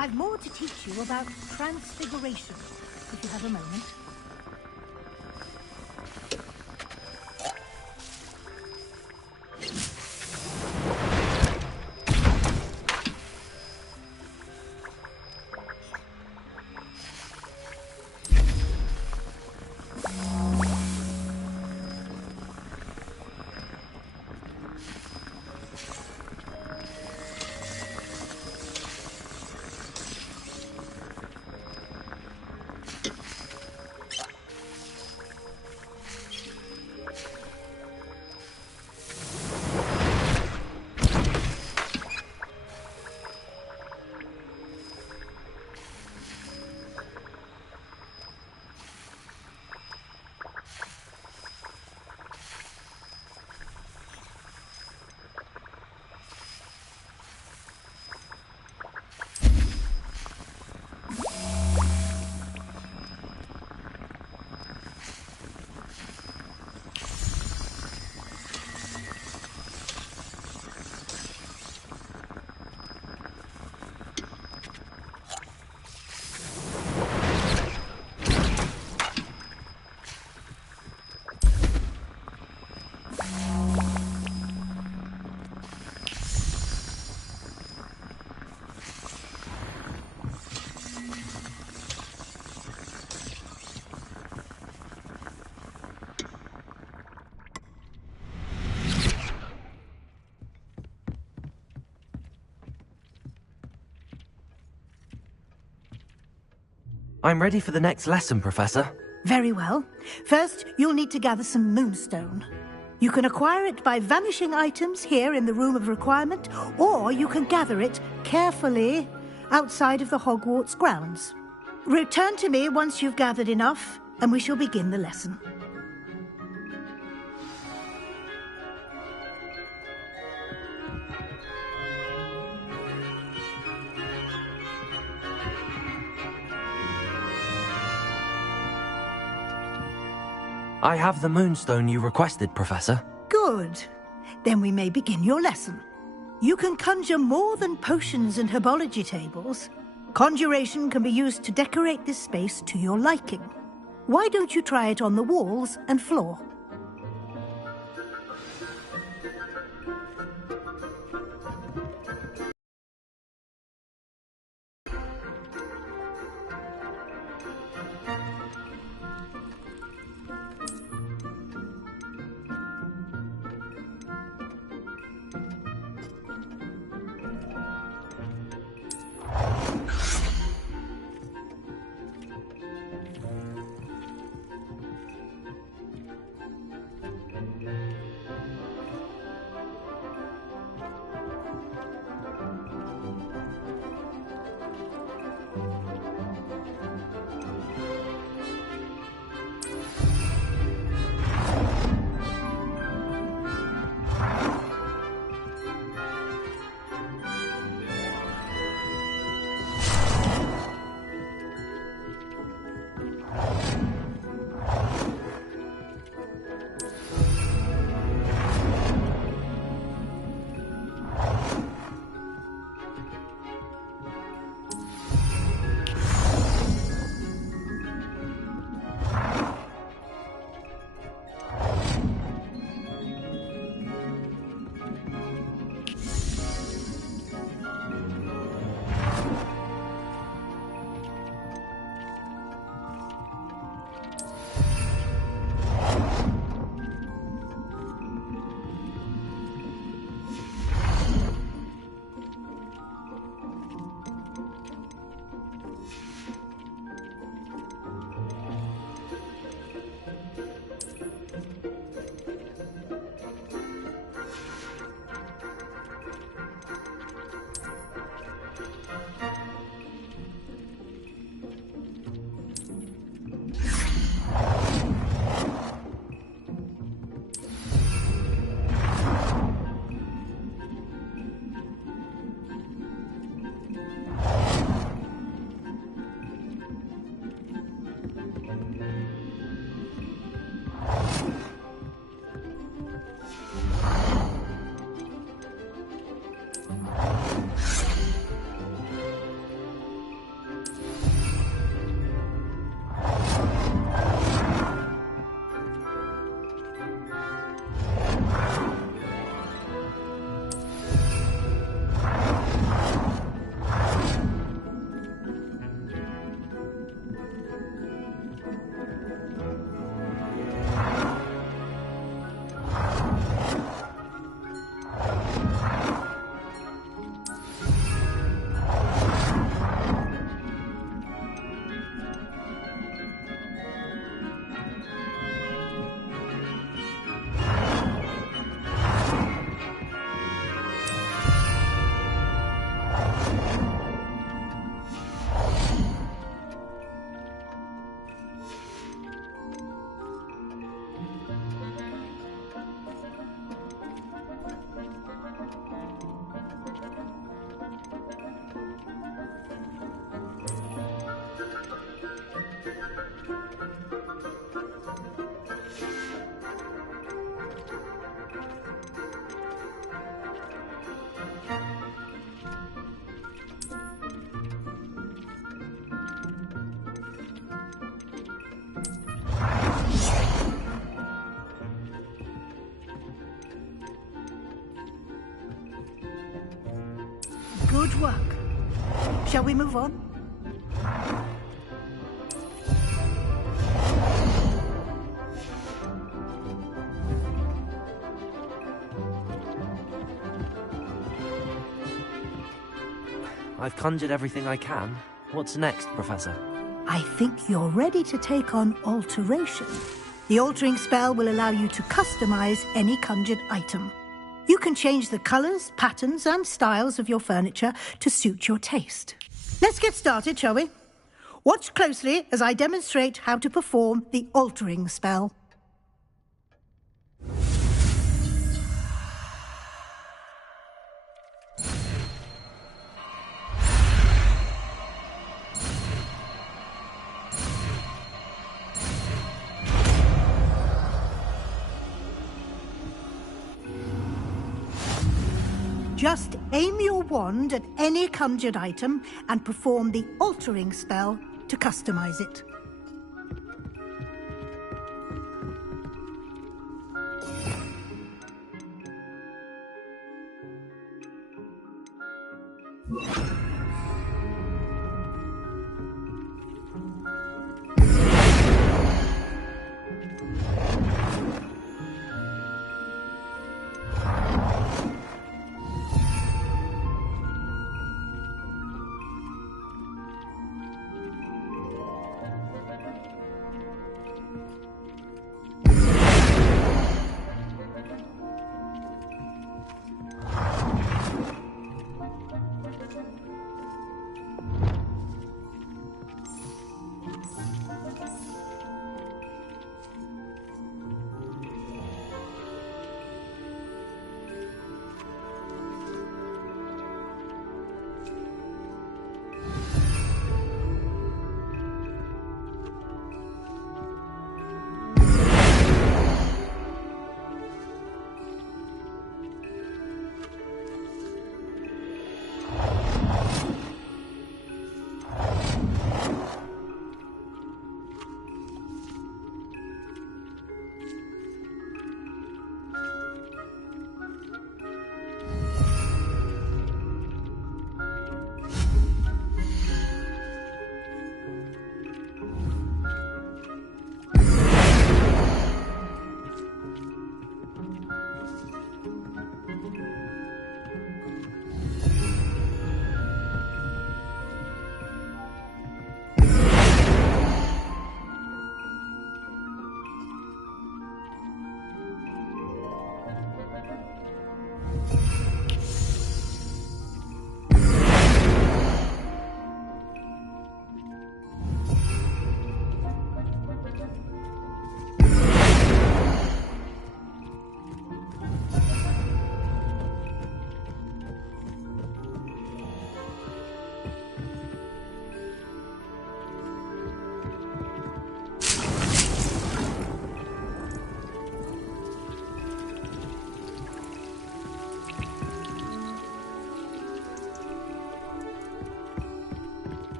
I've more to teach you about transfiguration, if you have a moment. I'm ready for the next lesson, Professor. Very well. First, you'll need to gather some moonstone. You can acquire it by vanishing items here in the Room of Requirement, or you can gather it carefully outside of the Hogwarts grounds. Return to me once you've gathered enough, and we shall begin the lesson. I have the moonstone you requested, Professor. Good. Then we may begin your lesson. You can conjure more than potions and herbology tables. Conjuration can be used to decorate this space to your liking. Why don't you try it on the walls and floor? Shall we move on? I've conjured everything I can. What's next, Professor? I think you're ready to take on alteration. The altering spell will allow you to customize any conjured item. You can change the colors, patterns, and styles of your furniture to suit your taste. Let's get started, shall we? Watch closely as I demonstrate how to perform the altering spell. Just aim your wand at any conjured item and perform the altering spell to customize it.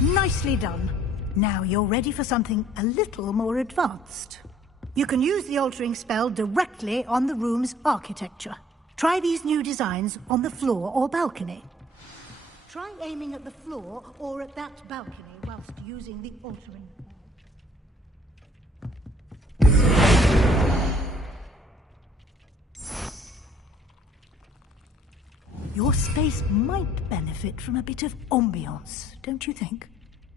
Nicely done. Now you're ready for something a little more advanced. You can use the altering spell directly on the room's architecture. Try these new designs on the floor or balcony. Try aiming at the floor or at that balcony whilst using the altering. Your space might benefit from a bit of ambiance, don't you think?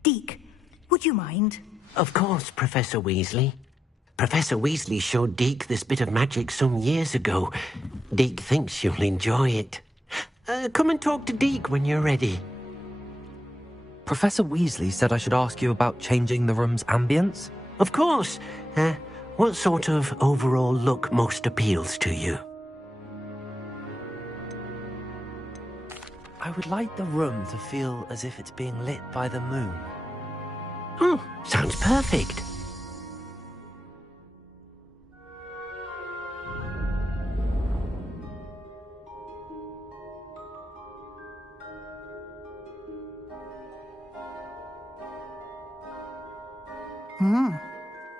Deke, would you mind? Of course, Professor Weasley. Professor Weasley showed Deke this bit of magic some years ago. Deke thinks you'll enjoy it. Come and talk to Deke when you're ready. Professor Weasley said I should ask you about changing the room's ambience? Of course. What sort of overall look most appeals to you? I would like the room to feel as if it's being lit by the moon. Sounds perfect.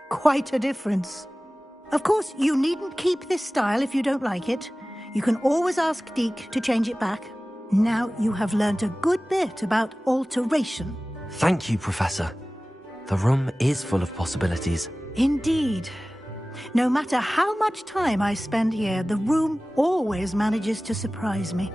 Quite a difference. Of course, you needn't keep this style if you don't like it. You can always ask Deke to change it back. Now you have learnt a good bit about alteration. Thank you, Professor. The room is full of possibilities. Indeed. No matter how much time I spend here, the room always manages to surprise me.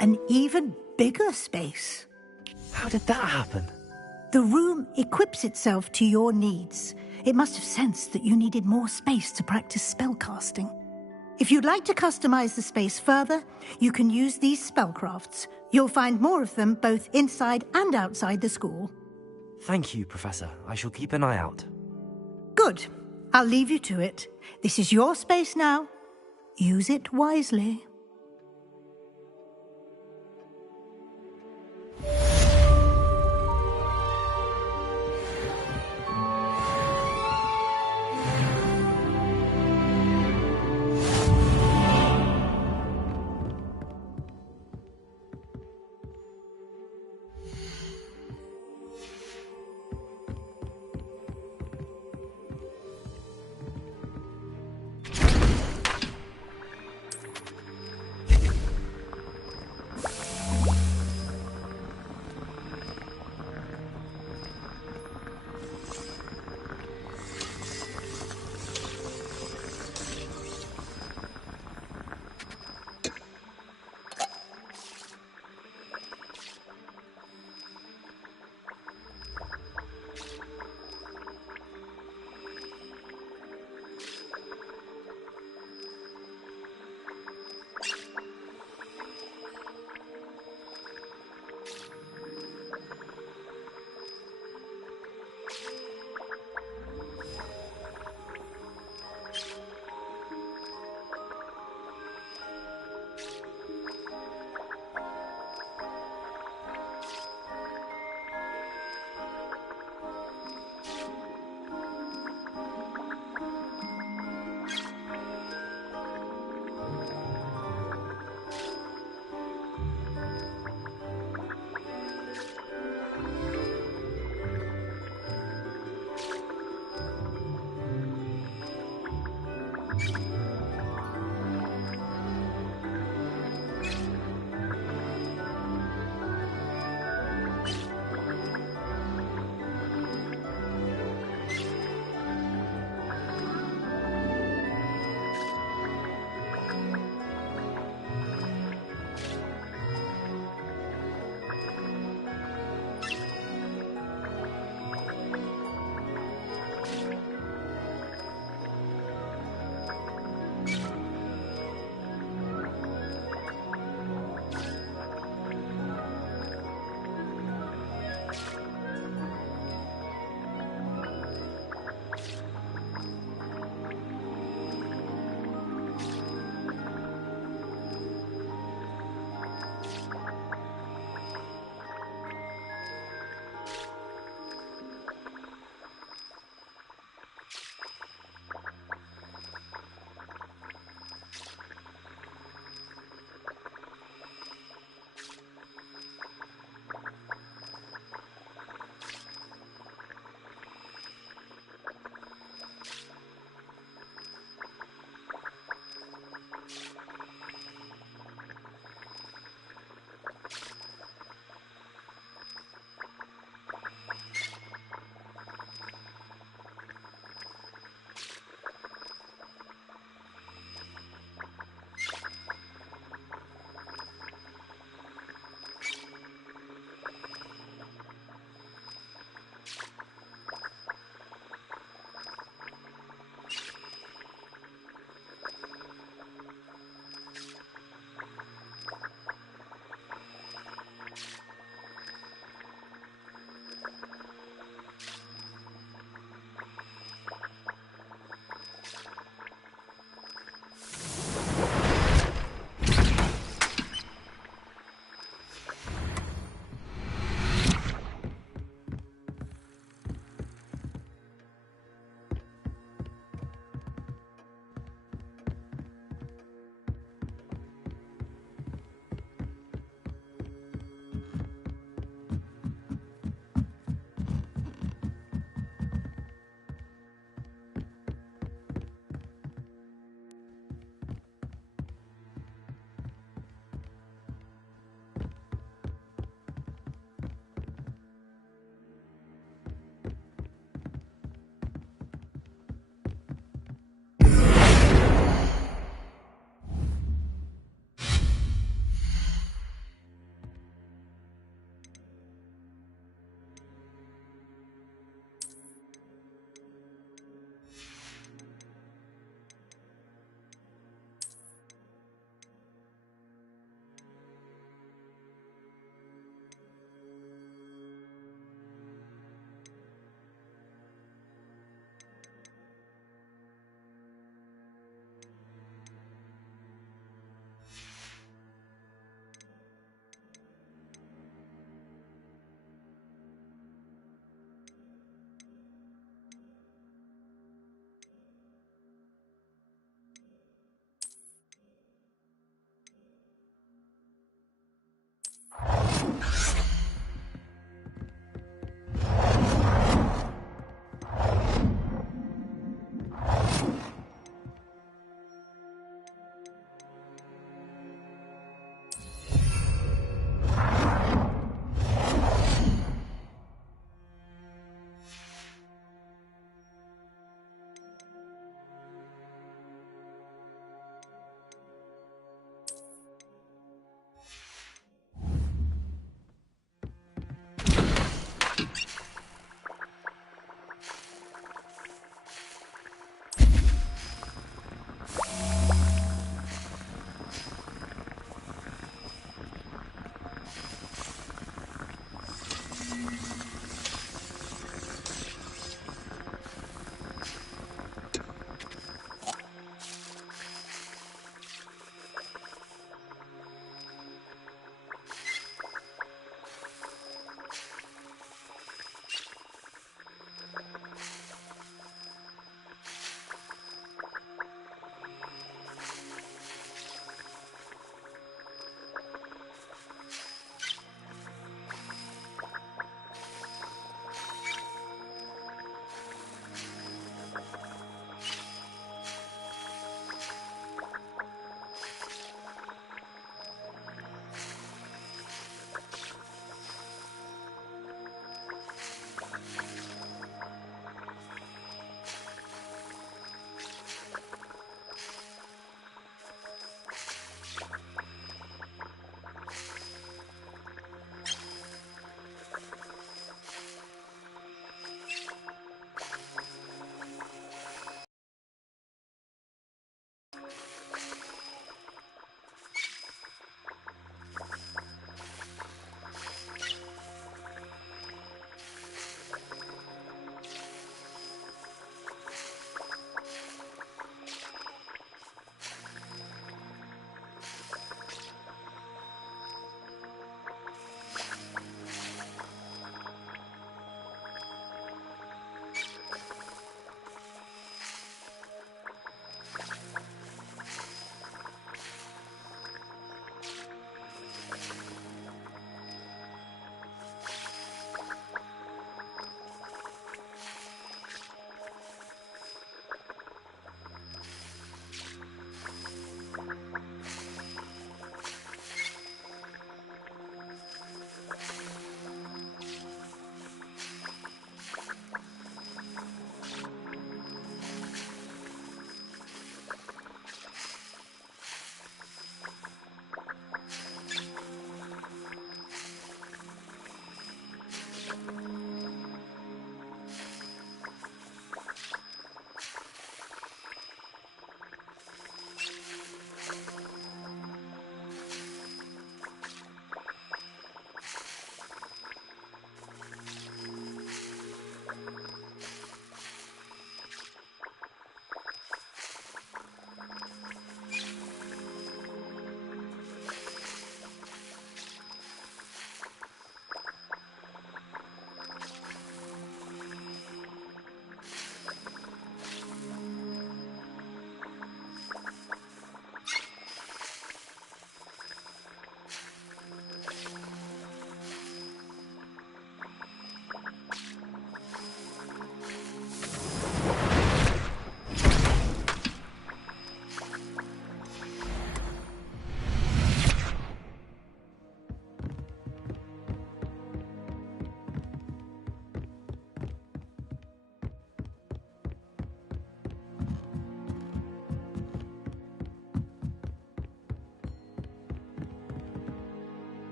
An even bigger space. How did that happen? The room equips itself to your needs. It must have sensed that you needed more space to practice spellcasting. If you'd like to customize the space further, you can use these spellcrafts. You'll find more of them both inside and outside the school. Thank you, Professor. I shall keep an eye out. Good. I'll leave you to it. This is your space now. Use it wisely.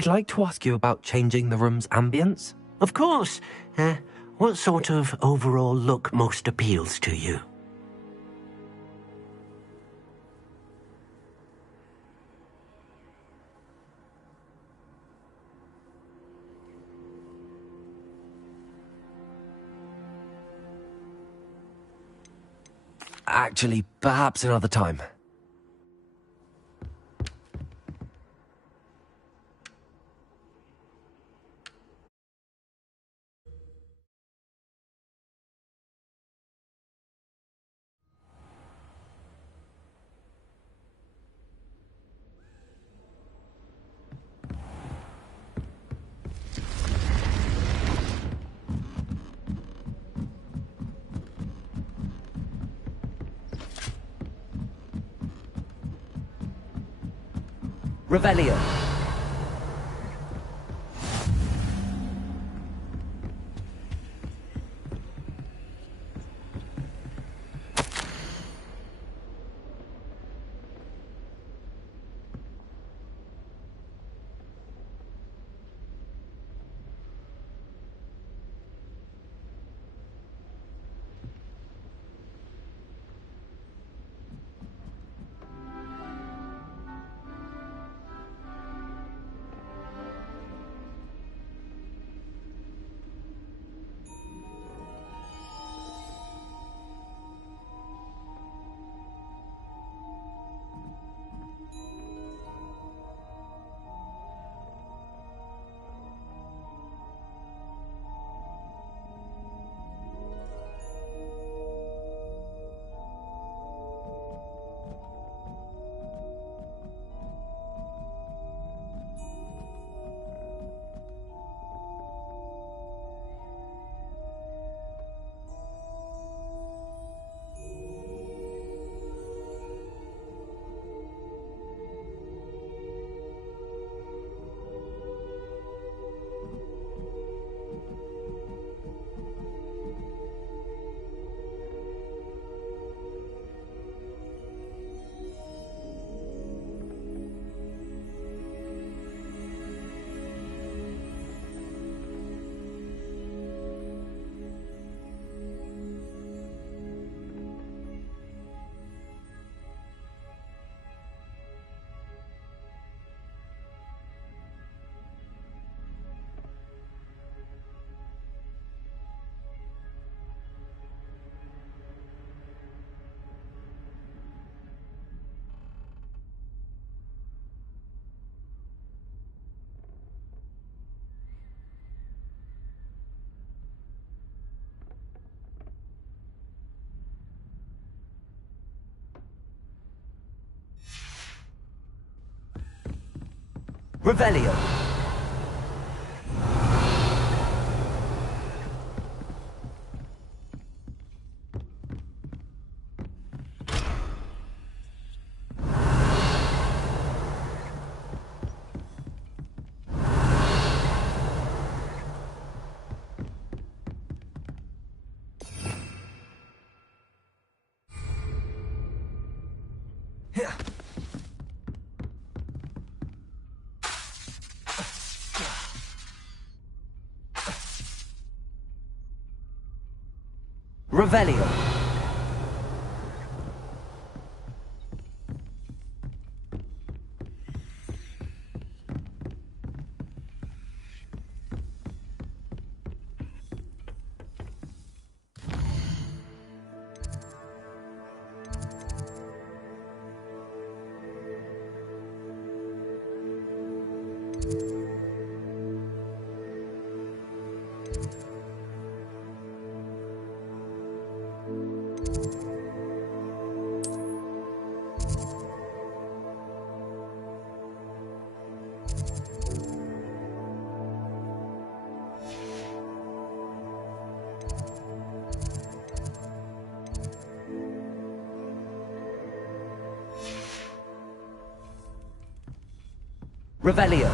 I'd like to ask you about changing the room's ambience. Of course. What sort of overall look most appeals to you? Actually, perhaps another time. Revelio. Revelio. Revelio. Revelio.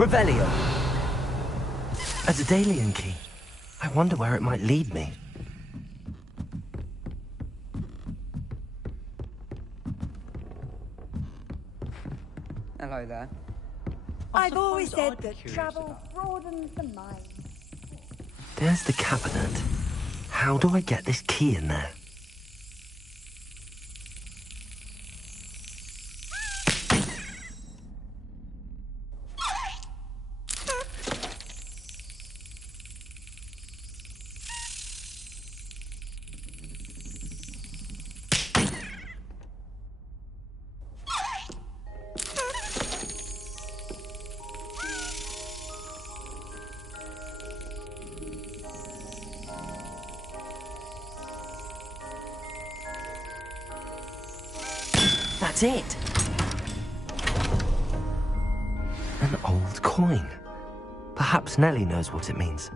Revelio. A Daedalian key. I wonder where it might lead me. Hello there. I've always said that travel broadens the mind. There's the cabinet. How do I get this key in there? That's it. An old coin. Perhaps Nellie knows what it means.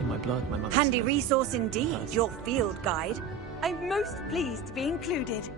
In my blood, my mother. Handy resource indeed, your field guide. I'm most pleased to be included.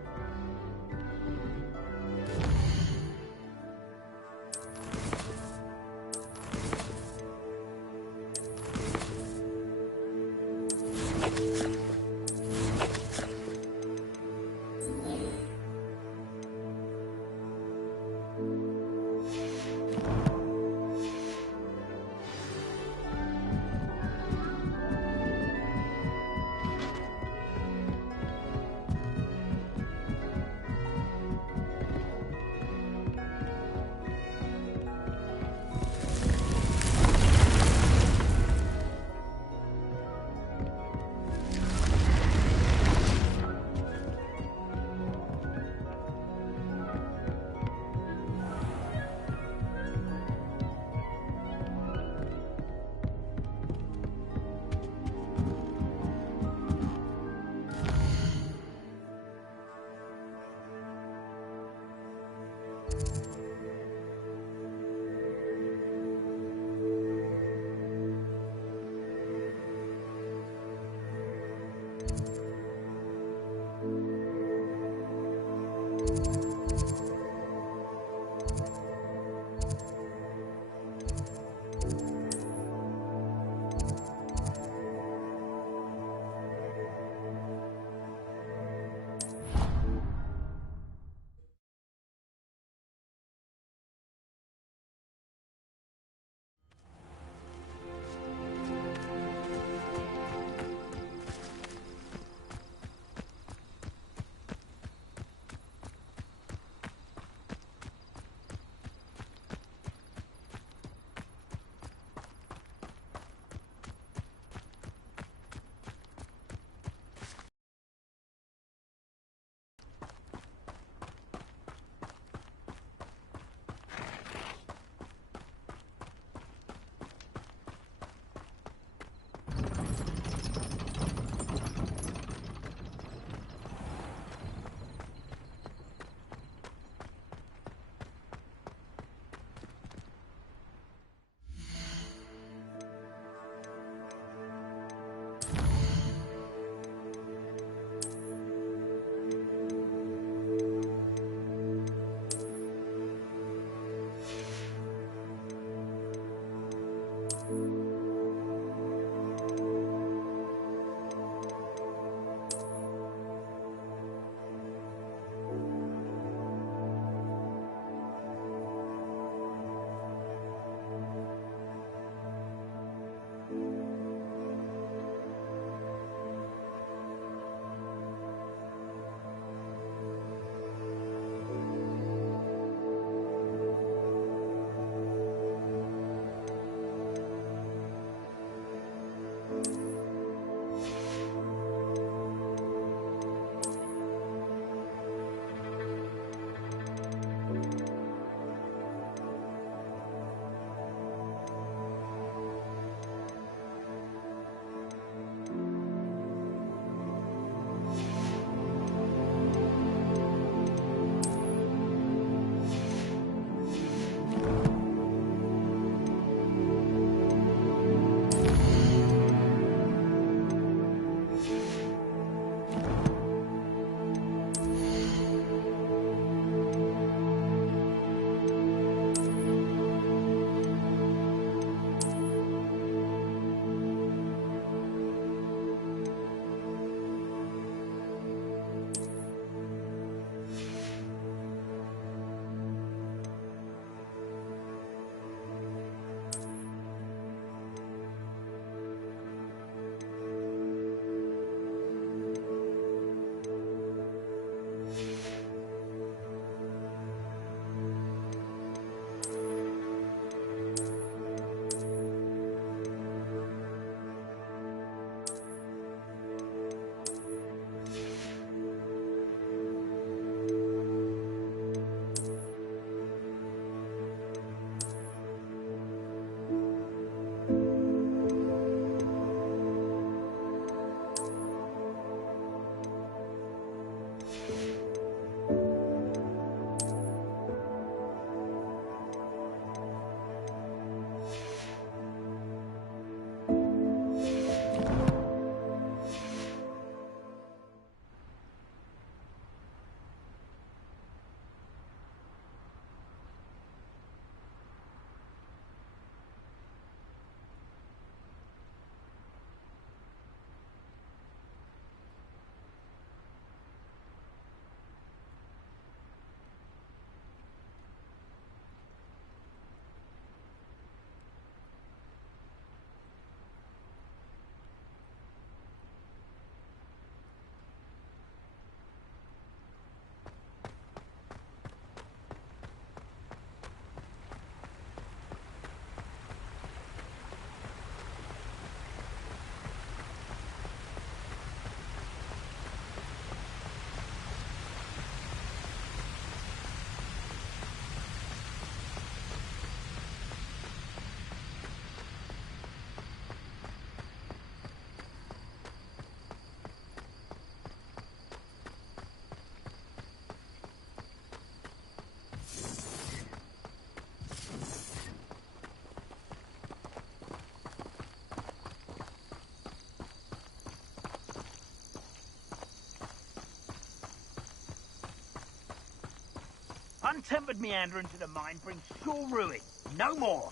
ill-tempered meander into the mine brings sure ruin. No more.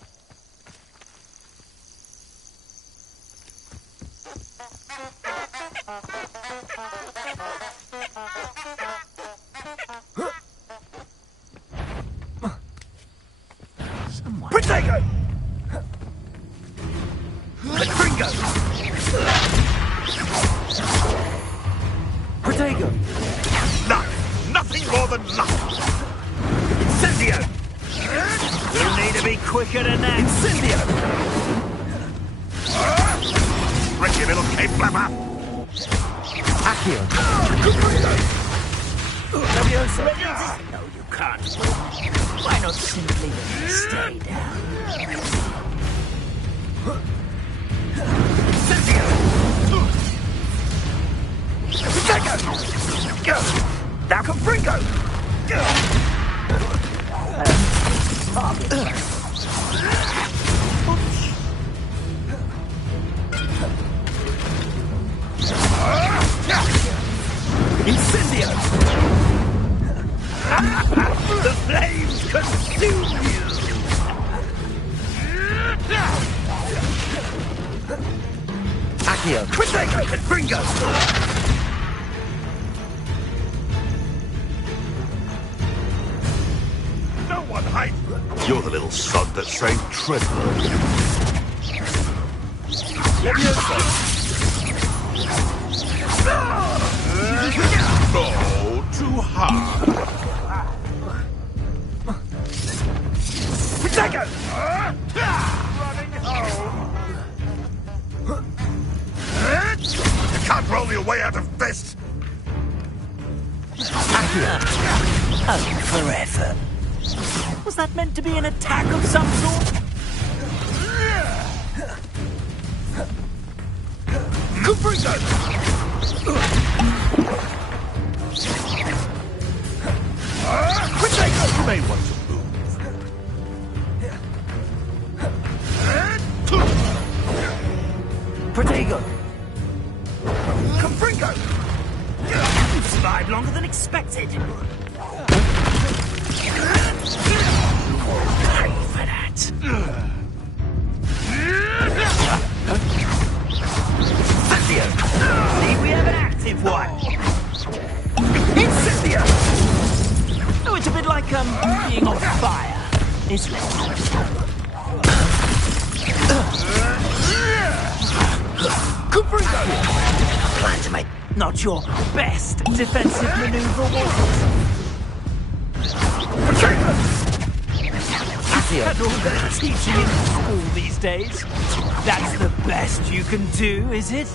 Protego! Gringo! Protego! Luck! Nothing more than luck! Incendio! We'll need to be quicker than that. Incendio! Ricky, little cave flapper! Accio! Leviosa! No, you can't. Why not simply stay down? Incendio! Protego! Now come Bringo! Incendio! The flames consume you! Accio! Protego and Bringo! No one hides! You're the little sod that saved Treadwell. Leviosa! Oh, too hard. Protego! Running home! You can't roll your way out of this! Oh, forever. Was that meant to be an attack of some sort? Cuprico! Protego! You may want to move. Protego! Cuprico! You survived longer than expected. Pay for that. Incendio! See, we have an active one. Incendio! Oh, it's a bit like, being on fire, isn't it? Cuprico! Plan to make not your best defensive maneuver, was it? And all that teaching in school these days. That's the best you can do, is it?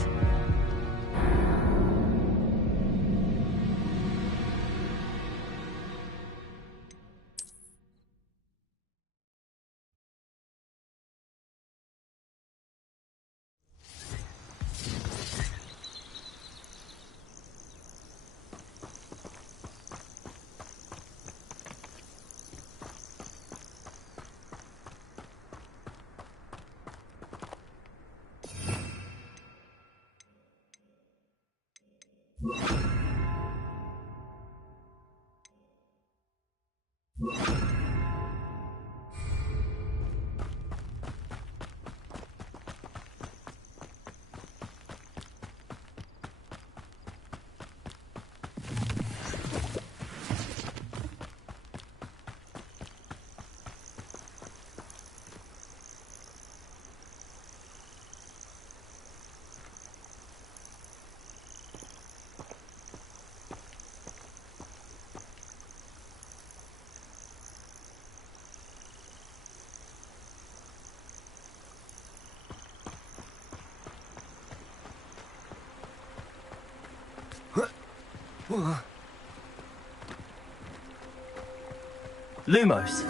Lumos.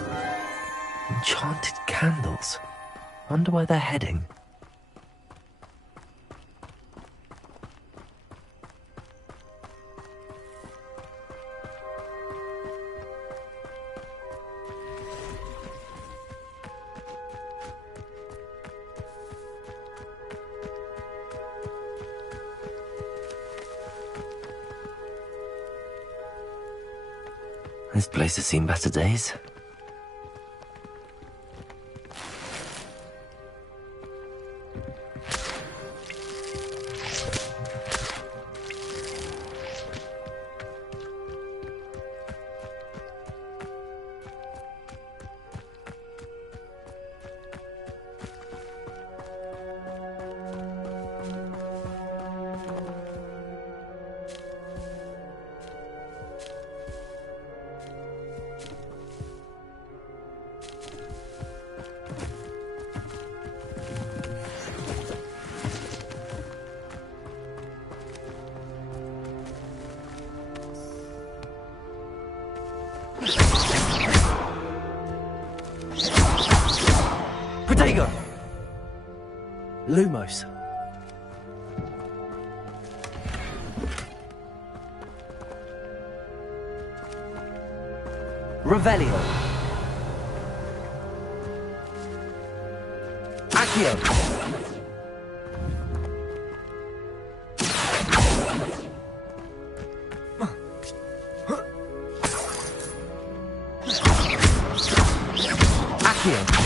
Enchanted candles. Wonder where they're heading. This place has seen better days. Protego! Lumos. Revelio. Accio. Accio.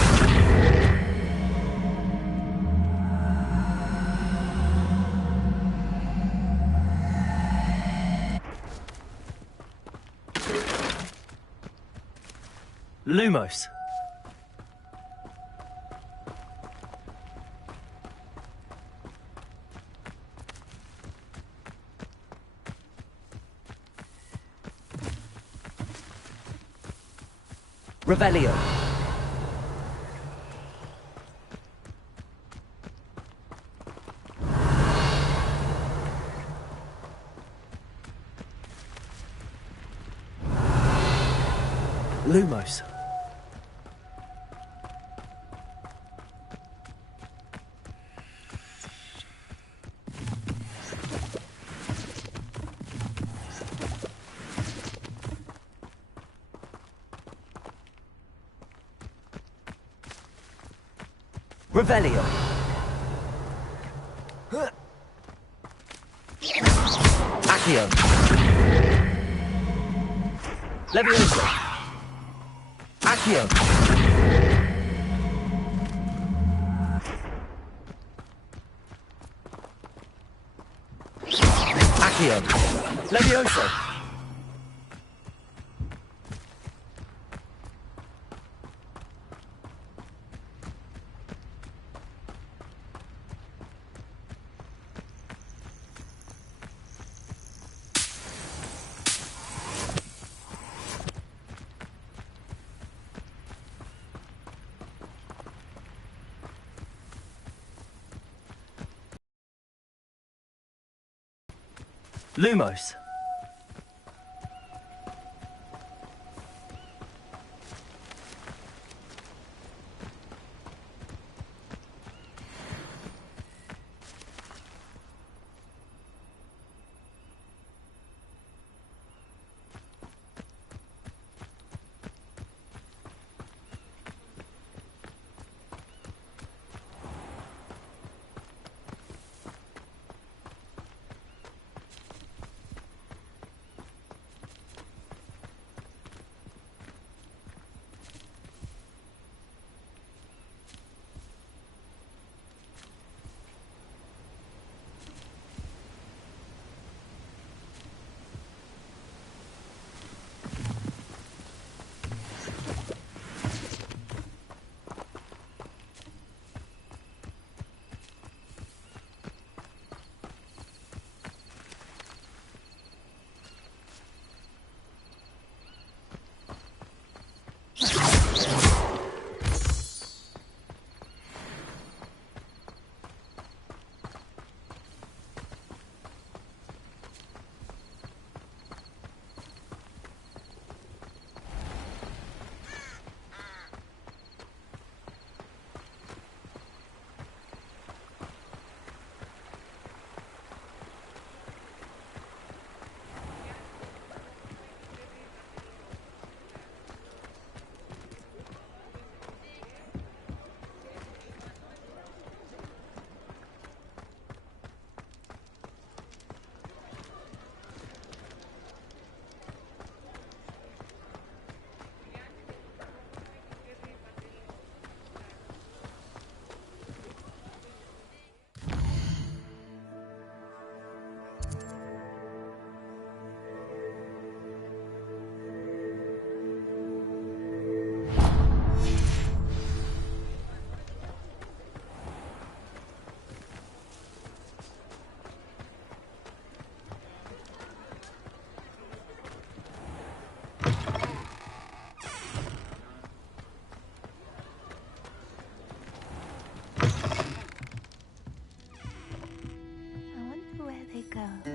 Lumos. Revelio. Lumos. Revelio. Accio. Levioso. Accio. Accio. Levioso. Lumos.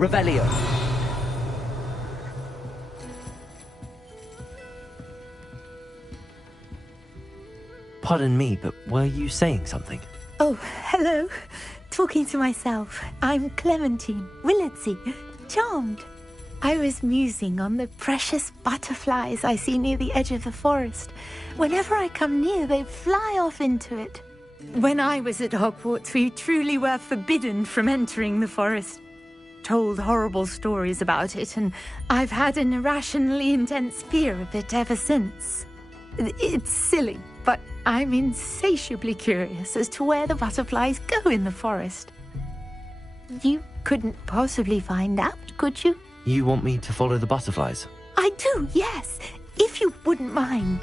Revelio. Pardon me, but were you saying something? Oh, hello. Talking to myself. I'm Clementine Willardsey. Charmed. I was musing on the precious butterflies I see near the edge of the forest. Whenever I come near, they fly off into it. When I was at Hogwarts, we truly were forbidden from entering the forest. Told horrible stories about it, and I've had an irrationally intense fear of it ever since. It's silly, but I'm insatiably curious as to where the butterflies go in the forest. You couldn't possibly find out, could you? You want me to follow the butterflies? I do, yes, if you wouldn't mind.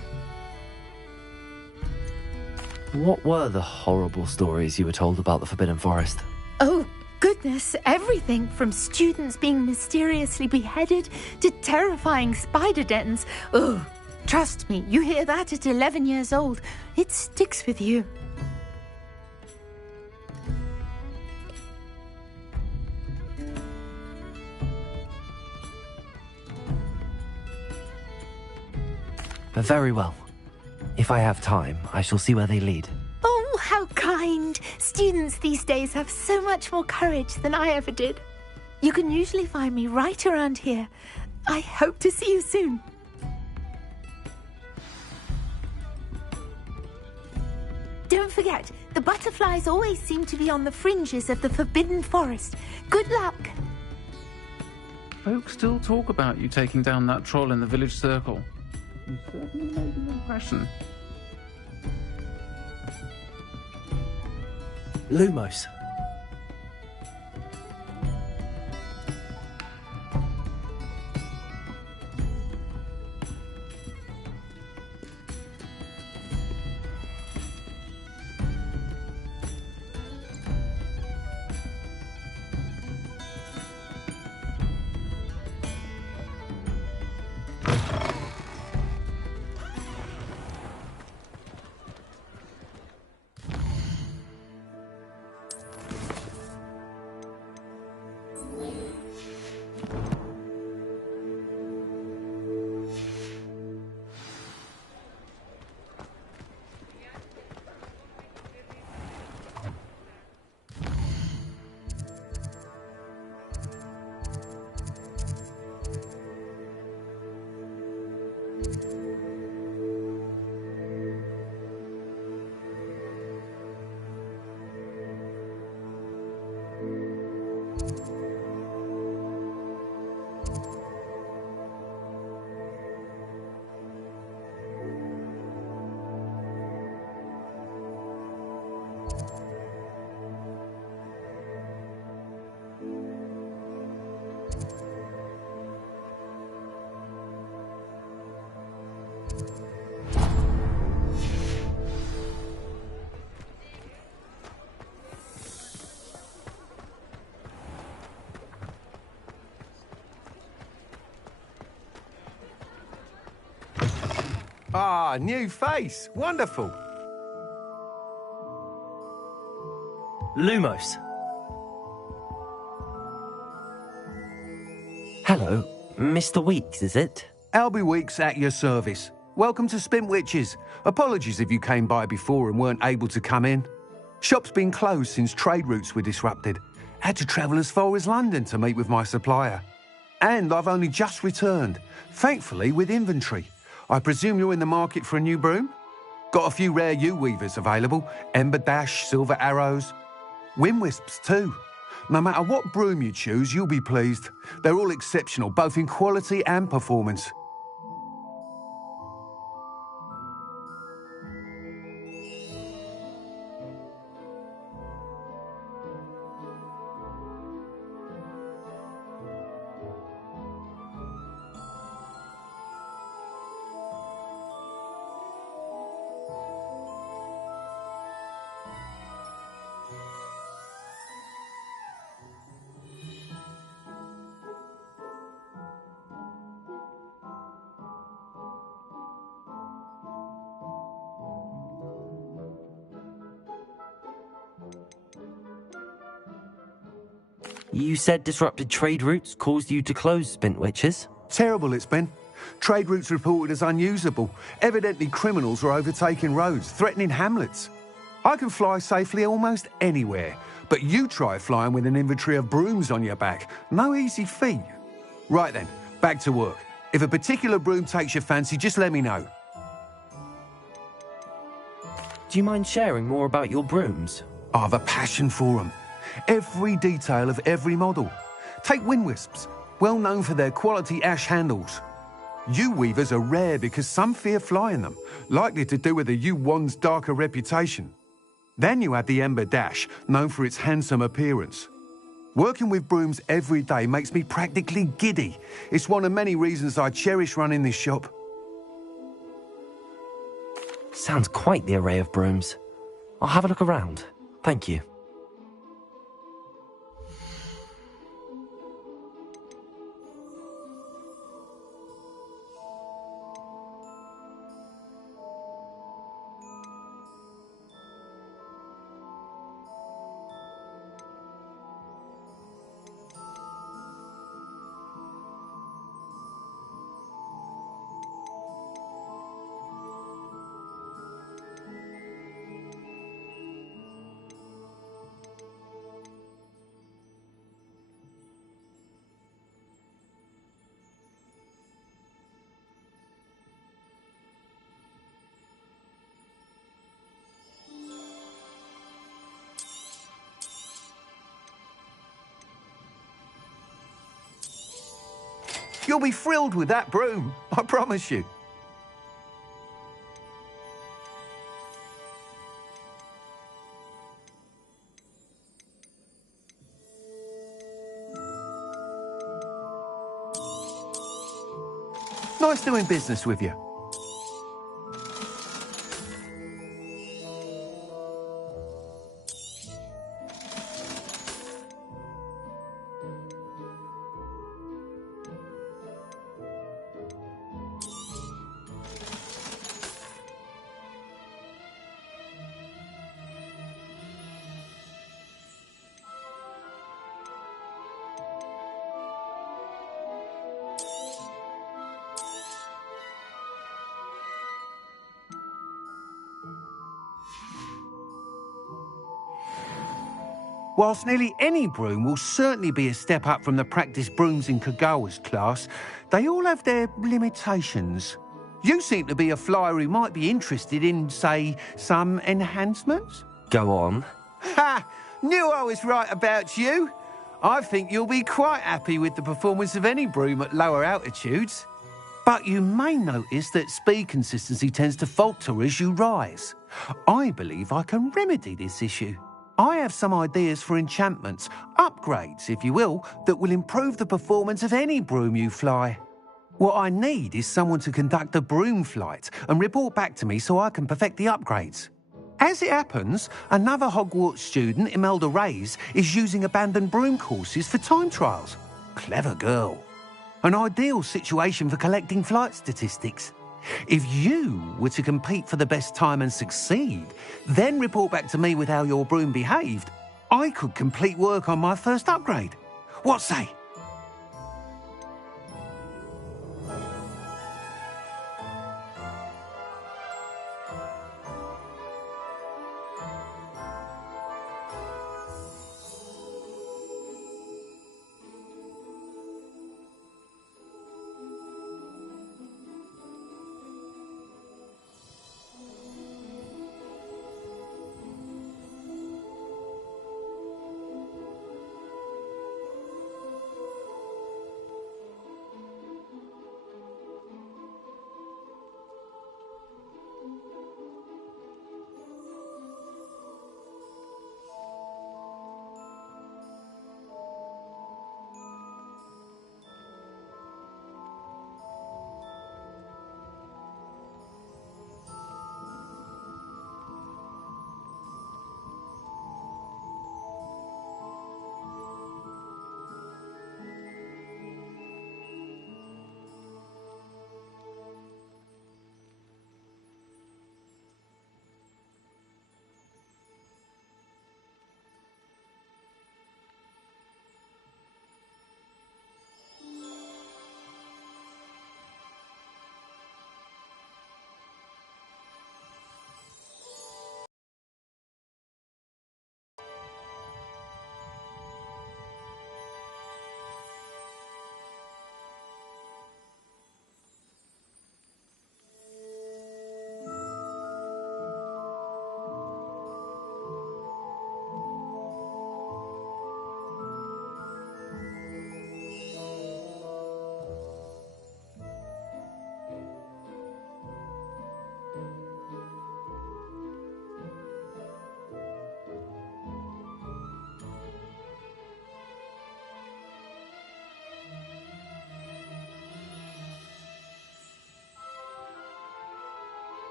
What were the horrible stories you were told about the Forbidden Forest? Oh, goodness, everything from students being mysteriously beheaded to terrifying spider dens. Ugh, trust me, you hear that at 11 years old, it sticks with you. Very well. If I have time, I shall see where they lead. Oh, how kind. Students these days have so much more courage than I ever did. You can usually find me right around here. I hope to see you soon. Don't forget, the butterflies always seem to be on the fringes of the Forbidden Forest. Good luck. Folks still talk about you taking down that troll in the village circle. You certainly made an impression. Lumos. Ah, new face. Wonderful. Lumos. Hello, Mr. Weeks, is it? Albie Weeks at your service. Welcome to Spintwitches. Apologies if you came by before and weren't able to come in. Shop's been closed since trade routes were disrupted. Had to travel as far as London to meet with my supplier. And I've only just returned, thankfully with inventory. I presume you're in the market for a new broom? Got a few rare U-weavers available. Ember Dash, Silver Arrows. Wind Wisps too. No matter what broom you choose, you'll be pleased. They're all exceptional, both in quality and performance. You said disrupted trade routes caused you to close Spintwitches? Terrible it's been. Trade routes reported as unusable. Evidently criminals are overtaking roads, threatening hamlets. I can fly safely almost anywhere, but you try flying with an inventory of brooms on your back. No easy feat. Right then, back to work. If a particular broom takes your fancy, just let me know. Do you mind sharing more about your brooms? I've a passion for them. Every detail of every model. Take wind wisps, well known for their quality ash handles. Yew weavers are rare because some fear flying them, likely to do with the yew wand's darker reputation. Then you have the Ember Dash, known for its handsome appearance. Working with brooms every day makes me practically giddy. It's one of many reasons I cherish running this shop. Sounds quite the array of brooms. I'll have a look around. Thank you. You'll be thrilled with that broom, I promise you. Nice doing business with you. Whilst nearly any broom will certainly be a step up from the practice brooms in Kagawa's class, they all have their limitations. You seem to be a flyer who might be interested in, say, some enhancements? Go on. Ha! Knew I was right about you. I think you'll be quite happy with the performance of any broom at lower altitudes. But you may notice that speed consistency tends to falter as you rise. I believe I can remedy this issue. I have some ideas for enchantments, upgrades, if you will, that will improve the performance of any broom you fly. What I need is someone to conduct a broom flight and report back to me so I can perfect the upgrades. As it happens, another Hogwarts student, Imelda Reyes, is using abandoned broom courses for time trials. Clever girl. An ideal situation for collecting flight statistics. If you were to compete for the best time and succeed, then report back to me with how your broom behaved, I could complete work on my first upgrade. What say?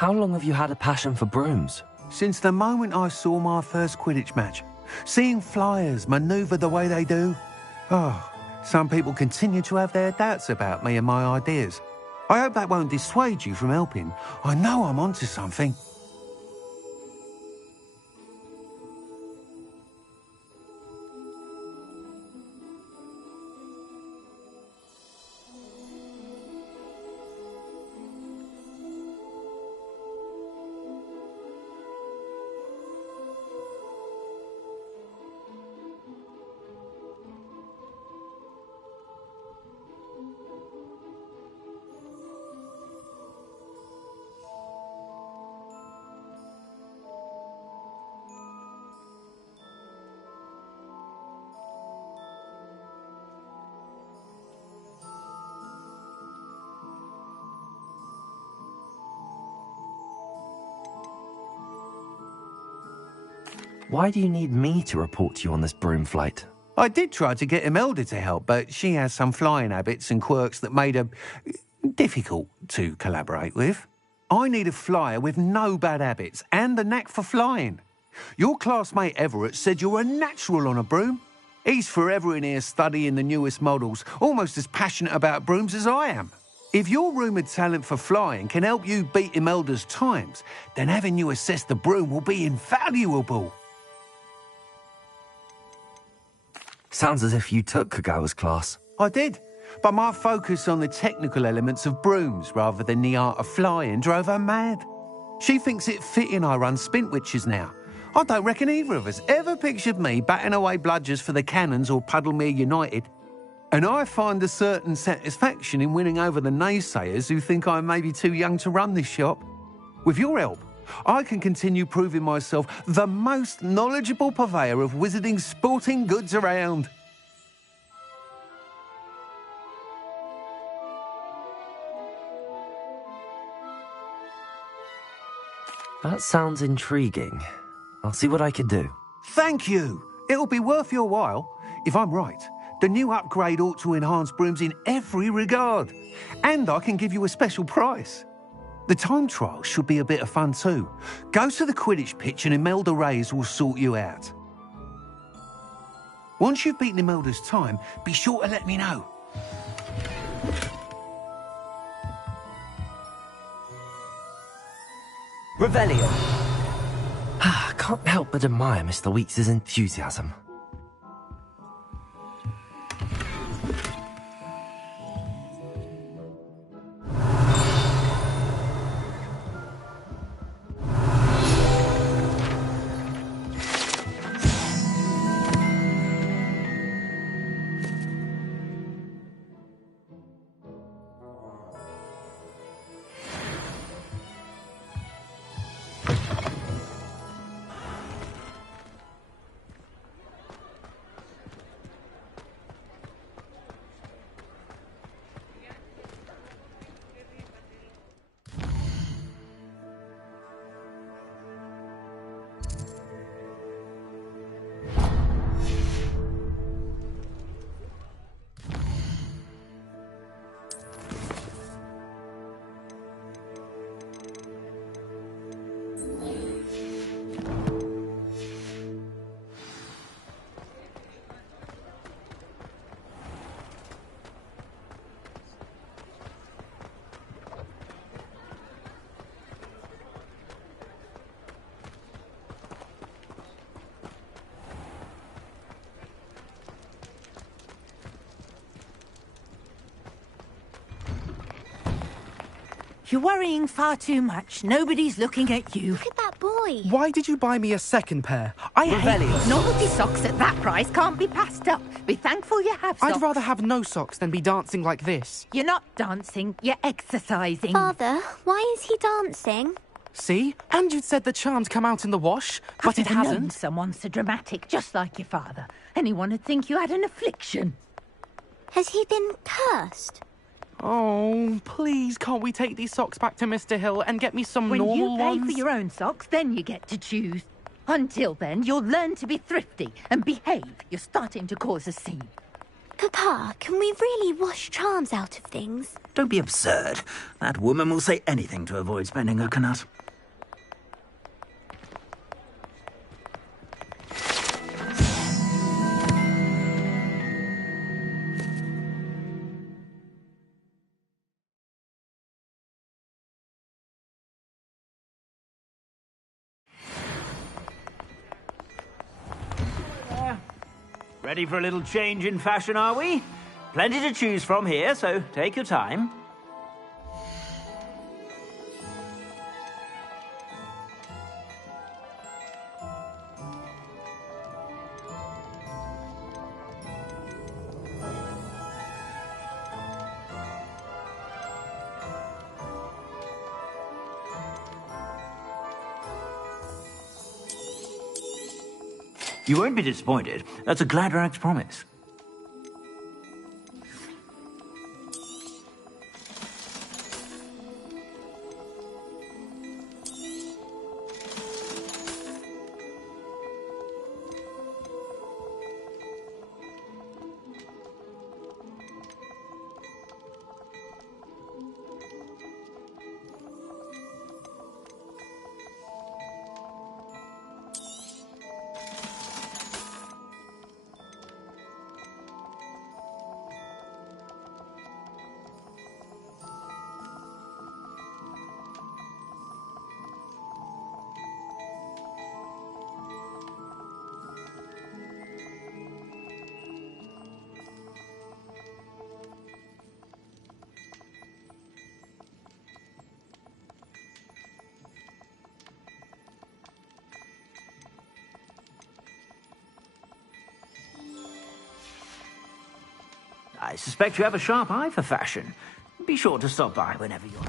How long have you had a passion for brooms? Since the moment I saw my first Quidditch match. Seeing flyers manoeuvre the way they do. Oh, some people continue to have their doubts about me and my ideas. I hope that won't dissuade you from helping. I know I'm onto something. Why do you need me to report to you on this broom flight? I did try to get Imelda to help, but she has some flying habits and quirks that made her difficult to collaborate with. I need a flyer with no bad habits and the knack for flying. Your classmate Everett said you're a natural on a broom. He's forever in here studying the newest models, almost as passionate about brooms as I am. If your rumoured talent for flying can help you beat Imelda's times, then having you assess the broom will be invaluable. Sounds as if you took Kagawa's class. I did, but my focus on the technical elements of brooms rather than the art of flying drove her mad. She thinks it fitting I run Spintwitches now. I don't reckon either of us ever pictured me batting away bludgers for the Cannons or Puddlemere United. And I find a certain satisfaction in winning over the naysayers who think I'm maybe too young to run this shop. With your help, I can continue proving myself the most knowledgeable purveyor of wizarding sporting goods around. That sounds intriguing. I'll see what I can do. Thank you. It'll be worth your while. If I'm right, the new upgrade ought to enhance brooms in every regard. And I can give you a special price. The time trial should be a bit of fun too. Go to the Quidditch pitch and Imelda Reyes will sort you out. Once you've beaten Imelda's time, be sure to let me know. Revelio. Can't help but admire Mr. Weeks' enthusiasm. You're worrying far too much. Nobody's looking at you. Look at that boy. Why did you buy me a second pair? I hate these. Novelty socks at that price can't be passed up. Be thankful you have socks. I'd rather have no socks than be dancing like this. You're not dancing, you're exercising. Father, why is he dancing? See? And you'd said the charm's come out in the wash, but it I've never known hasn't. someone so dramatic, just like your father. Anyone would think you had an affliction. Has he been cursed? Oh, please, can't we take these socks back to Mr. Hill and get me some normal ones? When you pay for your own socks, then you get to choose. Until then, you'll learn to be thrifty and behave. You're starting to cause a scene. Papa, can we really wash charms out of things? Don't be absurd. That woman will say anything to avoid spending her knut. Ready for a little change in fashion, are we? Plenty to choose from here, so take your time. You won't be disappointed. That's a Gladrag's promise. I suspect you have a sharp eye for fashion. Be sure to stop by whenever you're...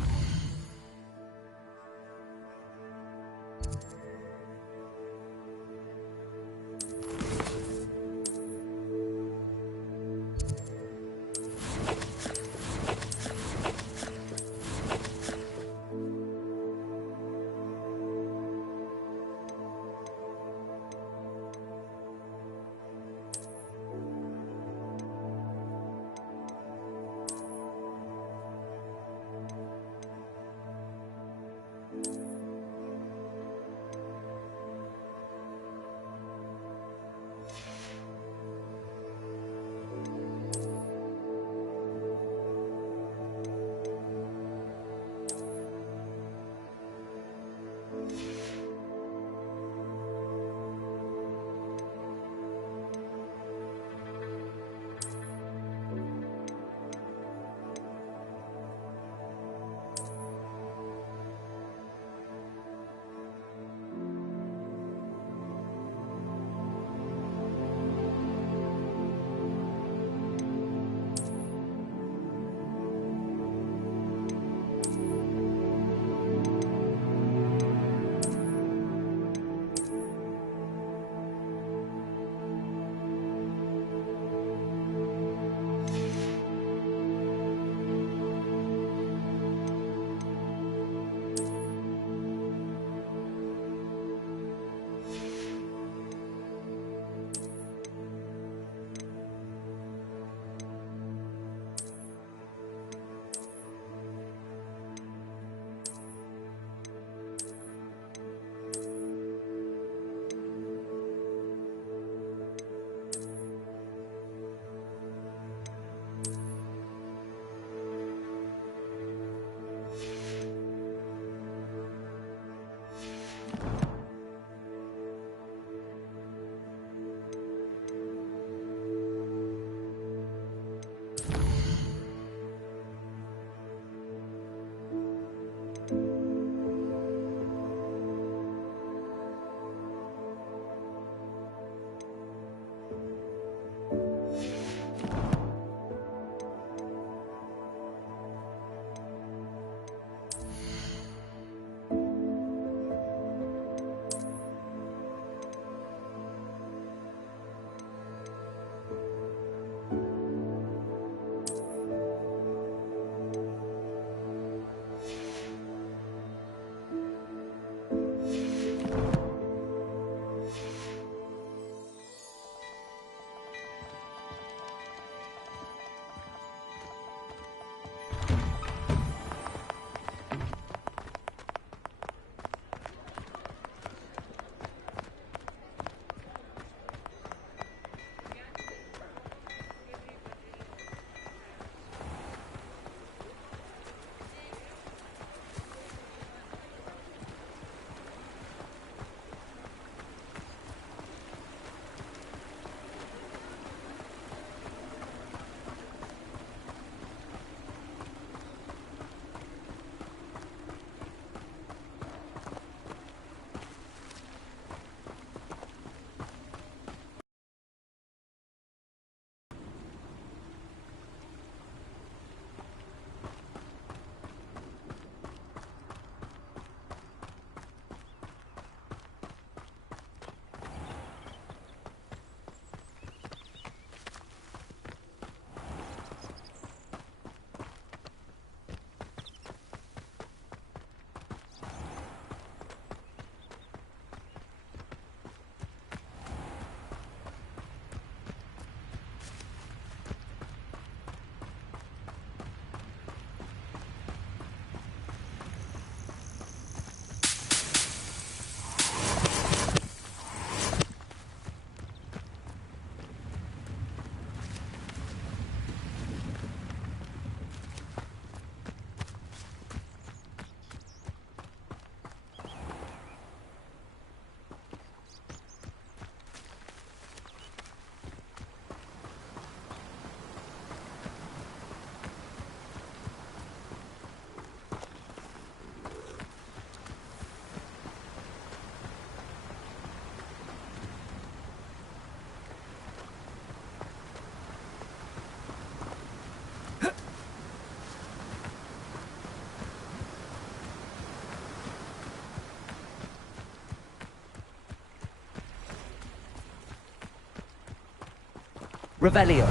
Revelio.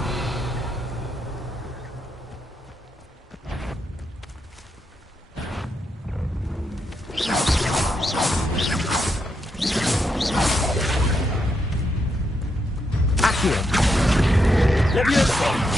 Accio. Levioso.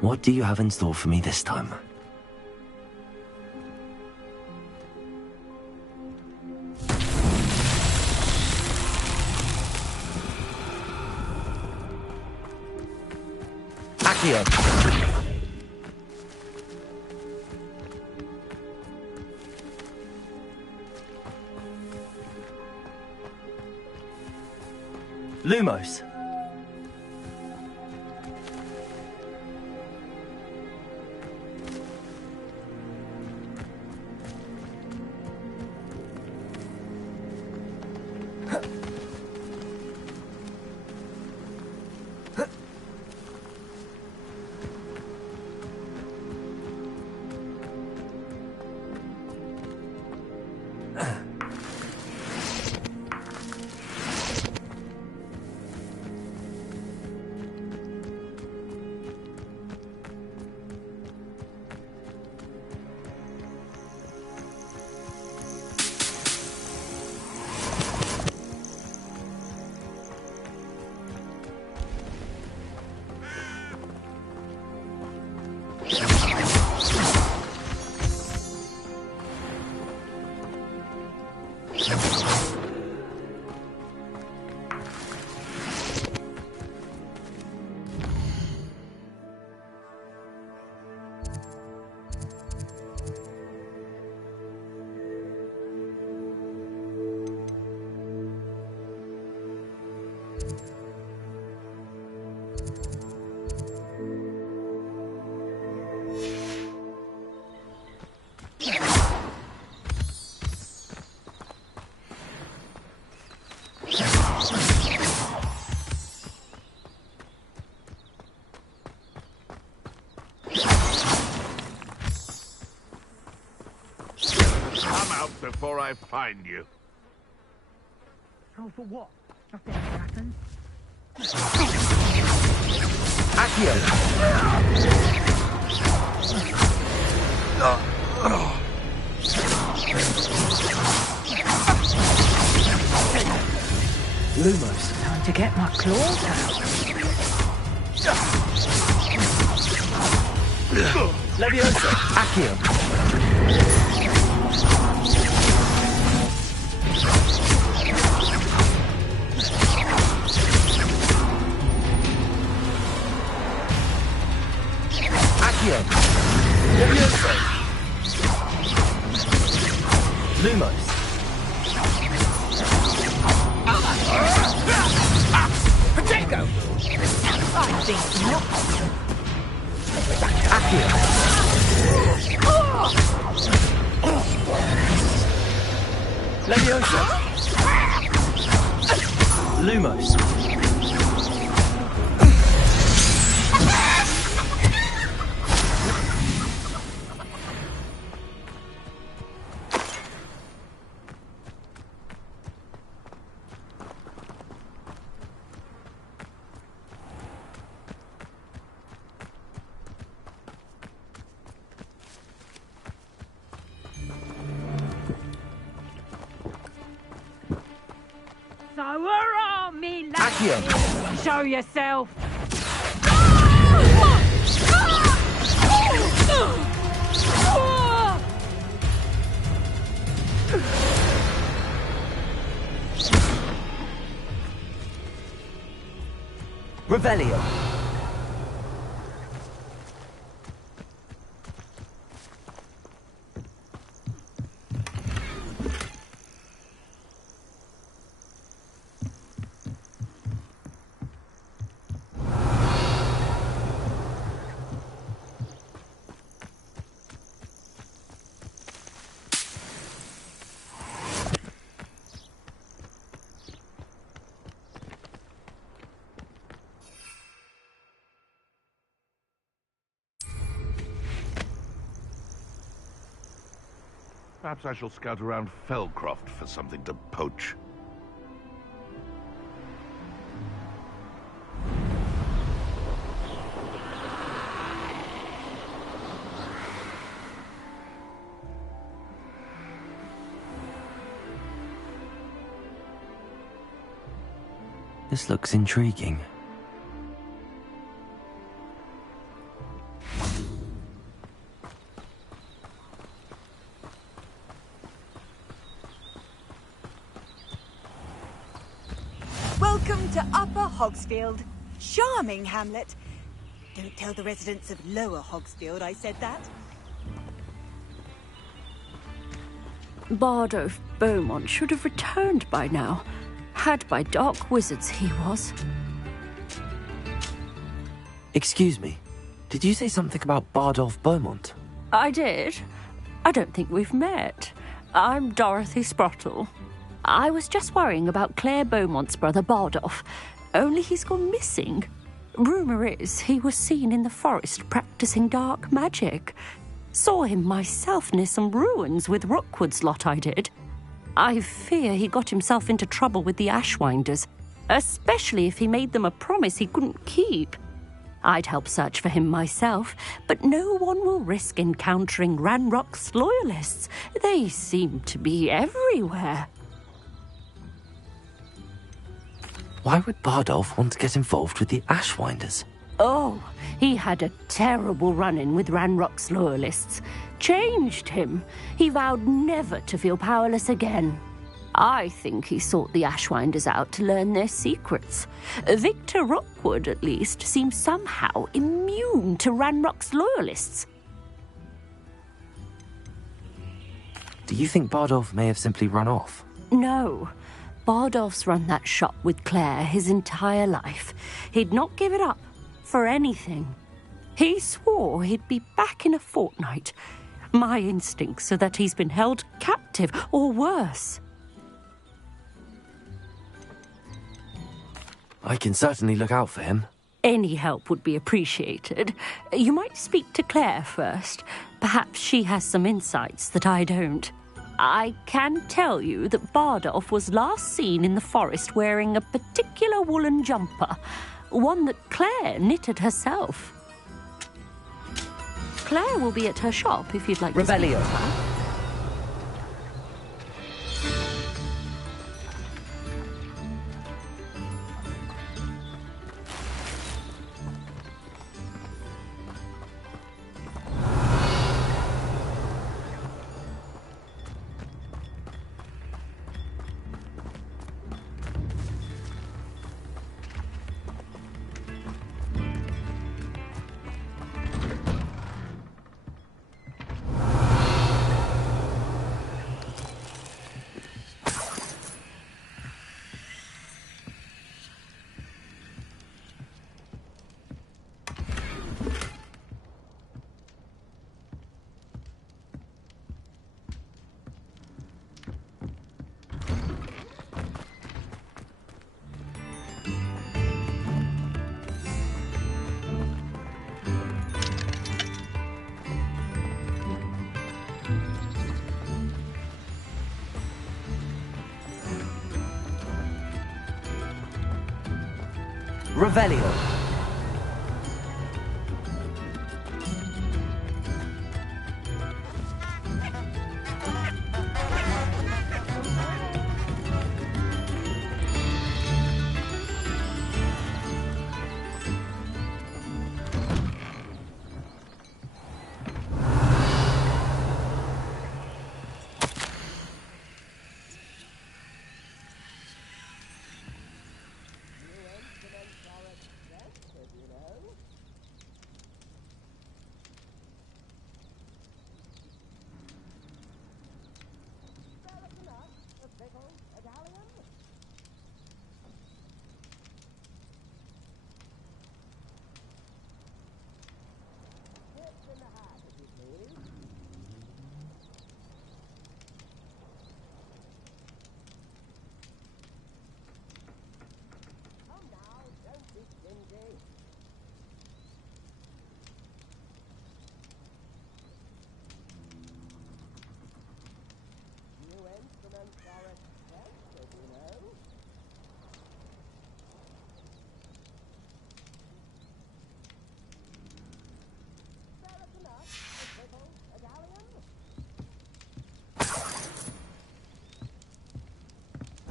What do you have in store for me this time? Accio. Lumos. Before I find you. Oh, for what? Nothing ever happens. Accio. Lumos. Time to get my claws out. Levioso. Accio. Accio. Levioso. Lumos. Potato! I think not. Accio. Levioso. Lumos. So where are me, lads? Accio. Show yourself. Revelio. Perhaps I shall scout around Felcroft for something to poach. This looks intriguing. Welcome to Upper Hogsfield. Charming hamlet. Don't tell the residents of Lower Hogsfield I said that. Bardolph Beaumont should have returned by now. Had by dark wizards he was. Excuse me. Did you say something about Bardolph Beaumont? I did. I don't think we've met. I'm Dorothy Sprottle. I was just worrying about Claire Beaumont's brother Bardolph. Only he's gone missing. Rumour is he was seen in the forest practicing dark magic. Saw him myself near some ruins with Rookwood's lot I did. I fear he got himself into trouble with the Ashwinders, especially if he made them a promise he couldn't keep. I'd help search for him myself, but no one will risk encountering Ranrock's loyalists. They seem to be everywhere. Why would Bardolph want to get involved with the Ashwinders? Oh, he had a terrible run-in with Ranrock's loyalists. Changed him. He vowed never to feel powerless again. I think he sought the Ashwinders out to learn their secrets. Victor Rookwood, at least, seems somehow immune to Ranrock's loyalists. Do you think Bardolph may have simply run off? No. Bardolph's run that shop with Claire his entire life. He'd not give it up for anything. He swore he'd be back in a fortnight. My instincts are that he's been held captive, or worse. I can certainly look out for him. Any help would be appreciated. You might speak to Claire first. Perhaps she has some insights that I don't. I can tell you that Bardolph was last seen in the forest wearing a particular woolen jumper, one that Claire knitted herself. Claire will be at her shop if you'd like to speak to her. Revelio.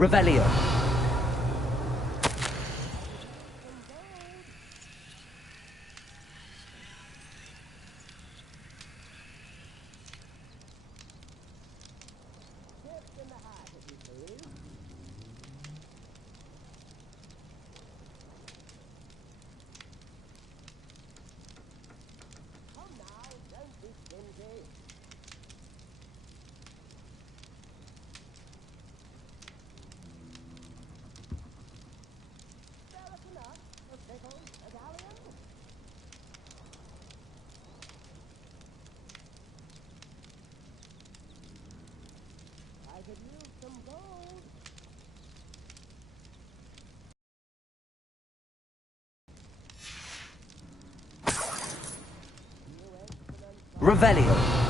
Revelio. Revelio.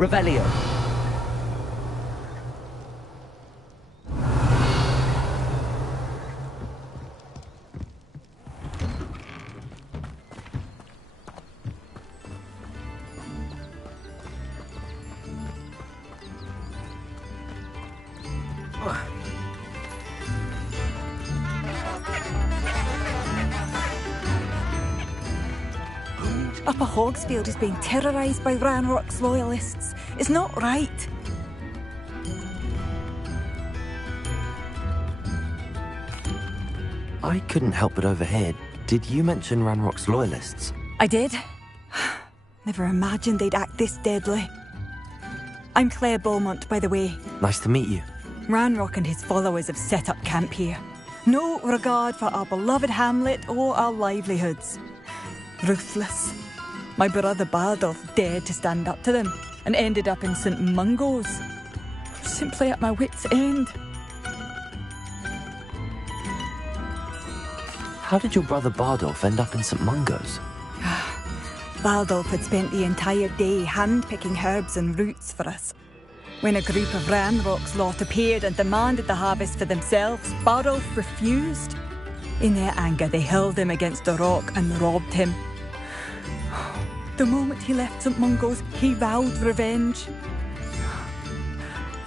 Revelio. Upper Hogsfield is being terrorised by Ranrock's loyalists. It's not right. I couldn't help but overhear. Did you mention Ranrock's loyalists? I did. Never imagined they'd act this deadly. I'm Claire Beaumont, by the way. Nice to meet you. Ranrock and his followers have set up camp here. No regard for our beloved hamlet or our livelihoods. Ruthless. My brother Bardolph dared to stand up to them and ended up in St. Mungo's. Simply at my wit's end. How did your brother Bardolph end up in St. Mungo's? Bardolph had spent the entire day hand-picking herbs and roots for us. When a group of Ranrock's lot appeared and demanded the harvest for themselves, Bardolph refused. In their anger, they hurled him against a rock and robbed him. The moment he left St. Mungo's, he vowed revenge.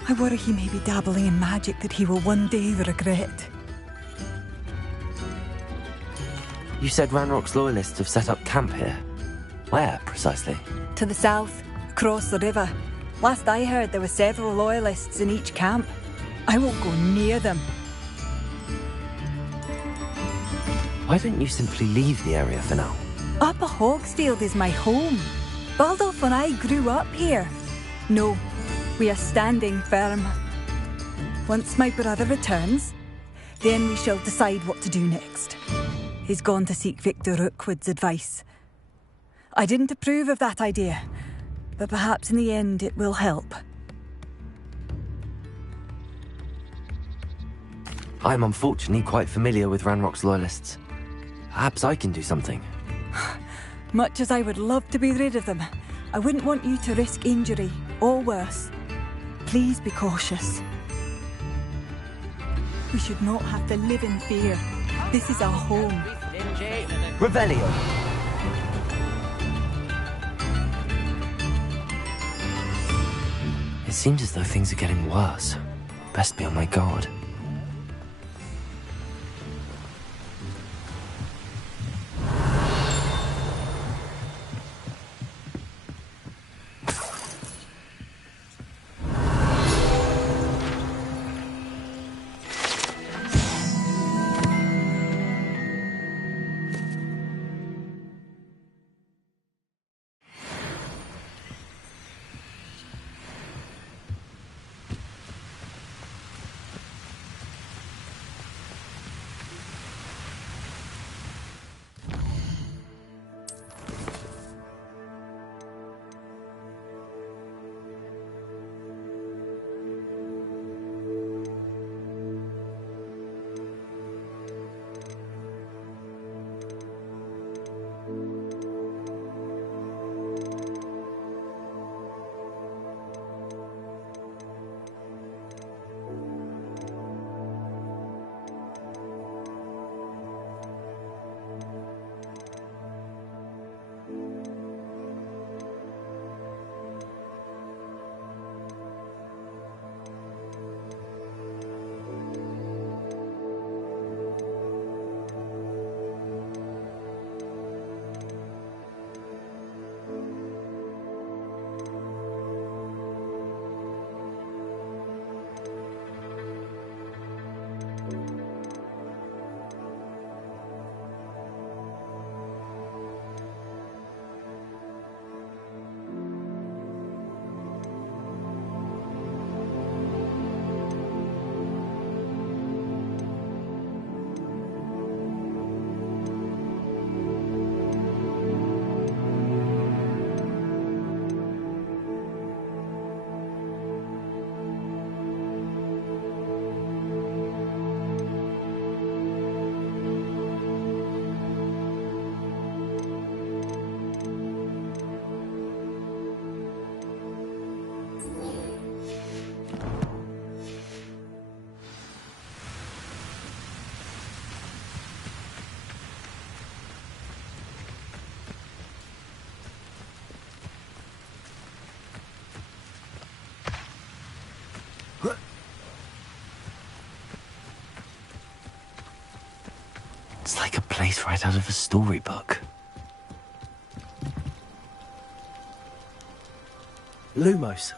I worry he may be dabbling in magic that he will one day regret. You said Ranrock's loyalists have set up camp here. Where, precisely? To the south, across the river. Last I heard, there were several loyalists in each camp. I won't go near them. Why don't you simply leave the area for now? Upper Hogsfield is my home. Bardolph and I grew up here. No, we are standing firm. Once my brother returns, then we shall decide what to do next. He's gone to seek Victor Rookwood's advice. I didn't approve of that idea, but perhaps in the end it will help. I'm unfortunately quite familiar with Ranrock's loyalists. Perhaps I can do something. Much as I would love to be rid of them, I wouldn't want you to risk injury, or worse. Please be cautious. We should not have to live in fear. This is our home. Revelio. It seems as though things are getting worse. Best be on my guard. place right out of a storybook. Lumos.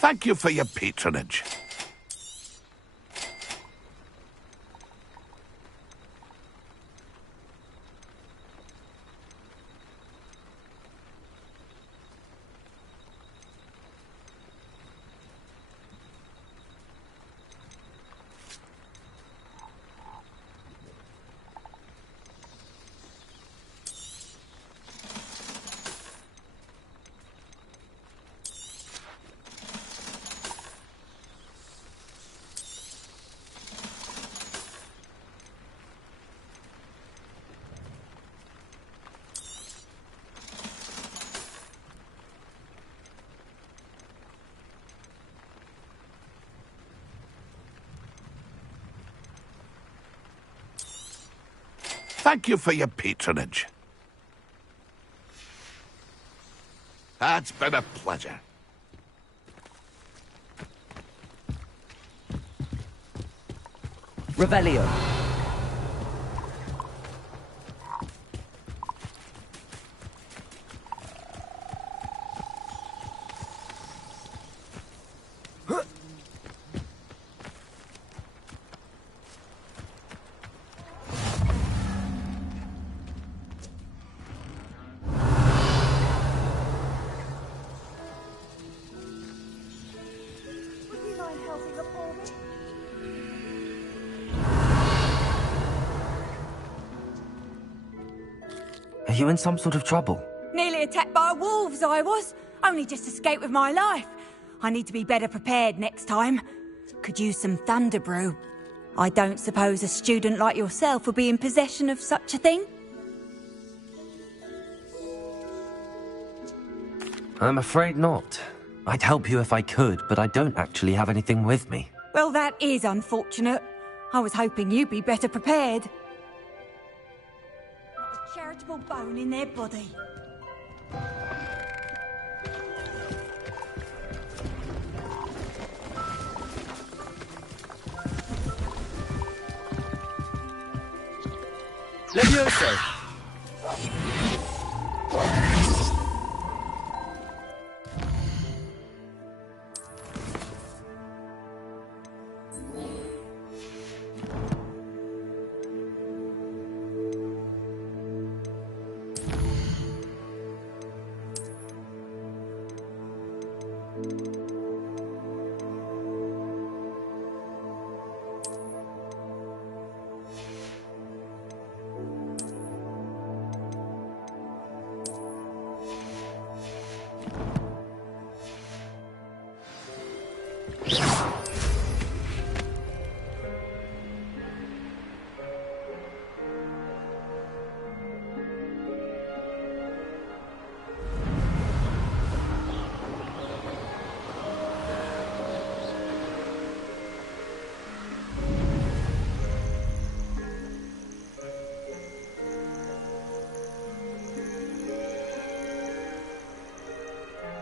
Thank you for your patronage. Thank you for your patronage. It's been a pleasure. Revelio. Are you in some sort of trouble? Nearly attacked by wolves, I was. Only just escaped with my life. I need to be better prepared next time. Could use some thunder brew. I don't suppose a student like yourself would be in possession of such a thing? I'm afraid not. I'd help you if I could, but I don't actually have anything with me. Well, that is unfortunate. I was hoping you'd be better prepared. Not a charitable bone in their body. Levioso.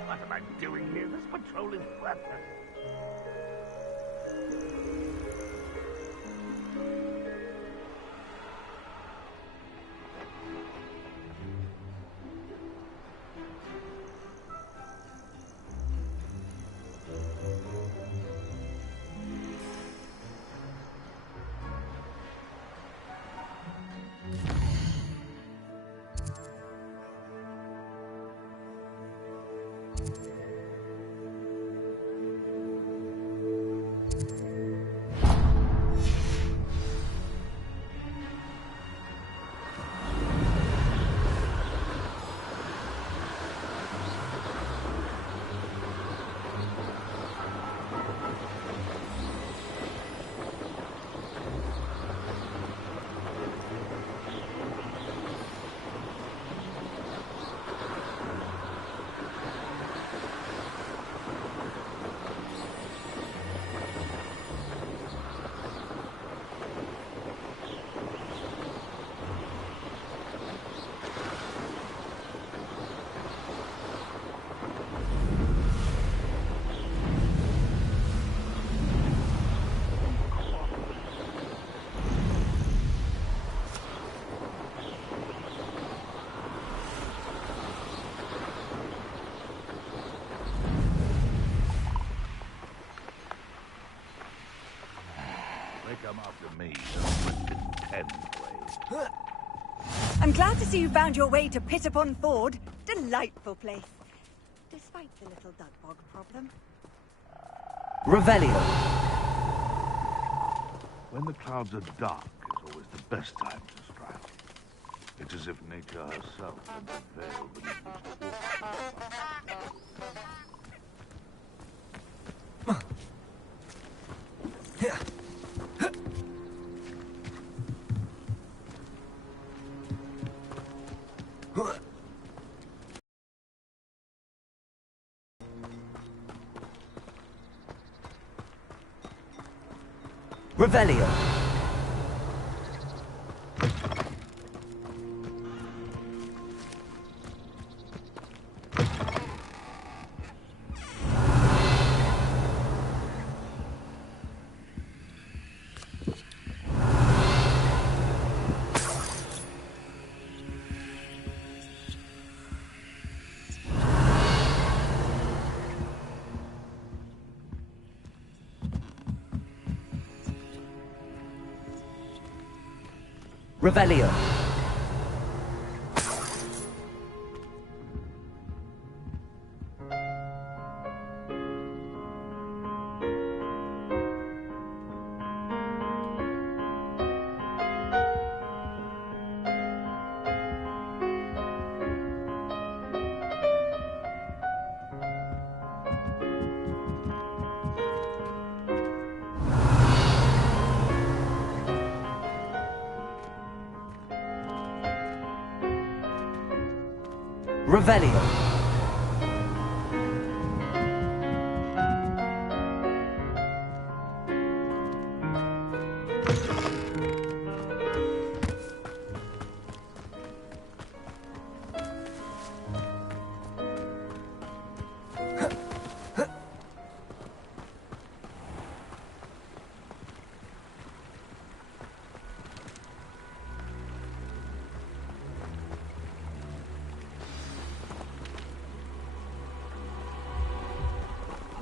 What am I doing here? This patrol is worthless. come after me, the frickin' pen plays. I'm glad to see you found your way to Pit-upon-Ford. Delightful place. Despite the little dug bog problem. Revelio. When the clouds are dark is always the best time to strike. It's as if nature herself had a veil beneath which to walk. Revelio. Revelio. Revelio.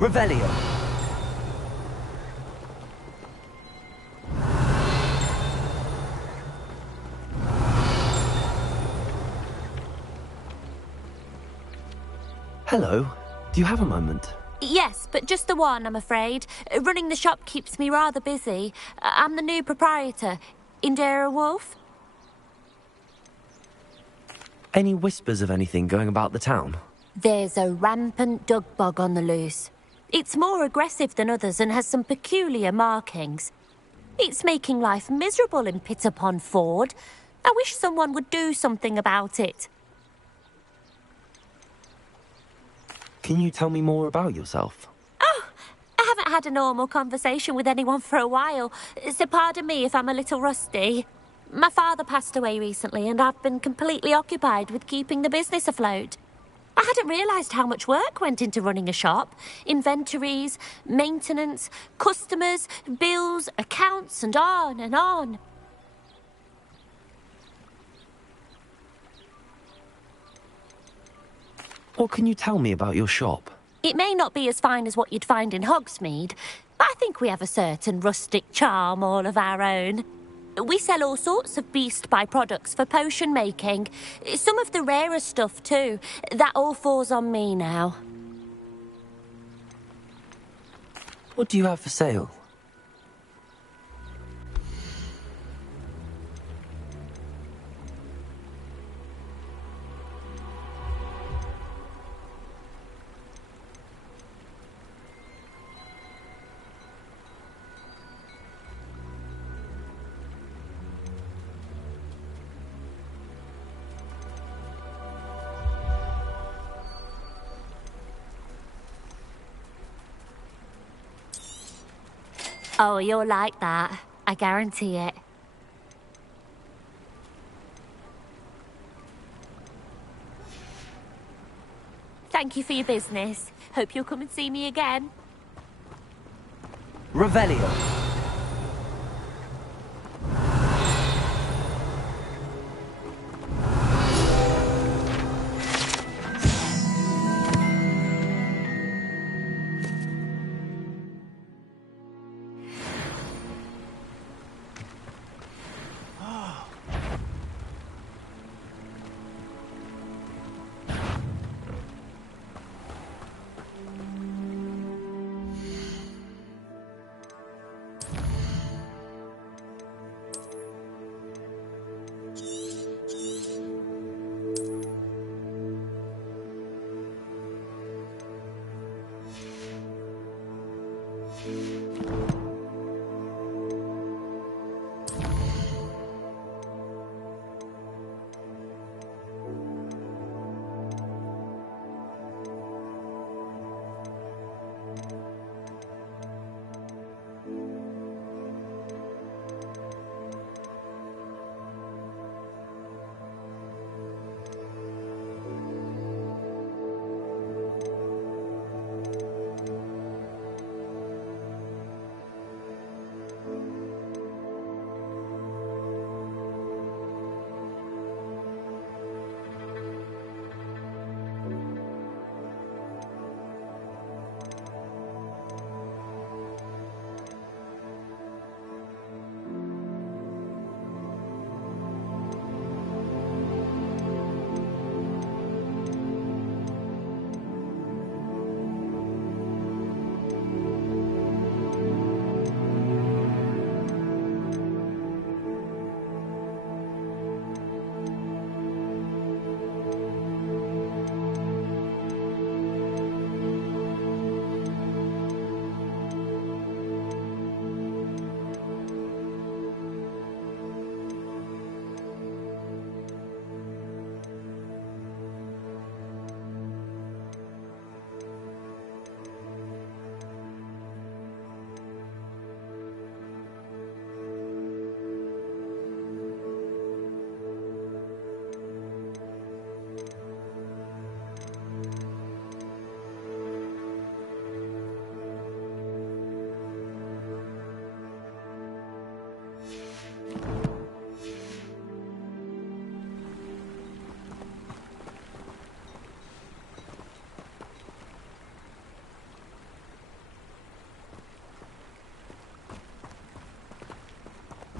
Revelio. Hello. Do you have a moment? Yes, but just the one, I'm afraid. Running the shop keeps me rather busy. I'm the new proprietor, Indira Wolf. Any whispers of anything going about the town? There's a rampant dug bog on the loose. It's more aggressive than others and has some peculiar markings. It's making life miserable in Pit-upon-Ford. I wish someone would do something about it. Can you tell me more about yourself? Oh, I haven't had a normal conversation with anyone for a while, so pardon me if I'm a little rusty. My father passed away recently and I've been completely occupied with keeping the business afloat. I hadn't realised how much work went into running a shop. Inventories, maintenance, customers, bills, accounts, and on and on. What can you tell me about your shop? It may not be as fine as what you'd find in Hogsmeade, but I think we have a certain rustic charm all of our own. We sell all sorts of beast by-products for potion making. Some of the rarer stuff, too. That all falls on me now. What do you have for sale? Oh, you'll like that. I guarantee it. Thank you for your business. Hope you'll come and see me again. Revelio.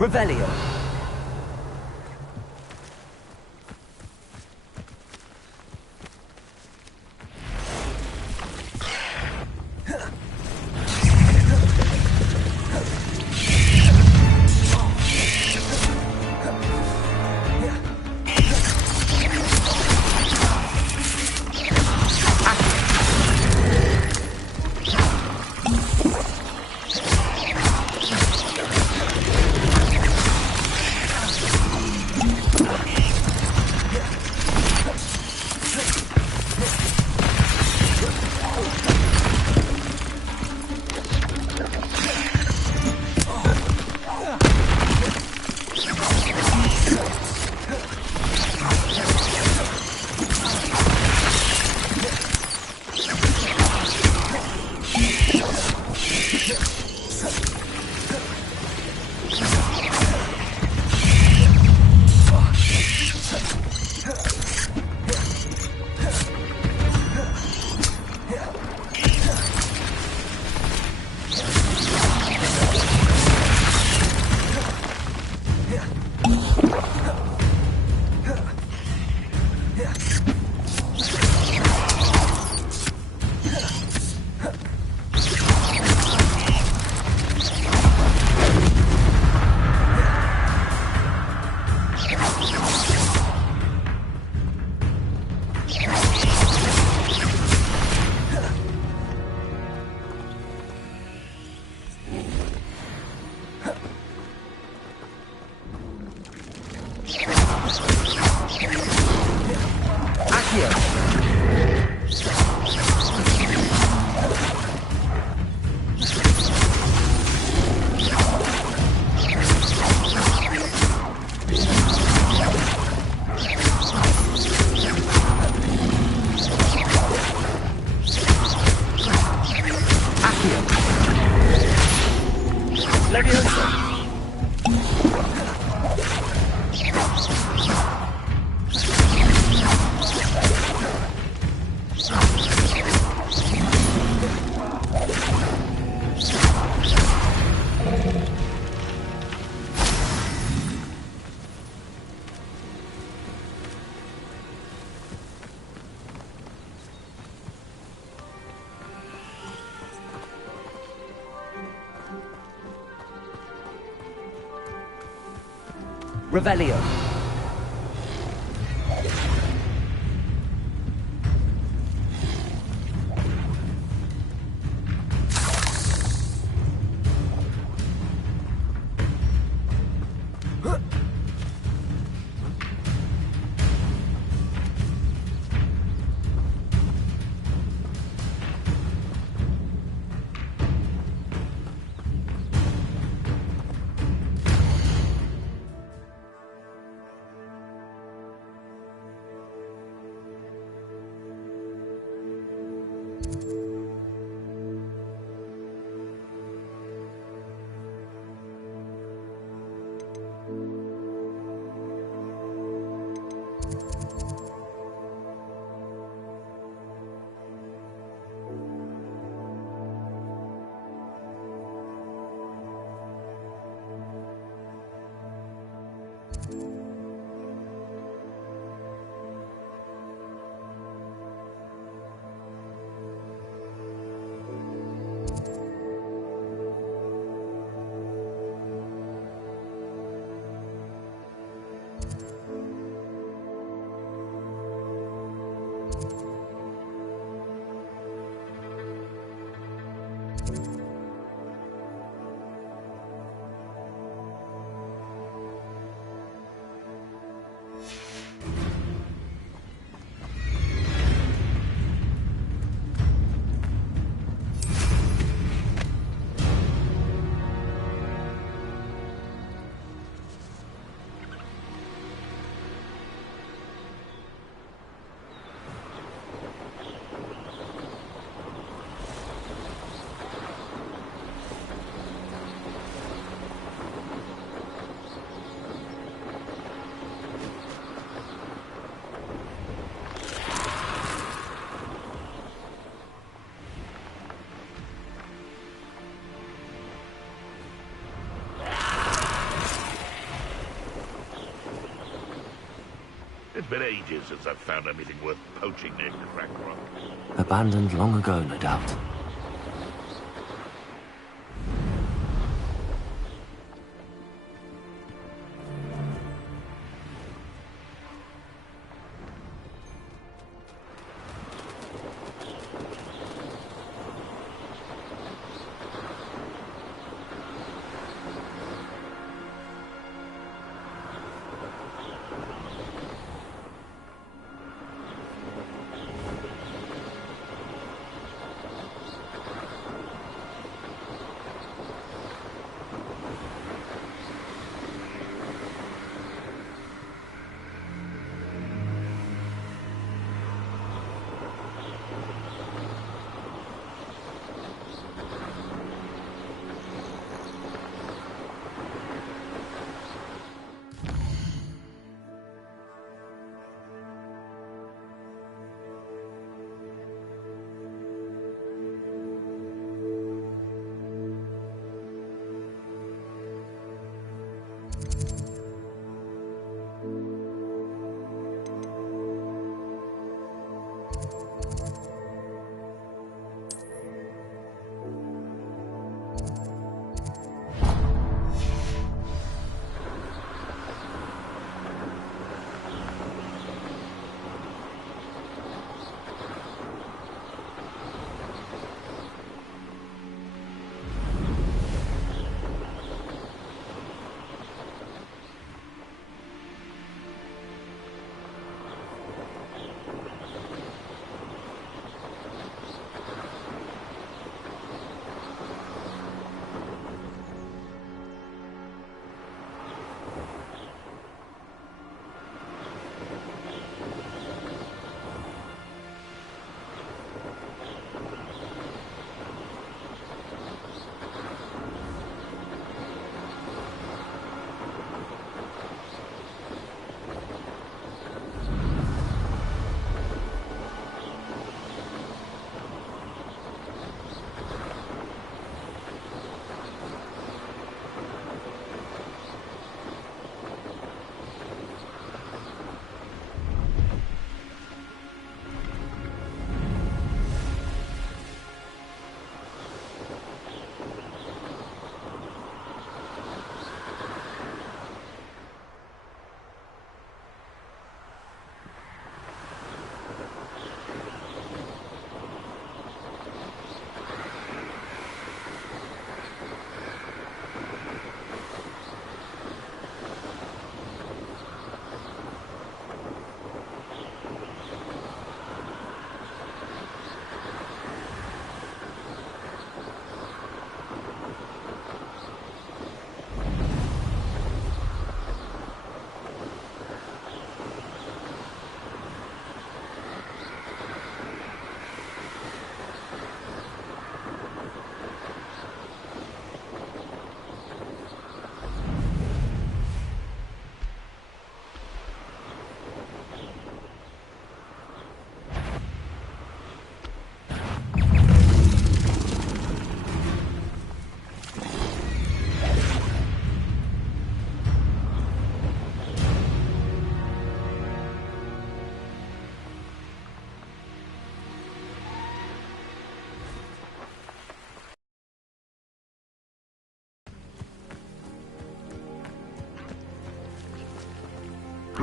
Revelio. Revelio. It's been ages since I've found anything worth poaching near Crack Rock. Abandoned long ago, no doubt.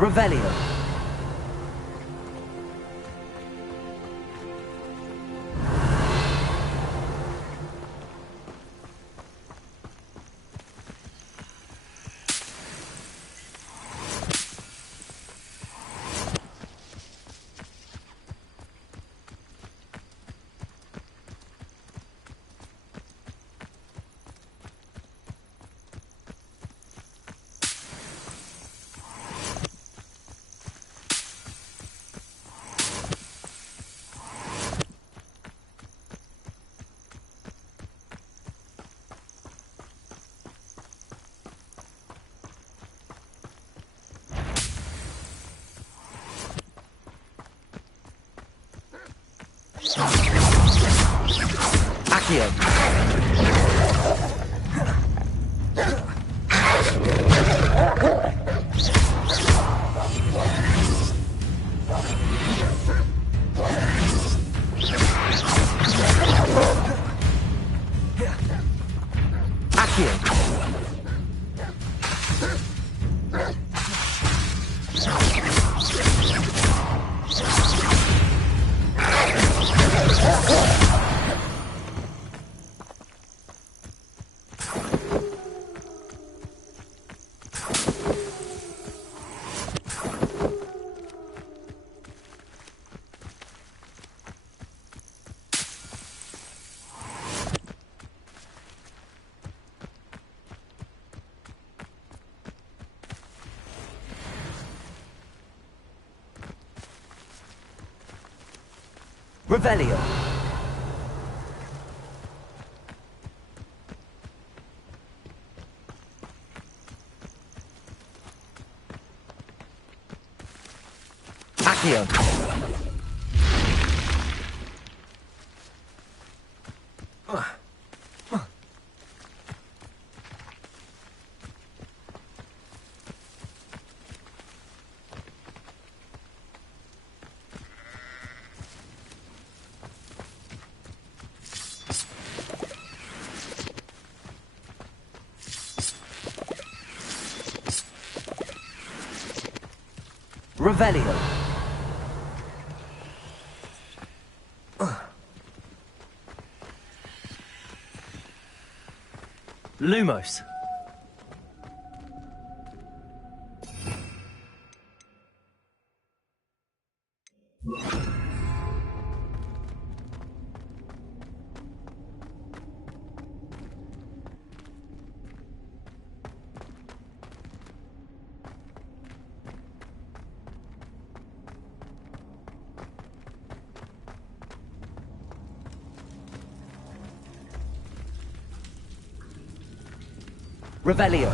Revelio. Revelio. Accio. Revelio. Lumos. Revelio.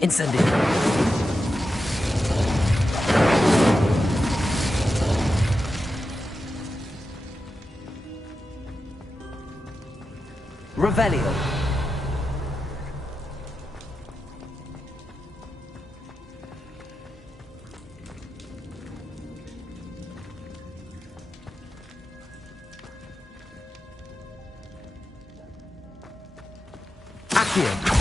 Incendio. Revelio. Accio.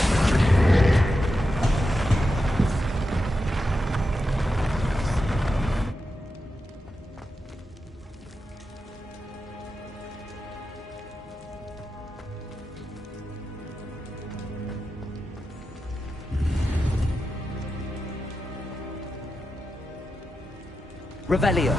Revelio.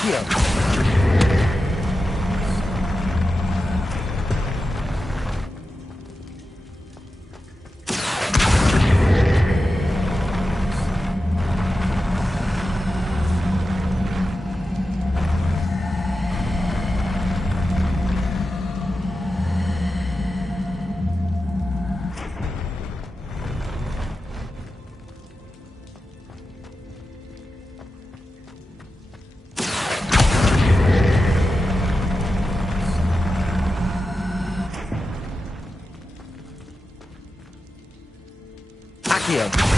Accio. Accio.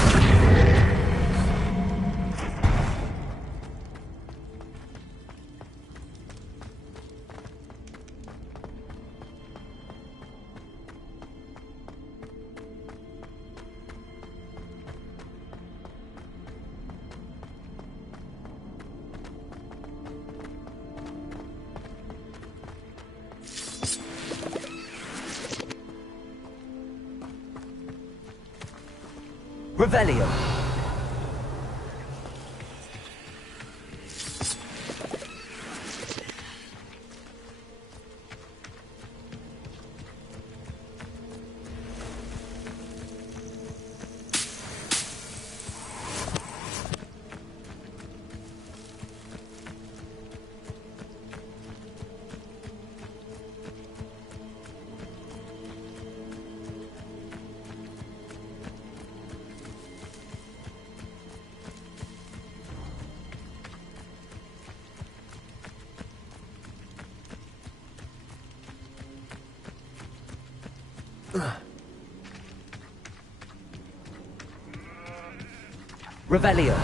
Revelio. Revelio.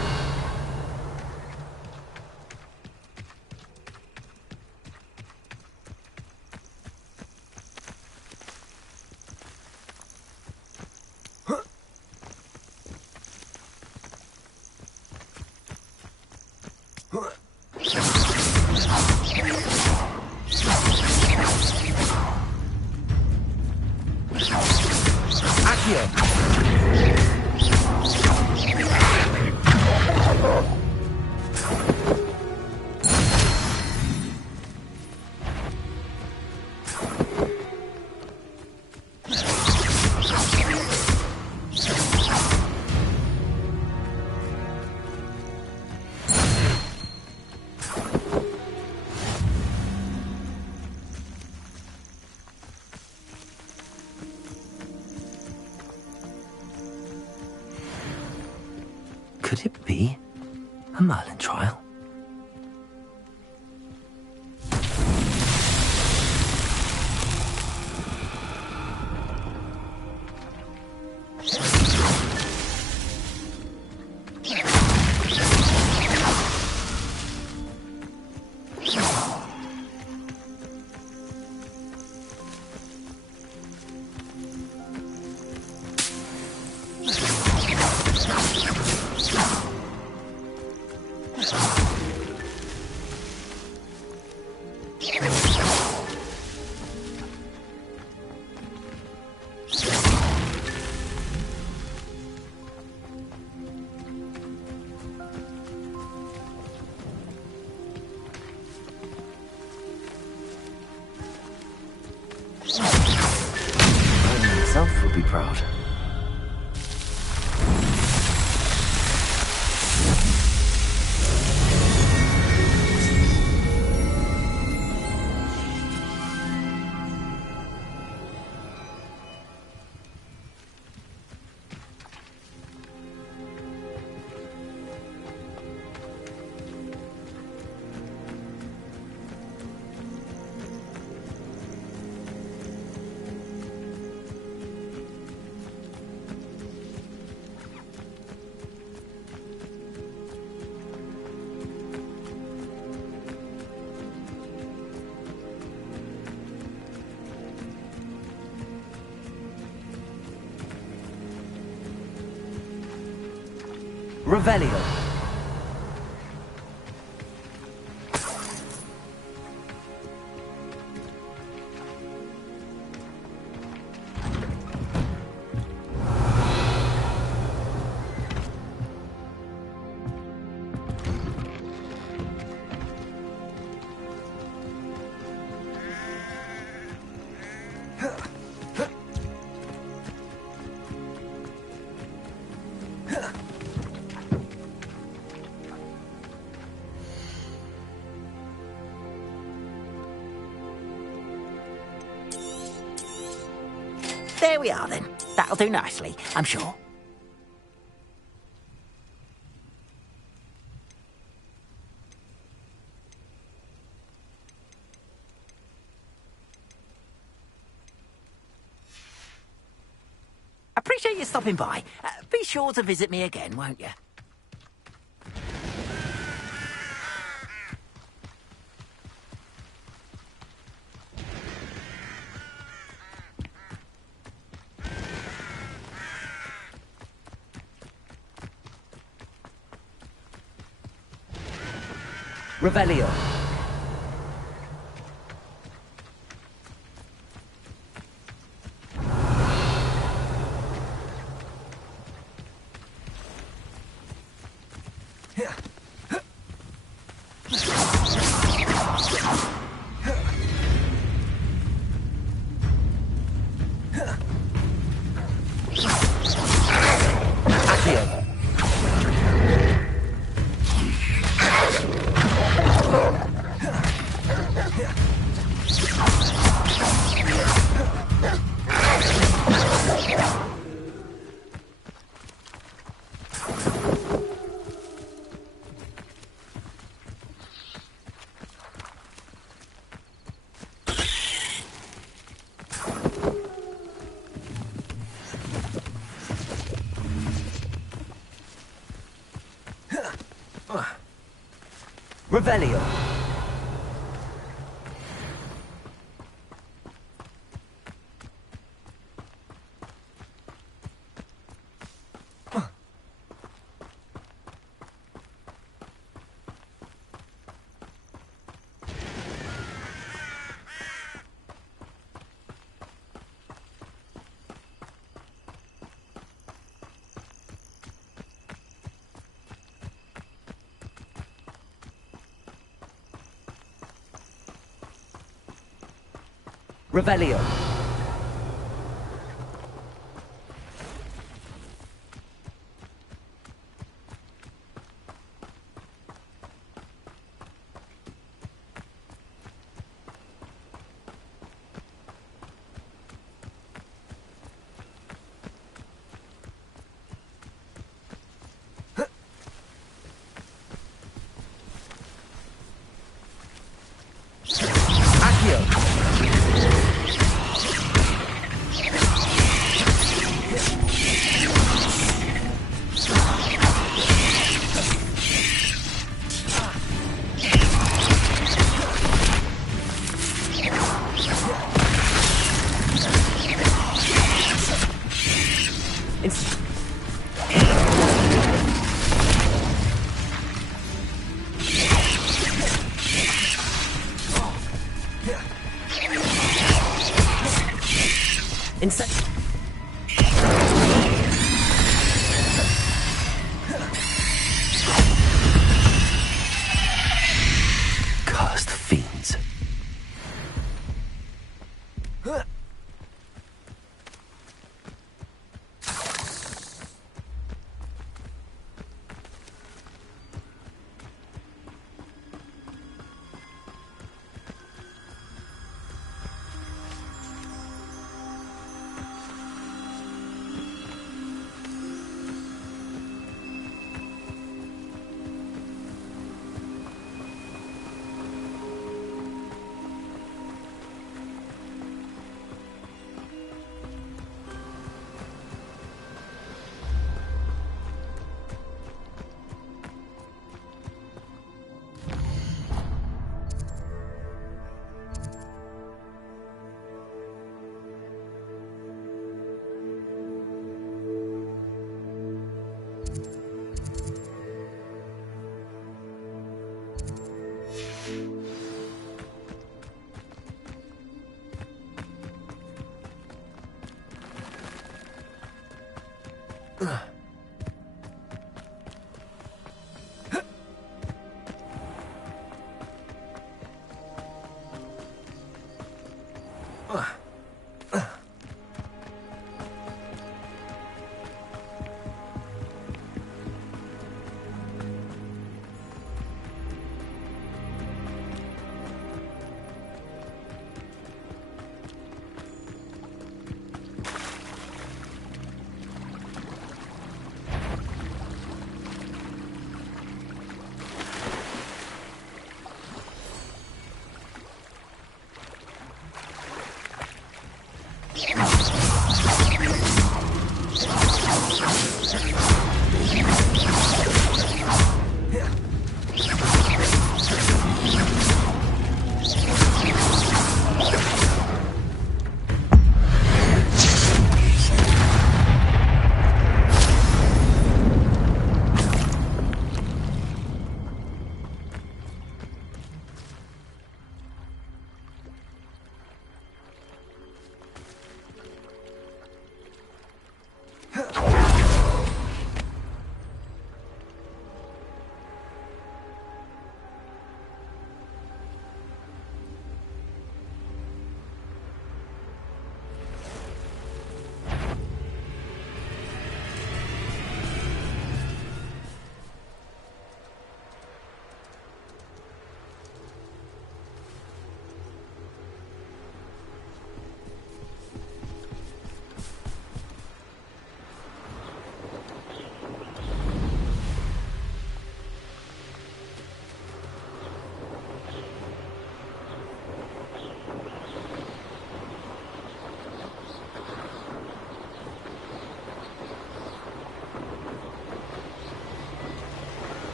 Could it be a Merlin trial? Myself would be proud. Revelio. There we are, then. That'll do nicely, I'm sure. Appreciate you stopping by. Be sure to visit me again, won't you? Revelio. Revelio. Revelio. Cursed fiends.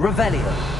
Revelio.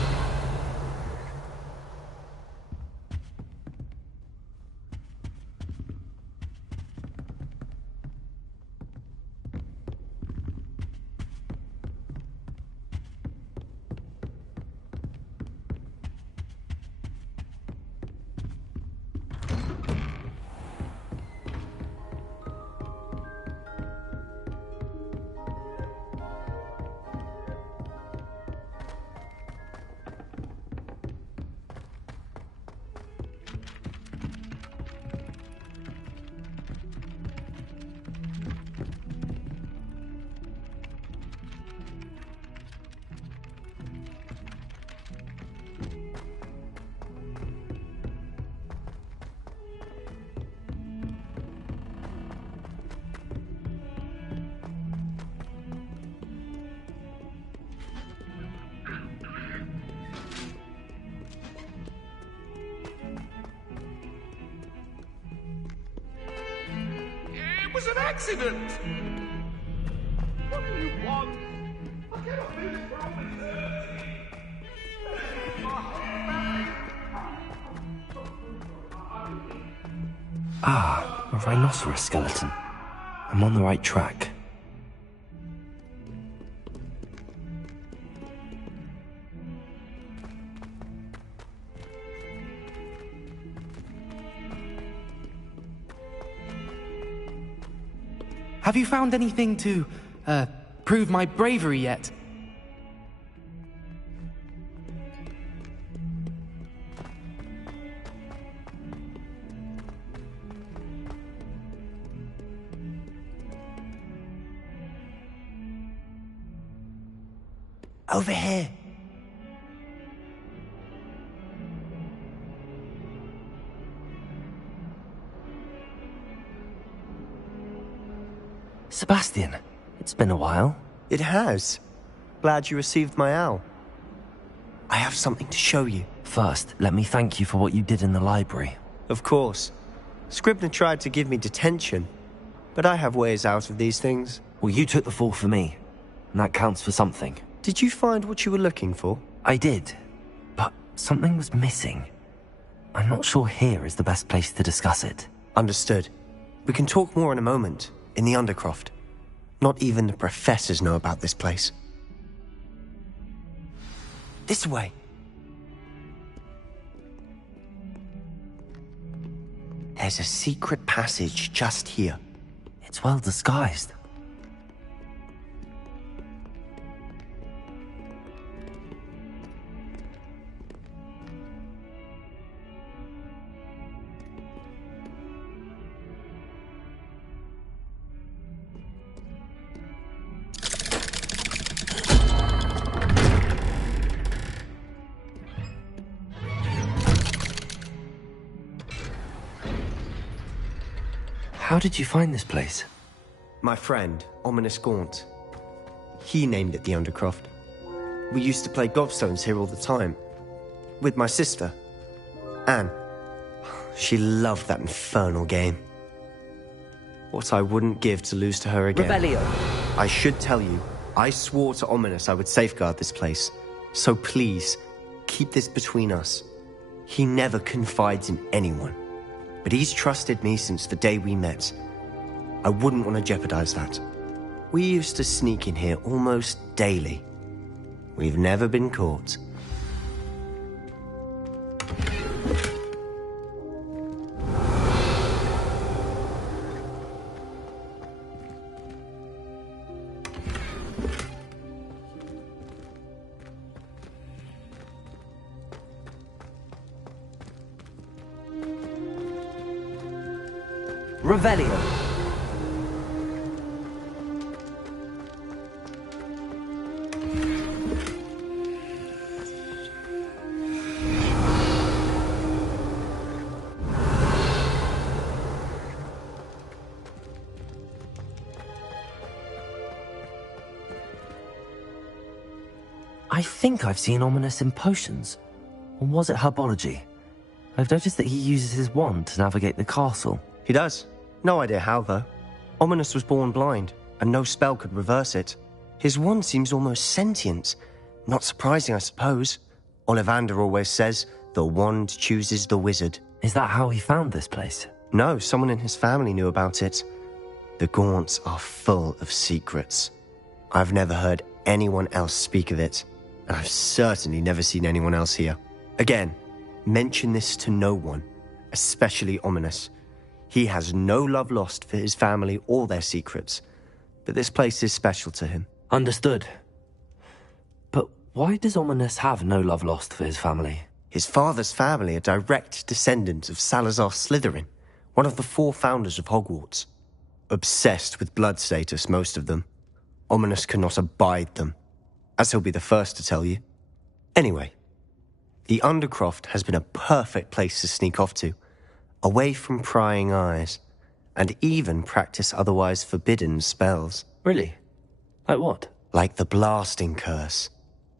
It was an accident! What do you want? I cannot do this for all eternity! Ah, a rhinoceros skeleton. I'm on the right track. Have you found anything to, prove my bravery yet? Over here. Sebastian, it's been a while. It has. Glad you received my owl. I have something to show you. First, let me thank you for what you did in the library. Of course. Scribner tried to give me detention, but I have ways out of these things. Well, you took the fall for me, and that counts for something. Did you find what you were looking for? I did, but something was missing. I'm not sure here is the best place to discuss it. Understood. We can talk more in a moment, in the Undercroft. Not even the professors know about this place. This way. There's a secret passage just here. It's well disguised. How did you find this place? My friend, Ominous Gaunt. He named it the Undercroft. We used to play gobstones here all the time. With my sister, Anne. She loved that infernal game. What I wouldn't give to lose to her again. Revelio. I should tell you, I swore to Ominous I would safeguard this place. So please, keep this between us. He never confides in anyone. But he's trusted me since the day we met. I wouldn't want to jeopardize that. We used to sneak in here almost daily. We've never been caught. Revelio. I think I've seen Ominous in potions. Or was it herbology? I've noticed that he uses his wand to navigate the castle. He does. No idea how, though. Ominous was born blind, and no spell could reverse it. His wand seems almost sentient, Not surprising, I suppose. Ollivander always says, the wand chooses the wizard. Is that how he found this place? No, someone in his family knew about it. The Gaunts are full of secrets. I've never heard anyone else speak of it, and I've certainly never seen anyone else here. Again, mention this to no one, especially Ominous. He has no love lost for his family or their secrets, but this place is special to him. Understood. But why does Ominous have no love lost for his family? His father's family are direct descendants of Salazar Slytherin, one of the 4 founders of Hogwarts. Obsessed with blood status, most of them. Ominous cannot abide them, as he'll be the first to tell you. Anyway, the Undercroft has been a perfect place to sneak off to, away from prying eyes, and even practice otherwise forbidden spells. Really? Like what? Like the blasting curse.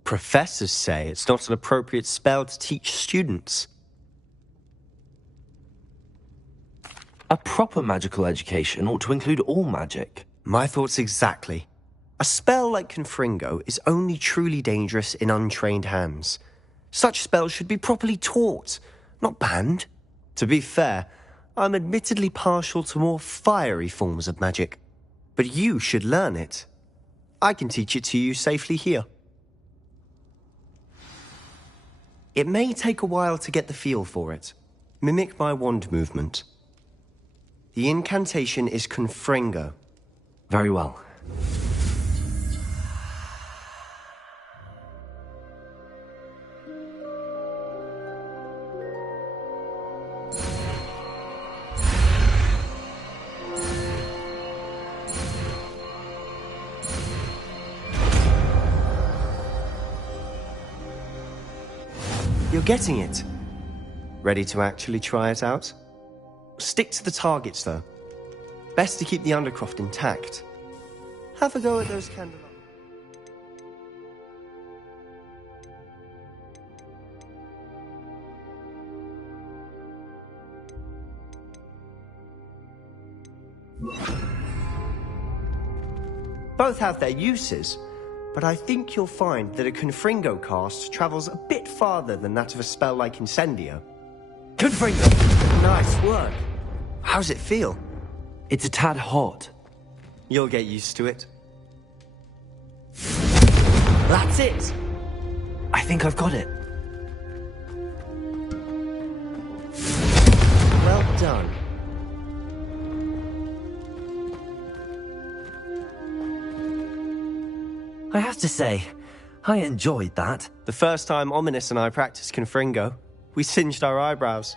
Professors say it's not an appropriate spell to teach students. A proper magical education ought to include all magic. My thoughts exactly. A spell like Confringo is only truly dangerous in untrained hands. Such spells should be properly taught, not banned. To be fair, I'm admittedly partial to more fiery forms of magic. But you should learn it. I can teach it to you safely here. It may take a while to get the feel for it. Mimic my wand movement. The incantation is Confringo. Very well. You're getting it. Ready to actually try it out? Stick to the targets, though. Best to keep the Undercroft intact. Have a go at those candelabras. Both have their uses, but I think you'll find that a Confringo cast travels a bit farther than that of a spell like Incendio. Confringo! Nice work. How's it feel? It's a tad hot. You'll get used to it. That's it! I think I've got it. Well done. I have to say, I enjoyed that. The first time Ominous and I practiced Confringo, we singed our eyebrows.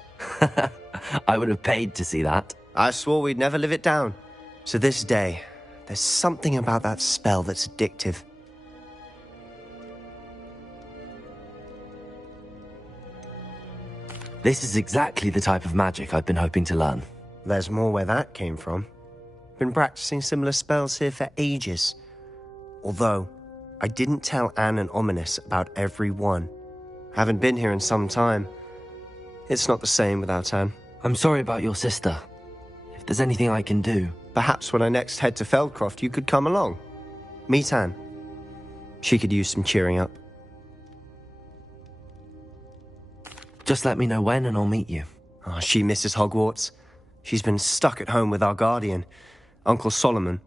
I would have paid to see that. I swore we'd never live it down. To this day, there's something about that spell that's addictive. This is exactly the type of magic I've been hoping to learn. There's more where that came from. Been practicing similar spells here for ages. Although, I didn't tell Anne and Ominous about every one. Haven't been here in some time. It's not the same without Anne. I'm sorry about your sister. If there's anything I can do... Perhaps when I next head to Feldcroft, you could come along. Meet Anne. She could use some cheering up. Just let me know when and I'll meet you. Oh, she misses Hogwarts. She's been stuck at home with our guardian, Uncle Solomon.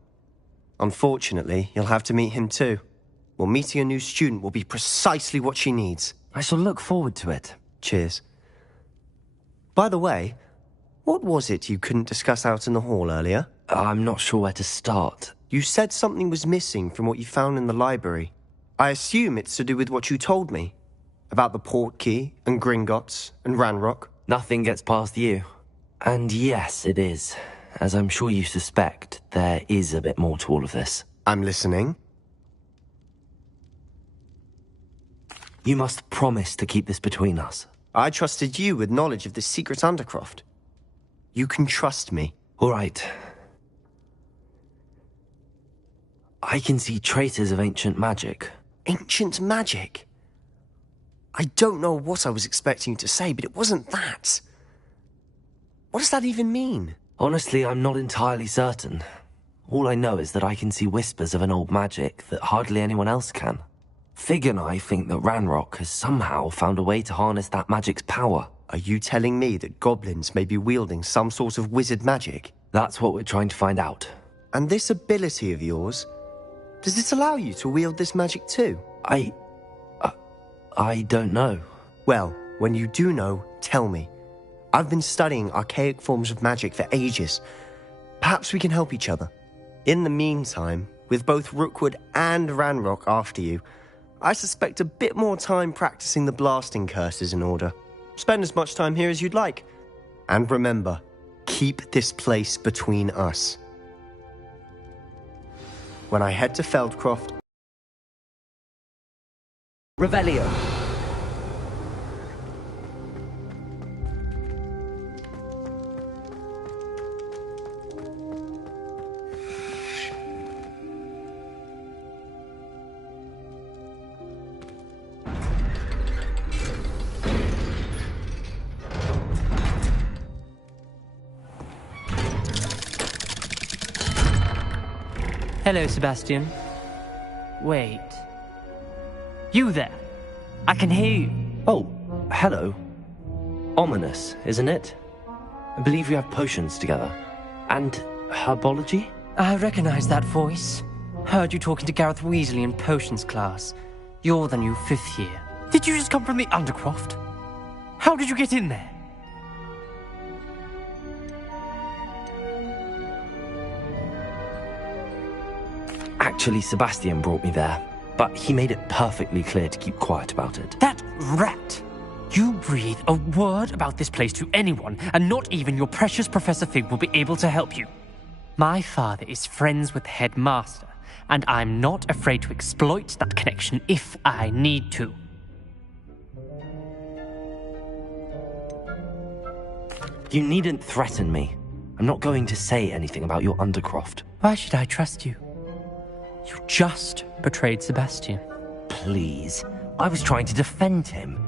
Unfortunately, you'll have to meet him too. Well, meeting a new student will be precisely what she needs. I shall look forward to it. Cheers. By the way, what was it you couldn't discuss out in the hall earlier? I'm not sure where to start. You said something was missing from what you found in the library. I assume it's to do with what you told me. About the Portkey, and Gringotts, and Ranrock. Nothing gets past you. And yes, it is. As I'm sure you suspect, there is a bit more to all of this. I'm listening. You must promise to keep this between us. I trusted you with knowledge of the secret Undercroft. You can trust me. All right. I can see traces of ancient magic. Ancient magic? I don't know what I was expecting you to say, but it wasn't that. What does that even mean? Honestly, I'm not entirely certain. All I know is that I can see whispers of an old magic that hardly anyone else can. Fig and I think that Ranrock has somehow found a way to harness that magic's power. Are you telling me that goblins may be wielding some sort of wizard magic? That's what we're trying to find out. And this ability of yours, does it allow you to wield this magic too? I don't know. Well, when you do know, tell me. I've been studying archaic forms of magic for ages. Perhaps we can help each other. In the meantime, with both Rookwood and Ranrock after you, I suspect a bit more time practicing the blasting curse is in order. Spend as much time here as you'd like. And remember, keep this place between us. When I head to Feldcroft... Revelio. Hello, Sebastian. Wait. You there? I can hear you. Oh, hello. Ominous, isn't it? I believe we have potions together. And herbology? I recognize that voice. Heard you talking to Gareth Weasley in potions class. You're the new 5th year. Did you just come from the Undercroft? How did you get in there? Actually, Sebastian brought me there, but he made it perfectly clear to keep quiet about it. That rat! You breathe a word about this place to anyone, and not even your precious Professor Fig will be able to help you. My father is friends with the headmaster, and I'm not afraid to exploit that connection if I need to. You needn't threaten me. I'm not going to say anything about your Undercroft. Why should I trust you? You just betrayed Sebastian. Please. I was trying to defend him.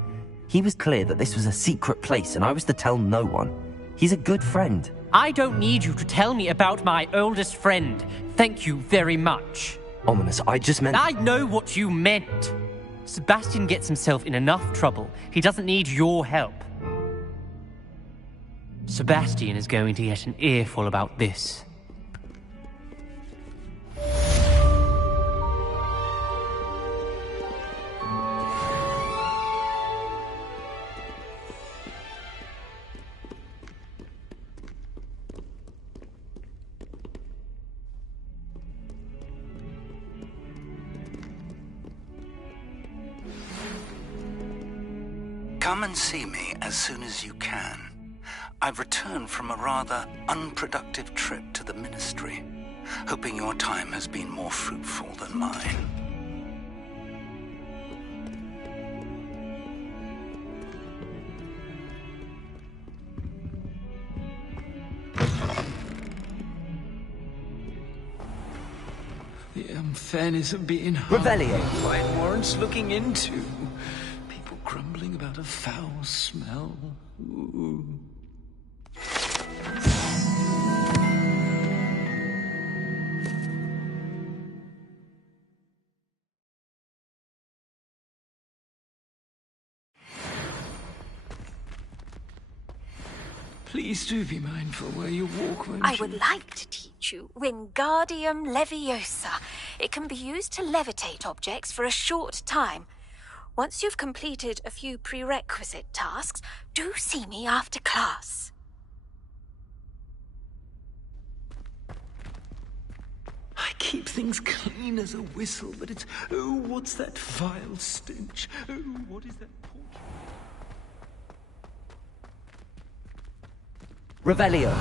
He was clear that this was a secret place and I was to tell no one. He's a good friend. I don't need you to tell me about my oldest friend. Thank you very much. Ominous, I just meant... I know what you meant. Sebastian gets himself in enough trouble. He doesn't need your help. Sebastian is going to get an earful about this. Come and see me as soon as you can. I've returned from a rather unproductive trip to the Ministry, hoping your time has been more fruitful than mine. The unfairness of being Revelio. Fine warrants looking into. People grumbling about a foul smell. Ooh. Please do be mindful where you walk, won't I you? would like to teach you Wingardium Leviosa. It can be used to levitate objects for a short time. Once you've completed a few prerequisite tasks, do see me after class. I keep things clean as a whistle, but it's... Oh, what's that vile stench? Oh, what is that portrait? Revelio.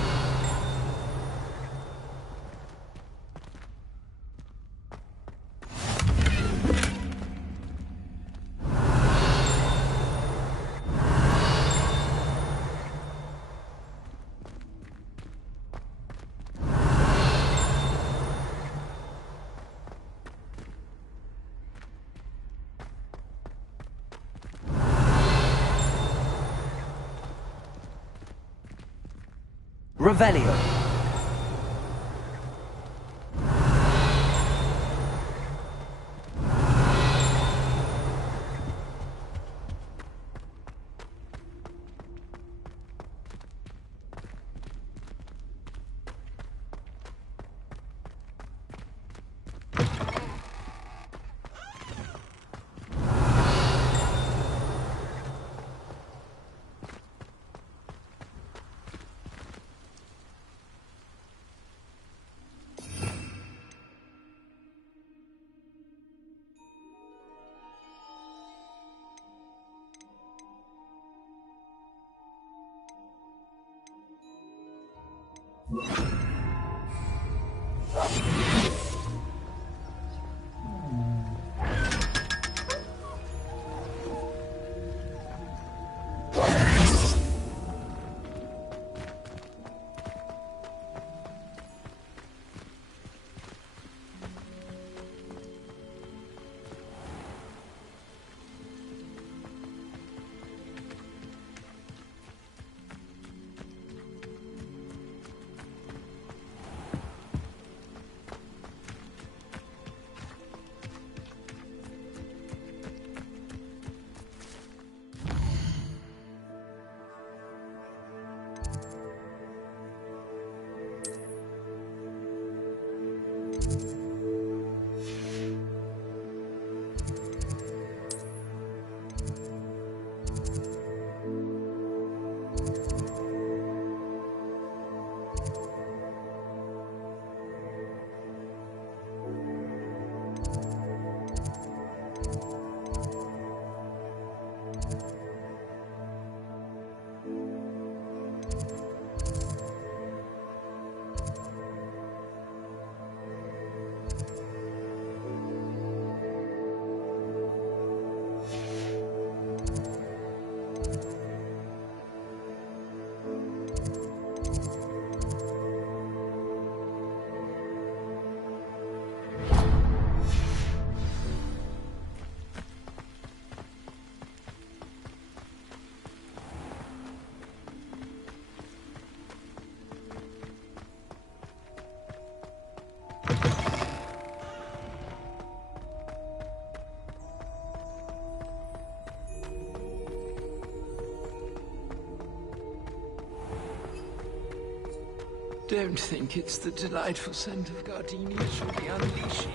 Revelio. Don't think it's the delightful scent of gardenias you'll be unleashing.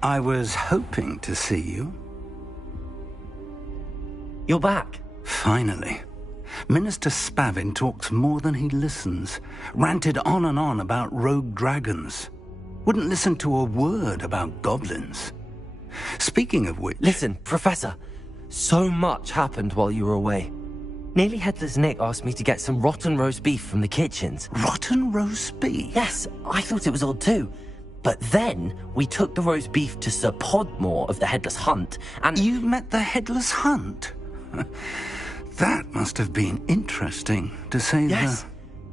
I was hoping to see you. You're back. Finally. Minister Spavin talks more than he listens. Ranted on and on about rogue dragons. Wouldn't listen to a word about goblins. Speaking of which... Listen, Professor. So much happened while you were away. Nearly Headless Nick asked me to get some rotten roast beef from the kitchens. Rotten roast beef? Yes, I thought it was odd too. But then we took the roast beef to Sir Podmore of the Headless Hunt, and... You met the Headless Hunt? That must have been interesting, to say the... Yes.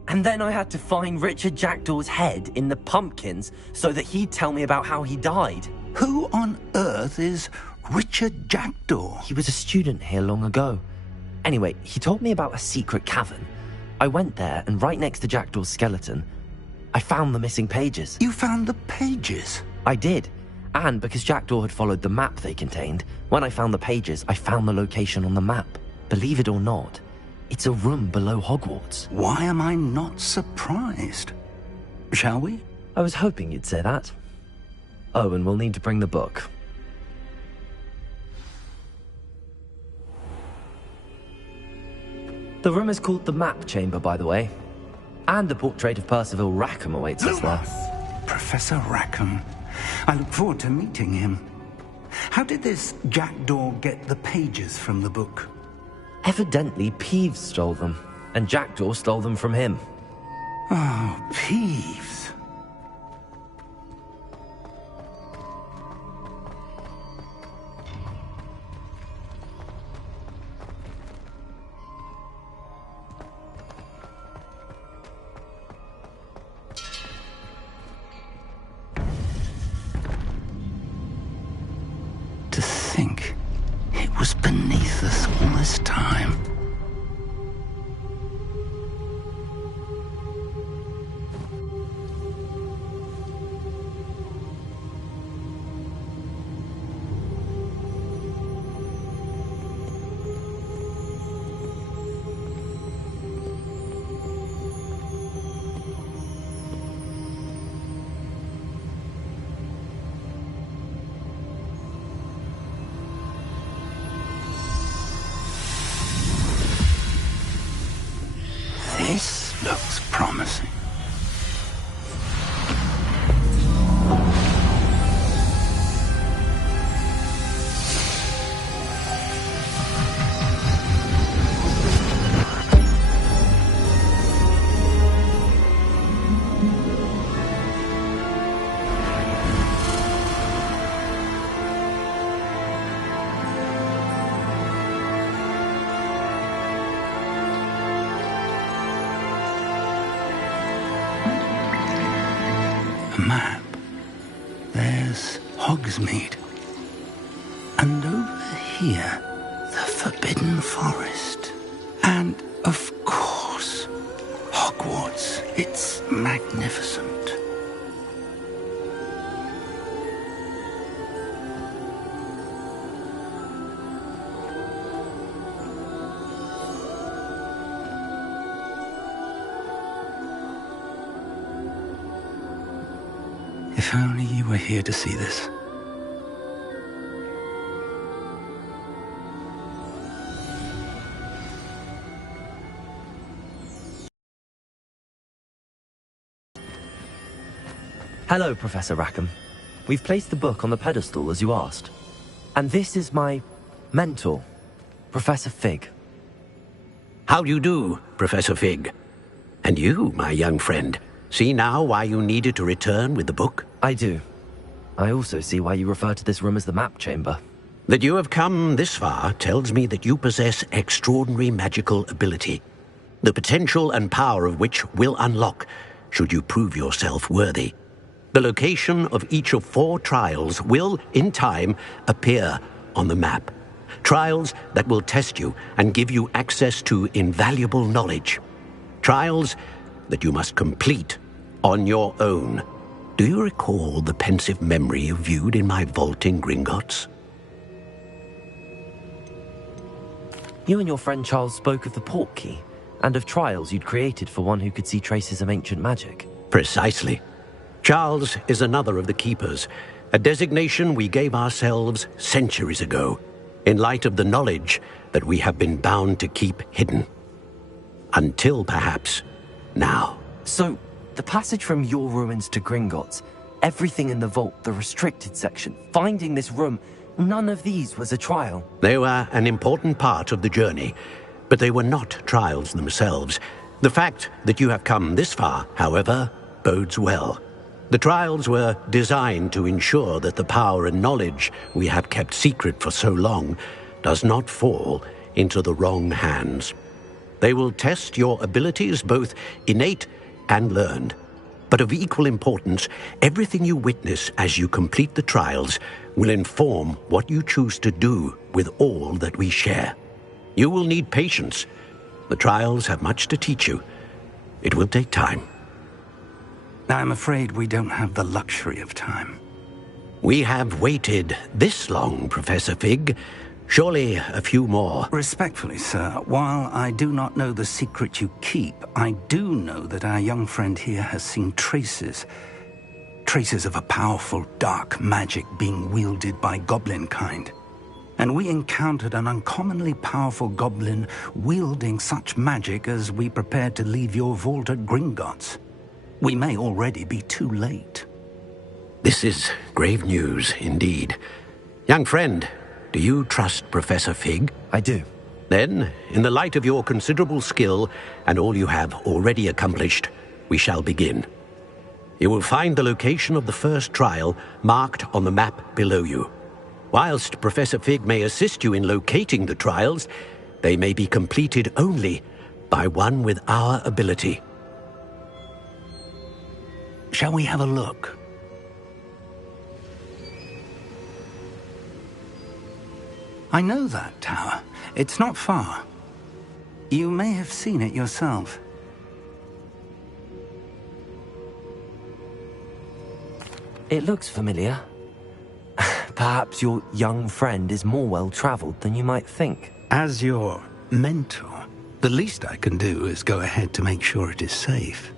And then I had to find Richard Jackdaw's head in the pumpkins so that he'd tell me about how he died. Who on earth is Richard Jackdaw? He was a student here long ago. Anyway, he told me about a secret cavern. I went there, and right next to Jackdaw's skeleton, I found the missing pages. You found the pages? I did. And because Jackdaw had followed the map they contained, when I found the pages, I found the location on the map. Believe it or not, it's a room below Hogwarts. Why am I not surprised? Shall we? I was hoping you'd say that. Oh, and we'll need to bring the book. The room is called the Map Chamber, by the way. And a portrait of Percival Rackham awaits us there. Professor Rackham. I look forward to meeting him. How did this jackdaw get the pages from the book? Evidently, Peeves stole them, and Jackdaw stole them from him. Oh, Peeves. To think it was beneath us all this time. This looks promising. A map. There's Hogsmeade. And over here, the Forbidden Forest. And, of course, Hogwarts. It's magnificent. If only you were here to see this. Hello, Professor Rackham. We've placed the book on the pedestal as you asked. And this is my mentor, Professor Fig. How do you do, Professor Fig? And you, my young friend, see now why you needed to return with the book? I do. I also see why you refer to this room as the map chamber. That you have come this far tells me that you possess extraordinary magical ability, the potential and power of which will unlock should you prove yourself worthy. The location of each of 4 trials will, in time, appear on the map. Trials that will test you and give you access to invaluable knowledge. Trials that you must complete on your own. Do you recall the pensive memory you viewed in my vault in Gringotts? You and your friend Charles spoke of the portkey, and of trials you'd created for one who could see traces of ancient magic. Precisely. Charles is another of the Keepers, a designation we gave ourselves centuries ago, in light of the knowledge that we have been bound to keep hidden. Until, perhaps, now. So, the passage from your ruins to Gringotts, everything in the vault, the restricted section, finding this room, none of these was a trial. They were an important part of the journey, but they were not trials themselves. The fact that you have come this far, however, bodes well. The trials were designed to ensure that the power and knowledge we have kept secret for so long does not fall into the wrong hands. They will test your abilities, both innate and learned. But of equal importance, everything you witness as you complete the trials will inform what you choose to do with all that we share. You will need patience. The trials have much to teach you. It will take time. I'm afraid we don't have the luxury of time. We have waited this long, Professor Fig. Surely a few more. Respectfully, sir, while I do not know the secret you keep, I do know that our young friend here has seen traces of a powerful dark magic being wielded by goblin kind. And we encountered an uncommonly powerful goblin wielding such magic as we prepared to leave your vault at Gringotts. We may already be too late. This is grave news, indeed. Young friend, do you trust Professor Fig? I do. Then, in the light of your considerable skill and all you have already accomplished, we shall begin. You will find the location of the first trial marked on the map below you. Whilst Professor Fig may assist you in locating the trials, they may be completed only by one with our ability. Shall we have a look? I know that tower. It's not far. You may have seen it yourself. It looks familiar. Perhaps your young friend is more well-traveled than you might think. As your mentor, the least I can do is go ahead to make sure it is safe.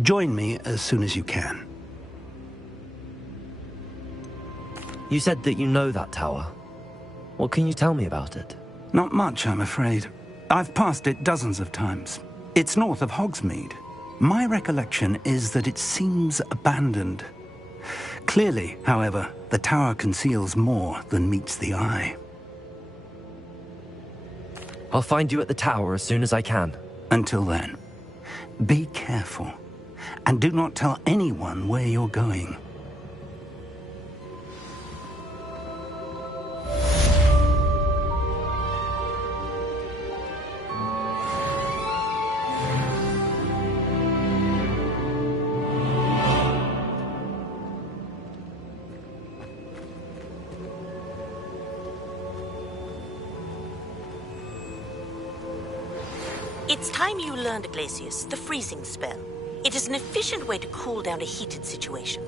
Join me as soon as you can. You said that you know that tower. What can you tell me about it? Not much, I'm afraid. I've passed it dozens of times. It's north of Hogsmeade. My recollection is that it seems abandoned. Clearly, however, the tower conceals more than meets the eye. I'll find you at the tower as soon as I can. Until then, be careful, and do not tell anyone where you're going. It's time you learned, Glacius, the freezing spell. It is an efficient way to cool down a heated situation.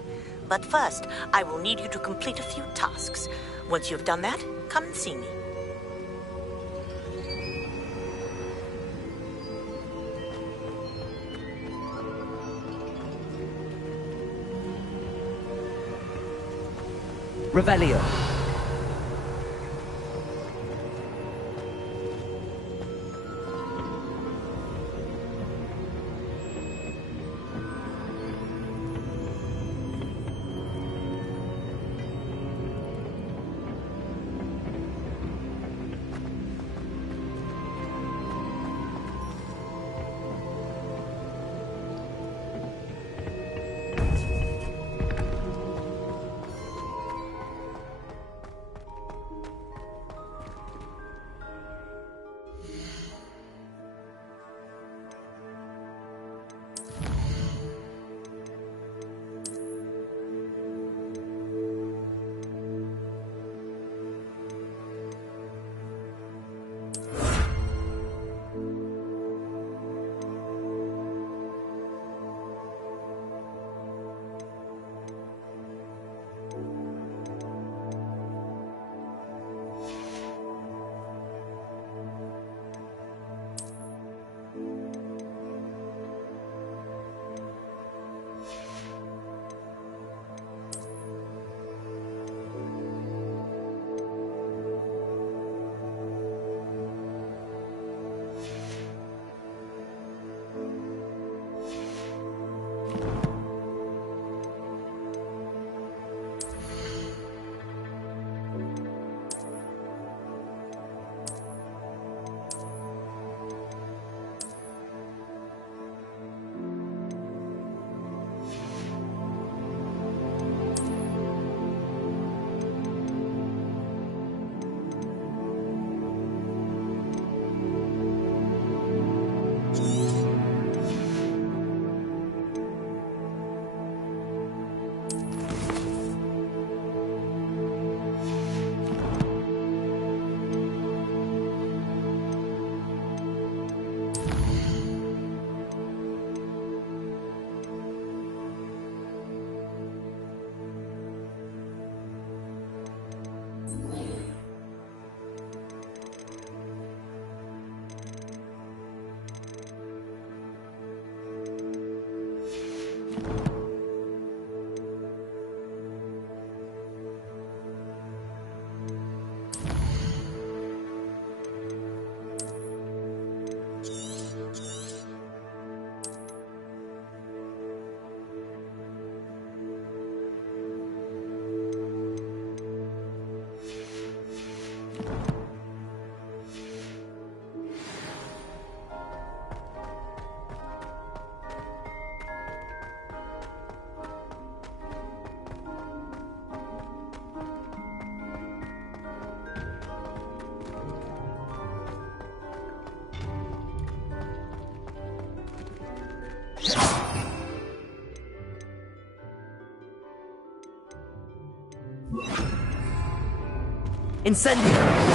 But first, I will need you to complete a few tasks. Once you've done that, come and see me. Revelio. Incendio!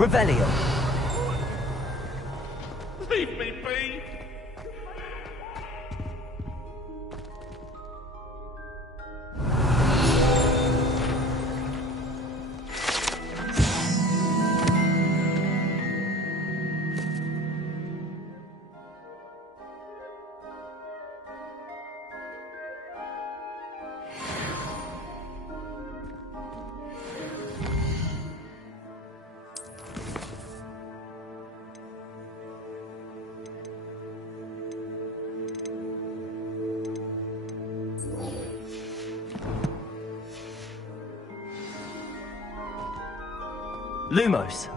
Revelio. Leave me be! Lumos.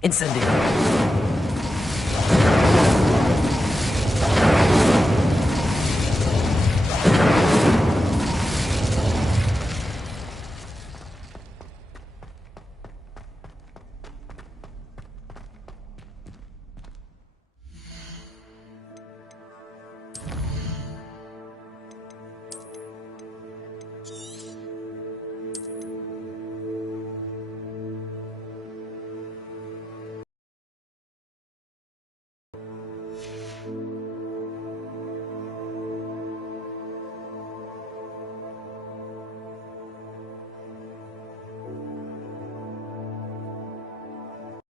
Incendio.